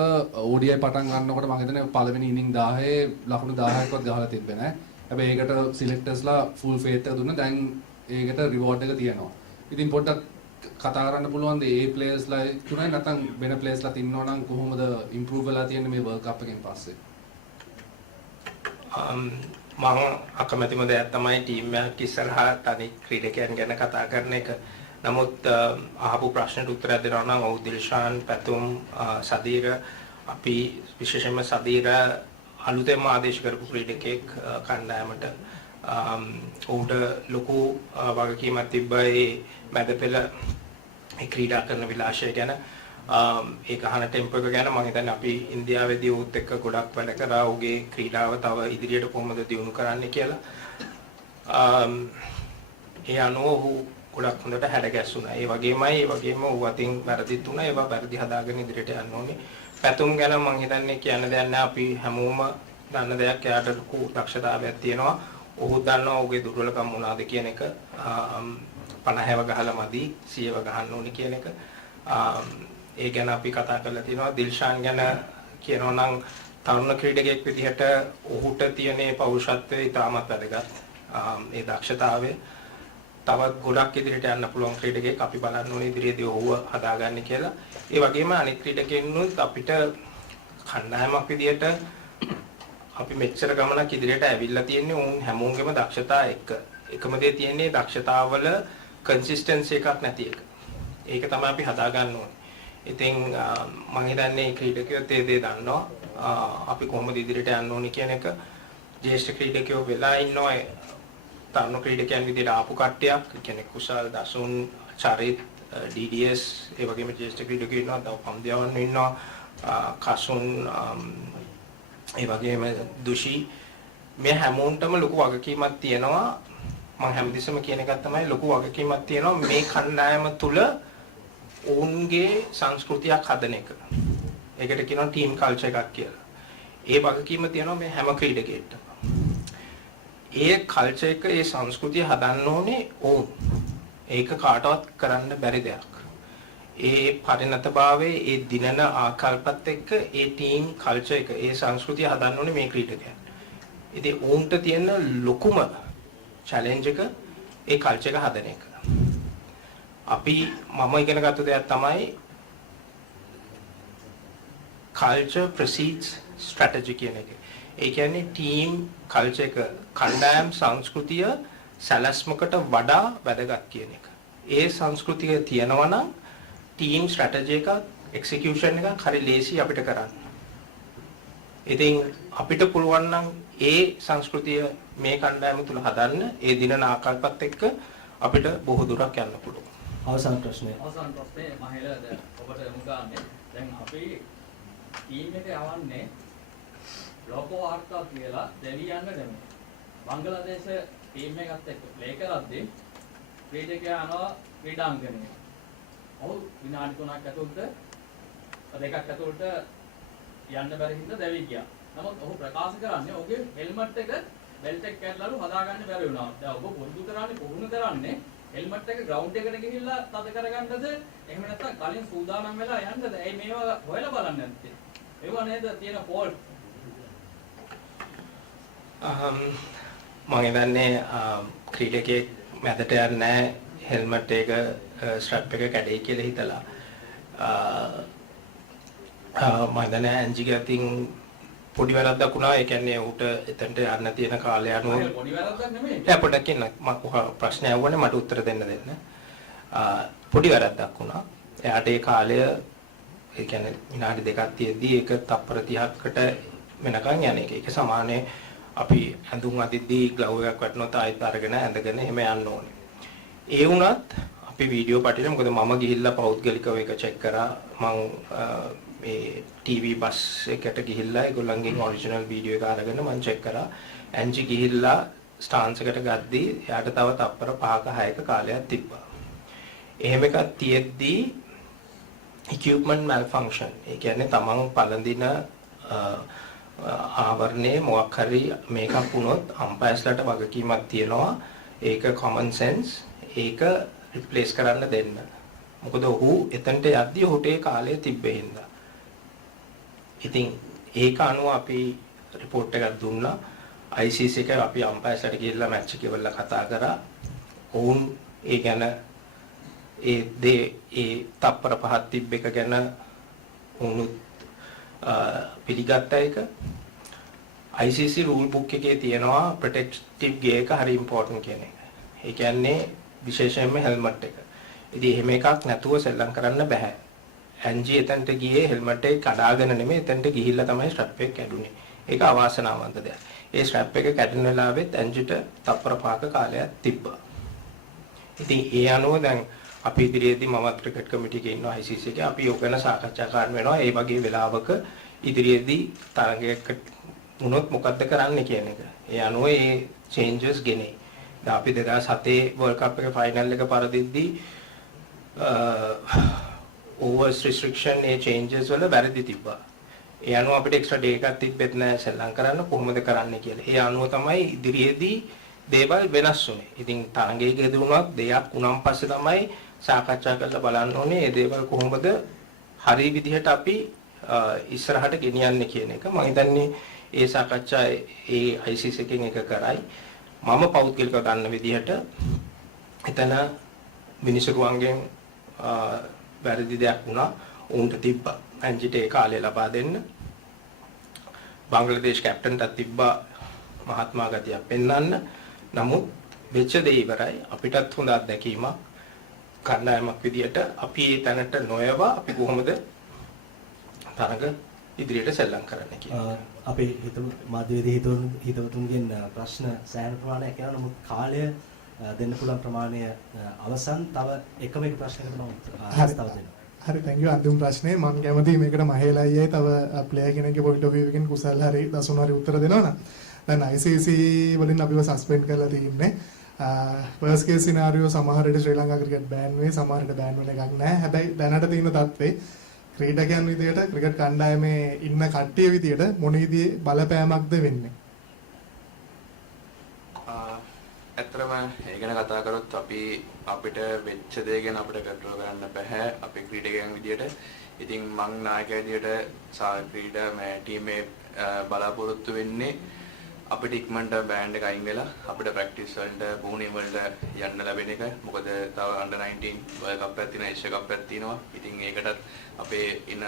ODI පටන් ගන්නකොට මම හිතන්නේ පළවෙනි ඉනිං 10 ලකුණු 10ක්වත් ගහලා තිබ්බේ නැහැ. හැබැයි ඒකට සිලෙක්ටර්ස්ලා ෆුල් ෆේත් එක දුන්නා. දැන් ඒකට රිවෝඩ් එක තියෙනවා. ඉතින් පොඩ්ඩක් කතා කරන්න පුළුවන්ද ඒ ප්ලේයර්ස්ලා තුනයි නැත්නම් වෙන ප්ලේයර්ස්ලා ඉන්නවා නම් කොහොමද ඉම්ප්‍රූව් වෙලා තියෙන්නේ මේ වර්ල්ඩ් කප් එකෙන් පස්සේ? මම අකමැතිම දෙයක් තමයි ටීම් එකක් ඉස්සරහා තනි ක්‍රීඩකයන් ගැන කතා කරන එක. නමුත් අහපු ප්‍රශ්නට උත්තර දෙනවා නම් ඔව් දිල්ෂාන්, පැතුම්, සදීර අපි විශේෂයෙන්ම සදීර අලුතෙන්ම ආදේශ කරපු ක්‍රීඩකෙක් කණ්ඩායමට ඔහුට ලොකු වගකීමක් තිබ්බා ඒ මැද පෙළ මේ ක්‍රීඩා කරන විලාසය ගැන. ඒක අහන ටෙම්පෝ එක ගැන මම හිතන්නේ අපි ඉන්දියාවේදී උත් එක්ක ගොඩක් වැඩ කරා ඔහුගේ ක්‍රීඩාව තව ඉදිරියට කොහොමද දියුණු කරන්නේ කියලා. ඒ අනුව ඔහු ගොඩක් හොඳට හැඩගැස්සුණා. ඒ වගේම ඔහු අතින් වැරදිත් වුණා. ඒවා වැරදි හදාගෙන ඉදිරියට යන්න ඕනේ. පැතුම් ගැන මම හිතන්නේ කියන්න දෙයක් නැහැ. අපි හැමෝම දන්න දෙයක්. එයාට ලොකු දක්ෂතාවයක් තියෙනවා. ඔහු දන්නවා ඔහුගේ දුර්වලකම් මොනවාද කියන එක. 50ව ගහලා මදි 100ව ගහන්න ඕනේ කියන එක. ඒ ගැන අපි කතා කරලා තියෙනවා. දිල්ෂාන් ගැන කියනවා නම් තරුණ ක්‍රීඩකයෙක් විදිහට ඔහුට තියෙන පෞරුෂත්වය ඉතාමත් වැදගත්. ඒ දක්ෂතාවය තවත් ගොඩක් ඉදිරියට යන්න පුළුවන් ක්‍රීඩකයෙක් අපි බලන්න ඕනේ ඉදිරියේදී ඔහුව හදාගන්න කියලා. ඒ වගේම අනිත් ක්‍රීඩකයන්නුත් අපිට කණ්ඩායමක් විදිහට අපි මෙච්චර ගමනක් ඉදිරියට ඇවිල්ලා තියෙන්නේ උන් හැමෝගෙම දක්ෂතා එක්ක. එකම දේ තියෙන්නේ දක්ෂතාවල කන්සිස්ටන්සි එකක් නැති එක. ඒක තමයි අපි හදාගන්න ඕනේ. ඉතින් මම හිතන්නේ ක්‍රීඩකයෝ තේ දේ දන්නවා. අපි කොහොමද ඉදිරියට යන්න ඕනේ කියන එක. ජ්‍යෙෂ්ඨ ක්‍රීඩකයෝ වෙලා ඉන්නවා. තරුණ ක්‍රීඩකයන් විදිහට ආපු කට්ටියක්. ඒ කියන්නේ කුසල්, දසුන්, චරිත්, DDS ඒ වගේම ජ්‍යෙෂ්ඨ ක්‍රීඩකයෝ ඉන්නවා. තව පන්දියවන්න ඉන්නවා. කසුන් ඒ වගේම දුෂි මේ හැමෝන්ටම ලොකු වගකීමක් තියෙනවා. මම හැමතිස්සෙම කියන එකක් තමයි ලොකු වගකීමක් තියෙනවා මේ කණ්ඩායම තුල ඔවුන්ගේ සංස්කෘතියක් හදන එක. ඒකට කියනවා ටීම් කල්චර් එකක් කියලා. ඒ වගකීම තියෙනවා මේ හැම ක්‍රීඩකයෙක්ටම. ඒ කල්චර් එක ඒ සංස්කෘතිය හදන්න ඕනේ ඔවුන්. ඒක කාටවත් කරන්න බැරි දෙයක්. ඒ පරිණතභාවයේ ඒ දිනන ආකල්පත් එක්ක ඒ ටීම් කල්චර් එක ඒ සංස්කෘතිය හදන්න ඕනේ මේ ක්‍රීඩකයන්. ඉතින් ඔවුන්ට තියෙන ලොකුම චැලෙන්ජ් එක ඒ කල්චර් එක හදන එක. අපි මම ඉගෙන ගත්ත දෙයක් තමයි culture precedes strategy කියන එක. ඒ කියන්නේ ටීම් කල්චර් එක කණ්ඩායම් සංස්කෘතිය සැලැස්මකට වඩා වැදගත් කියන එක. ඒ සංස්කෘතිය තියෙනවා නම් ටීම් ස්ට්‍රැටජි එක එක්සිකියුෂන් එක හරි ලේසි අපිට කරන්න. ඉතින් අපිට පුළුවන් නම් ඒ සංස්කෘතිය මේ කණ්ඩායම තුල හදන්න ඒ දිනන ආකල්පත් එක්ක අපිට බොහෝ දුරක් යන්න පුළුවන්. අවසාන ප්‍රශ්නය. අවසාන ප්‍රශ්නේ මහේල ඔබට යොමු කරන්නේ දැන් අපි ටීම් එක යවන්නේ ලෝක වාර්තා කියලා දෙවියන් නෙමෙයි. බංග්ලාදේශ ටීම් එකත් එක්ක ප්ලේ කරද්දී ක්‍රීඩකයා යනවා ක්‍රීඩාංගණයට. ඔහු විනාඩි 3ක් ඇතුළත දෙකක් ඇතුළත යන්න බැරි හින්දා දැවි ගියා. නමුත් ඔහු ප්‍රකාශ කරන්නේ ඔහුගේ හෙල්මට් එක බෙල්ට් එක කැඩලාලු හදාගන්න බැරි වුණා. දැන් ඔබ පුහුණු කරන්නේ හෙල්මට් එක ග්‍රවුන්ඩ් එකට ගිහිල්ලා තද කරගන්නද එහෙම නැත්නම් කලින් සූදානම් වෙලා යන්නද? ඒ මේවා හොයලා බලන්නේ නැත්තේ. ඒවා නේද තියෙන ෆෝල්ට්. මම හිතන්නේ ක්‍රීඩකයෙක් මැදට යන්නේ හෙල්මට් එක ස්ට්‍රැප් එක කැඩේ කියලා හිතලා. මම හිතන්නේ ඇන්ජිගේ අතින් පොඩි වැරද්දක් වුණා. ඒ කියන්නේ ඌට එතනට යන්න තියෙන කාලය අනුව පොඩි වැරද්දක් නෙමෙයි. එයා පොඩ්ඩක් ඉන්න මම ප්‍රශ්නය අහුවනේ මට උත්තර දෙන්න. පොඩි වැරද්දක් වුණා. එයාට ඒ කාලය ඒ කියන්නේ විනාඩි දෙකක් තියෙද්දි ඒක තප්පර 30කට වෙනකන් යන එක. ඒක සමානයේ අපි ඇඳුම් අදිද්දී ග්ලව් එකක් වටනොත් ආයෙත් අරගෙන ඇඳගෙන එහෙම යන්න ඕනේ. ඒ වුණත් අපි වීඩියෝ පටිනේ මොකද මම ගිහිල්ලා පෞද්ගලිකව ඒක චෙක් කරා. මම මේ TV බස් එකට ගිහිල්ලා ඒගොල්ලන්ගෙන් ඔරිජිනල් වීඩියෝ එක අරගෙන මම චෙක් කරා. ඇන්ජි ගිහිල්ලා ස්ටාන්ස් එකට ගද්දී එයාට තව තප්පර 5ක 6ක කාලයක් තිබ්බා. එහෙම එකක් තියෙද්දී equipment malfunction. ඒ කියන්නේ තමන් පළඳින ආවරණේ මොකක් හරි මේකක් වුණොත් අම්පයර්ස්ලාට වගකීමක් තියෙනවා. ඒක common sense. ඒක replace කරන්න දෙන්න. මොකද ඔහු එතනට යද්දී ඔහුට ඒ කාලය තිබ්බේ හින්දා. ඉතින් ඒක අනුව අපි report එකක් දුන්නා. ICC එක අපි අම්පයර්ස්ලාට ගිහිල්ලා මැච් එක ඉවරලා කතා කරා. ඔවුන් ඒ ගැන ඒ තප්පර 5ක් තිබ්බ එක ගැන උනුත් පිළිගත්ත එක. ICC rule book එකේ තියෙනවා protective gear එක හරි important කියන එක. ඒ කියන්නේ විශේෂයෙන්ම හෙල්මට් එක. ඉතින් එහෙම එකක් නැතුව සෙල්ලම් කරන්න බෑ. ඇන්ජි එතනට ගියේ හෙල්මට් එක කඩාගෙන නෙමෙයි එතනට ගිහිල්ලා තමයි ස්ට්‍රැප් එක කැඩුනේ. ඒක අවාසනාවන්ත දෙයක්. ඒ ස්ට්‍රැප් එක කැඩෙන වෙලාවෙත් ඇන්ජිට තප්පර 5ක කාලයක් තිබ්බා. ඉතින් ඒ අනුව දැන් අපි ඉදිරියේදී මමත් ක්‍රිකට් කමිටු එකේ ඉන්නවා ICC එකේ. අපි ඔක ගැන සාකච්ඡා කරන්න වෙනවා. ඒ වගේ වෙලාවක ඉදිරියේදී තරගයක වුණොත් මොකද්ද කරන්න කියන එක. ඒ අනුව ඒ changes ගෙනේ. දැන් අපි 2007 World Cup එකේ ෆයිනල් එක පරදිද්දී overs restriction ඒ changes වල වැරදි තිබ්බා. ඒ අනුව අපිට extra day එකක් තිබ්බෙත් නෑ සෙල්ලම් කරන්න කොහොමද කරන්න කියලා. ඒ අනුව තමයි ඉදිරියේදී දේවල් වෙනස් වුනේ. ඉතින් තරගයකදී වුණත් දෙයක් වුණාන් පස්සේ තමයි සාකච්ඡා කරලා බලන්න ඕනේ මේ දේවල් කොහොමද හරි විදිහට අපි ඉස්සරහට ගෙනියන්නේ කියන එක. මම හිතන්නේ ඒ සාකච්ඡා ඒ ICC එකෙන් එක කරයි. මම පෞද්ගලිකව ගන්න විදිහට එතන මිනිසුරුවන්ගෙන් වැරදි දෙයක් වුණා. උන්ට තිබ්බා ඇන්ජිට ඒ කාලය ලබා දෙන්න. බංග්ලාදේශ කැප්ටන්ටත් තිබ්බා මහත්මා ගතියක් පෙන්වන්න. නමුත් වෙච්ච දේ ඉවරයි. අපිටත් හොඳ අත්දැකීමක්. කණ්ඩායමක් විදියට අපි ඒ තැනට නොයවා අපි කොහොමද තරඟ ඉදිරියට සෙල්ලම් කරන්න කියලා. අපේ මාධ්‍යවේදී හිතවතුන්ගෙන් ප්‍රශ්න සෑහෙන ප්‍රමාණයක් යනවා. නමුත් කාලය දෙන්න පුළුවන් ප්‍රමාණය අවසන්. තව එකම එක ප්‍රශ්නයකට මම අවස්ථාව දෙනවා. හරි thank you. අන්තිම ප්‍රශ්නේ මම කැමතියි මේකට මහේල අයියයි තව ප්ලේයර් කෙනෙක්ගේ point of view එකෙන් කුසල් හරි දසුන් හරි උත්තර දෙනවා නම්. දැන් ICC වලින් අපිව සස්පෙන්ඩ් කරලා තියෙන්නේ. worst case scenario සමහර විට ශ්‍රී ලංකා ක්‍රිකට් බෑන් වෙයි, සමහර විට බෑන් වෙන එකක් නැහැ. හැබැයි දැනට තියෙන තත්ත්වේ ක්‍රීඩකයන් විදියට ක්‍රිකට් කණ්ඩායමේ ඉන්න කට්ටිය විදියට මොන විදිහේ බලපෑමක්ද වෙන්නේ? ඇත්තටම ඒ ගැන කතා කරොත් අපිට වෙච්ච දේ ගැන අපිට කන්ට්‍රෝල් කරන්න බෑ අපේ ක්‍රීඩකයන් විදියට. ඉතින් මං නායකයා විදියට ක්‍රීඩා මේ ටීමේ බලාපොරොත්තු වෙන්නේ අපිට ඉක්මනට බෑන්ඩ් එක අයින් වෙලා අපිට ප්‍රැක්ටිස් වලට පුහුණුවීම් වලට යන්න ලැබෙන එක. මොකද තව අන්ඩර් 19 වර්ල්ඩ් කප් එකක් තියෙනවා, ඒෂියා කප් එකක් තියෙනවා. ඉතින් ඒකටත් අපේ ඉන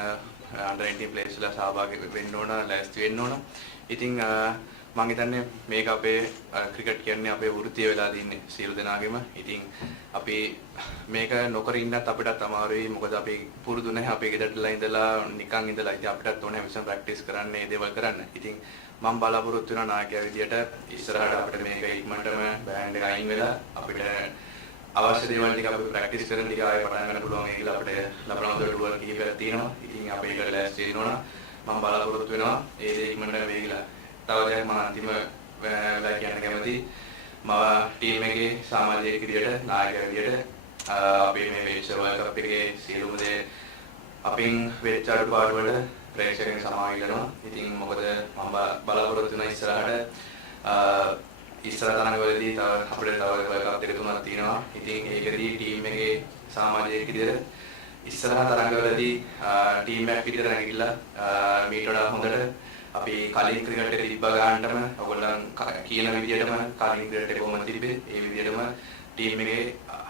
අන්ඩර් 19 ප්ලේයර්ස් ලා සහභාගී වෙන්න ඕන, ලෑස්ති වෙන්න ඕන. ඉතින් මම හිතන්නේ මේක අපේ ක්‍රිකට් කියන්නේ අපේ වෘත්තිය වෙලා තින්නේ සියලු දෙනාගේම. ඉතින් අපි මේක නොකර ඉන්නත් අපිටත් අමාරුයි. මොකද අපි පුරුදු නැහැ අපේ ගෙදරටලා ඉඳලා නිකන් ඉඳලා. ඉතින් අපිටත් ඕනේ හැමසම ප්‍රැක්ටිස් කරන්න, මේ දේවල් කරන්න. ඉතින් මම බලාපොරොත්තු වෙනවා නායකයා විදියට ඉස්සරහට අපිට මේක ඉක්මනටම බෑන්ඩ් එක අයින් වෙලා අපිට අවශ්‍ය දේවල් ටික අපි ප්‍රැක්ටිස් කරන ටික ආයෙ පටන් ගන්න පුළුවන් කියලා අපිට ලබන දොරටුවල් කිහිපයක් තියෙනවා. ඉතින් අපි ඒකට ලෑස්ති වෙනවා. මම බලාපොරොත්තු වෙනවා ඒ දේ ඉක්මනට වෙයිලා. තව දැන් මම අන්තිම වැඩ කියන්න කැමතියි. මම ටීම් එකේ සමාජික විදියට නායකයා විදියට අපි මේ වෙච්ච වර්ල්ඩ් කප් එකේ සියලුම දේ අපින් වෙච්ච අඩුපාඩු වල ප්‍රේක්ෂකයන් සමාව ඉල්ලනවා. ඉතින් මොකද මම බලාපොරොත්තු වෙන ඉස්සර තරඟවලදී තව අපිට තව වර්ල්ඩ් කප් දෙක තුනක් තියෙනවා. ඉතින් ඒකදී ටීම් එකේ සමාජික විදියට ඉස්සරහ තරඟවලදී ටීම් එකක් විදියට නැගිටලා මීට වඩා හොඳට අපි කලින් ක්‍රිකට් එක තිබ්බ ගන්නටම ඔයගොල්ලන් කියන විදියටම කලින් ක්‍රිකට් එක කොහොමද තිබ්බේ ඒ විදියටම ටීම් එකේ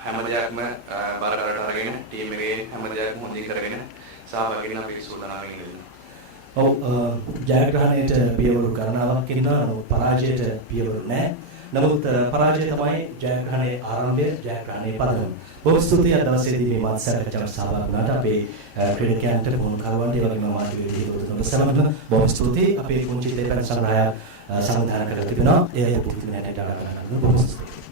හැම දෙයක්ම බරපතල අරගෙන ටීම් එකේ හැම දෙයක්ම හොඳින් කරගෙන සහභාගී වෙන අපි සූදානම් වෙනවා. ඔව් ජයග්‍රහණයට පියවරු ගණනාවක් ඉන්නවා. නමුත් පරාජයට පියවරු නැහැ. නමුත් පරාජය තමයි ජයග්‍රහණයේ ආරම්භය, ජයග්‍රහණයේ පදනම. බොහොම ස්තුතියි අද දවසේදී මේ මාත් සැකච්ඡාවට සහභාගී වුණාට අපේ ක්‍රීඩකයන්ට පුහුණු කරවන්න ඒ වගේම මාධ්‍යවේදී ඔබ සමග බොහොම ස්තුතියි. අපේ පුංචි දෙපැන් සංග්‍රහය සංවිධානය කරලා තිබෙනවා. ඒ අය පුදුම නැටට ආරාධනා කරනවා. බොහොම ස්තුතියි.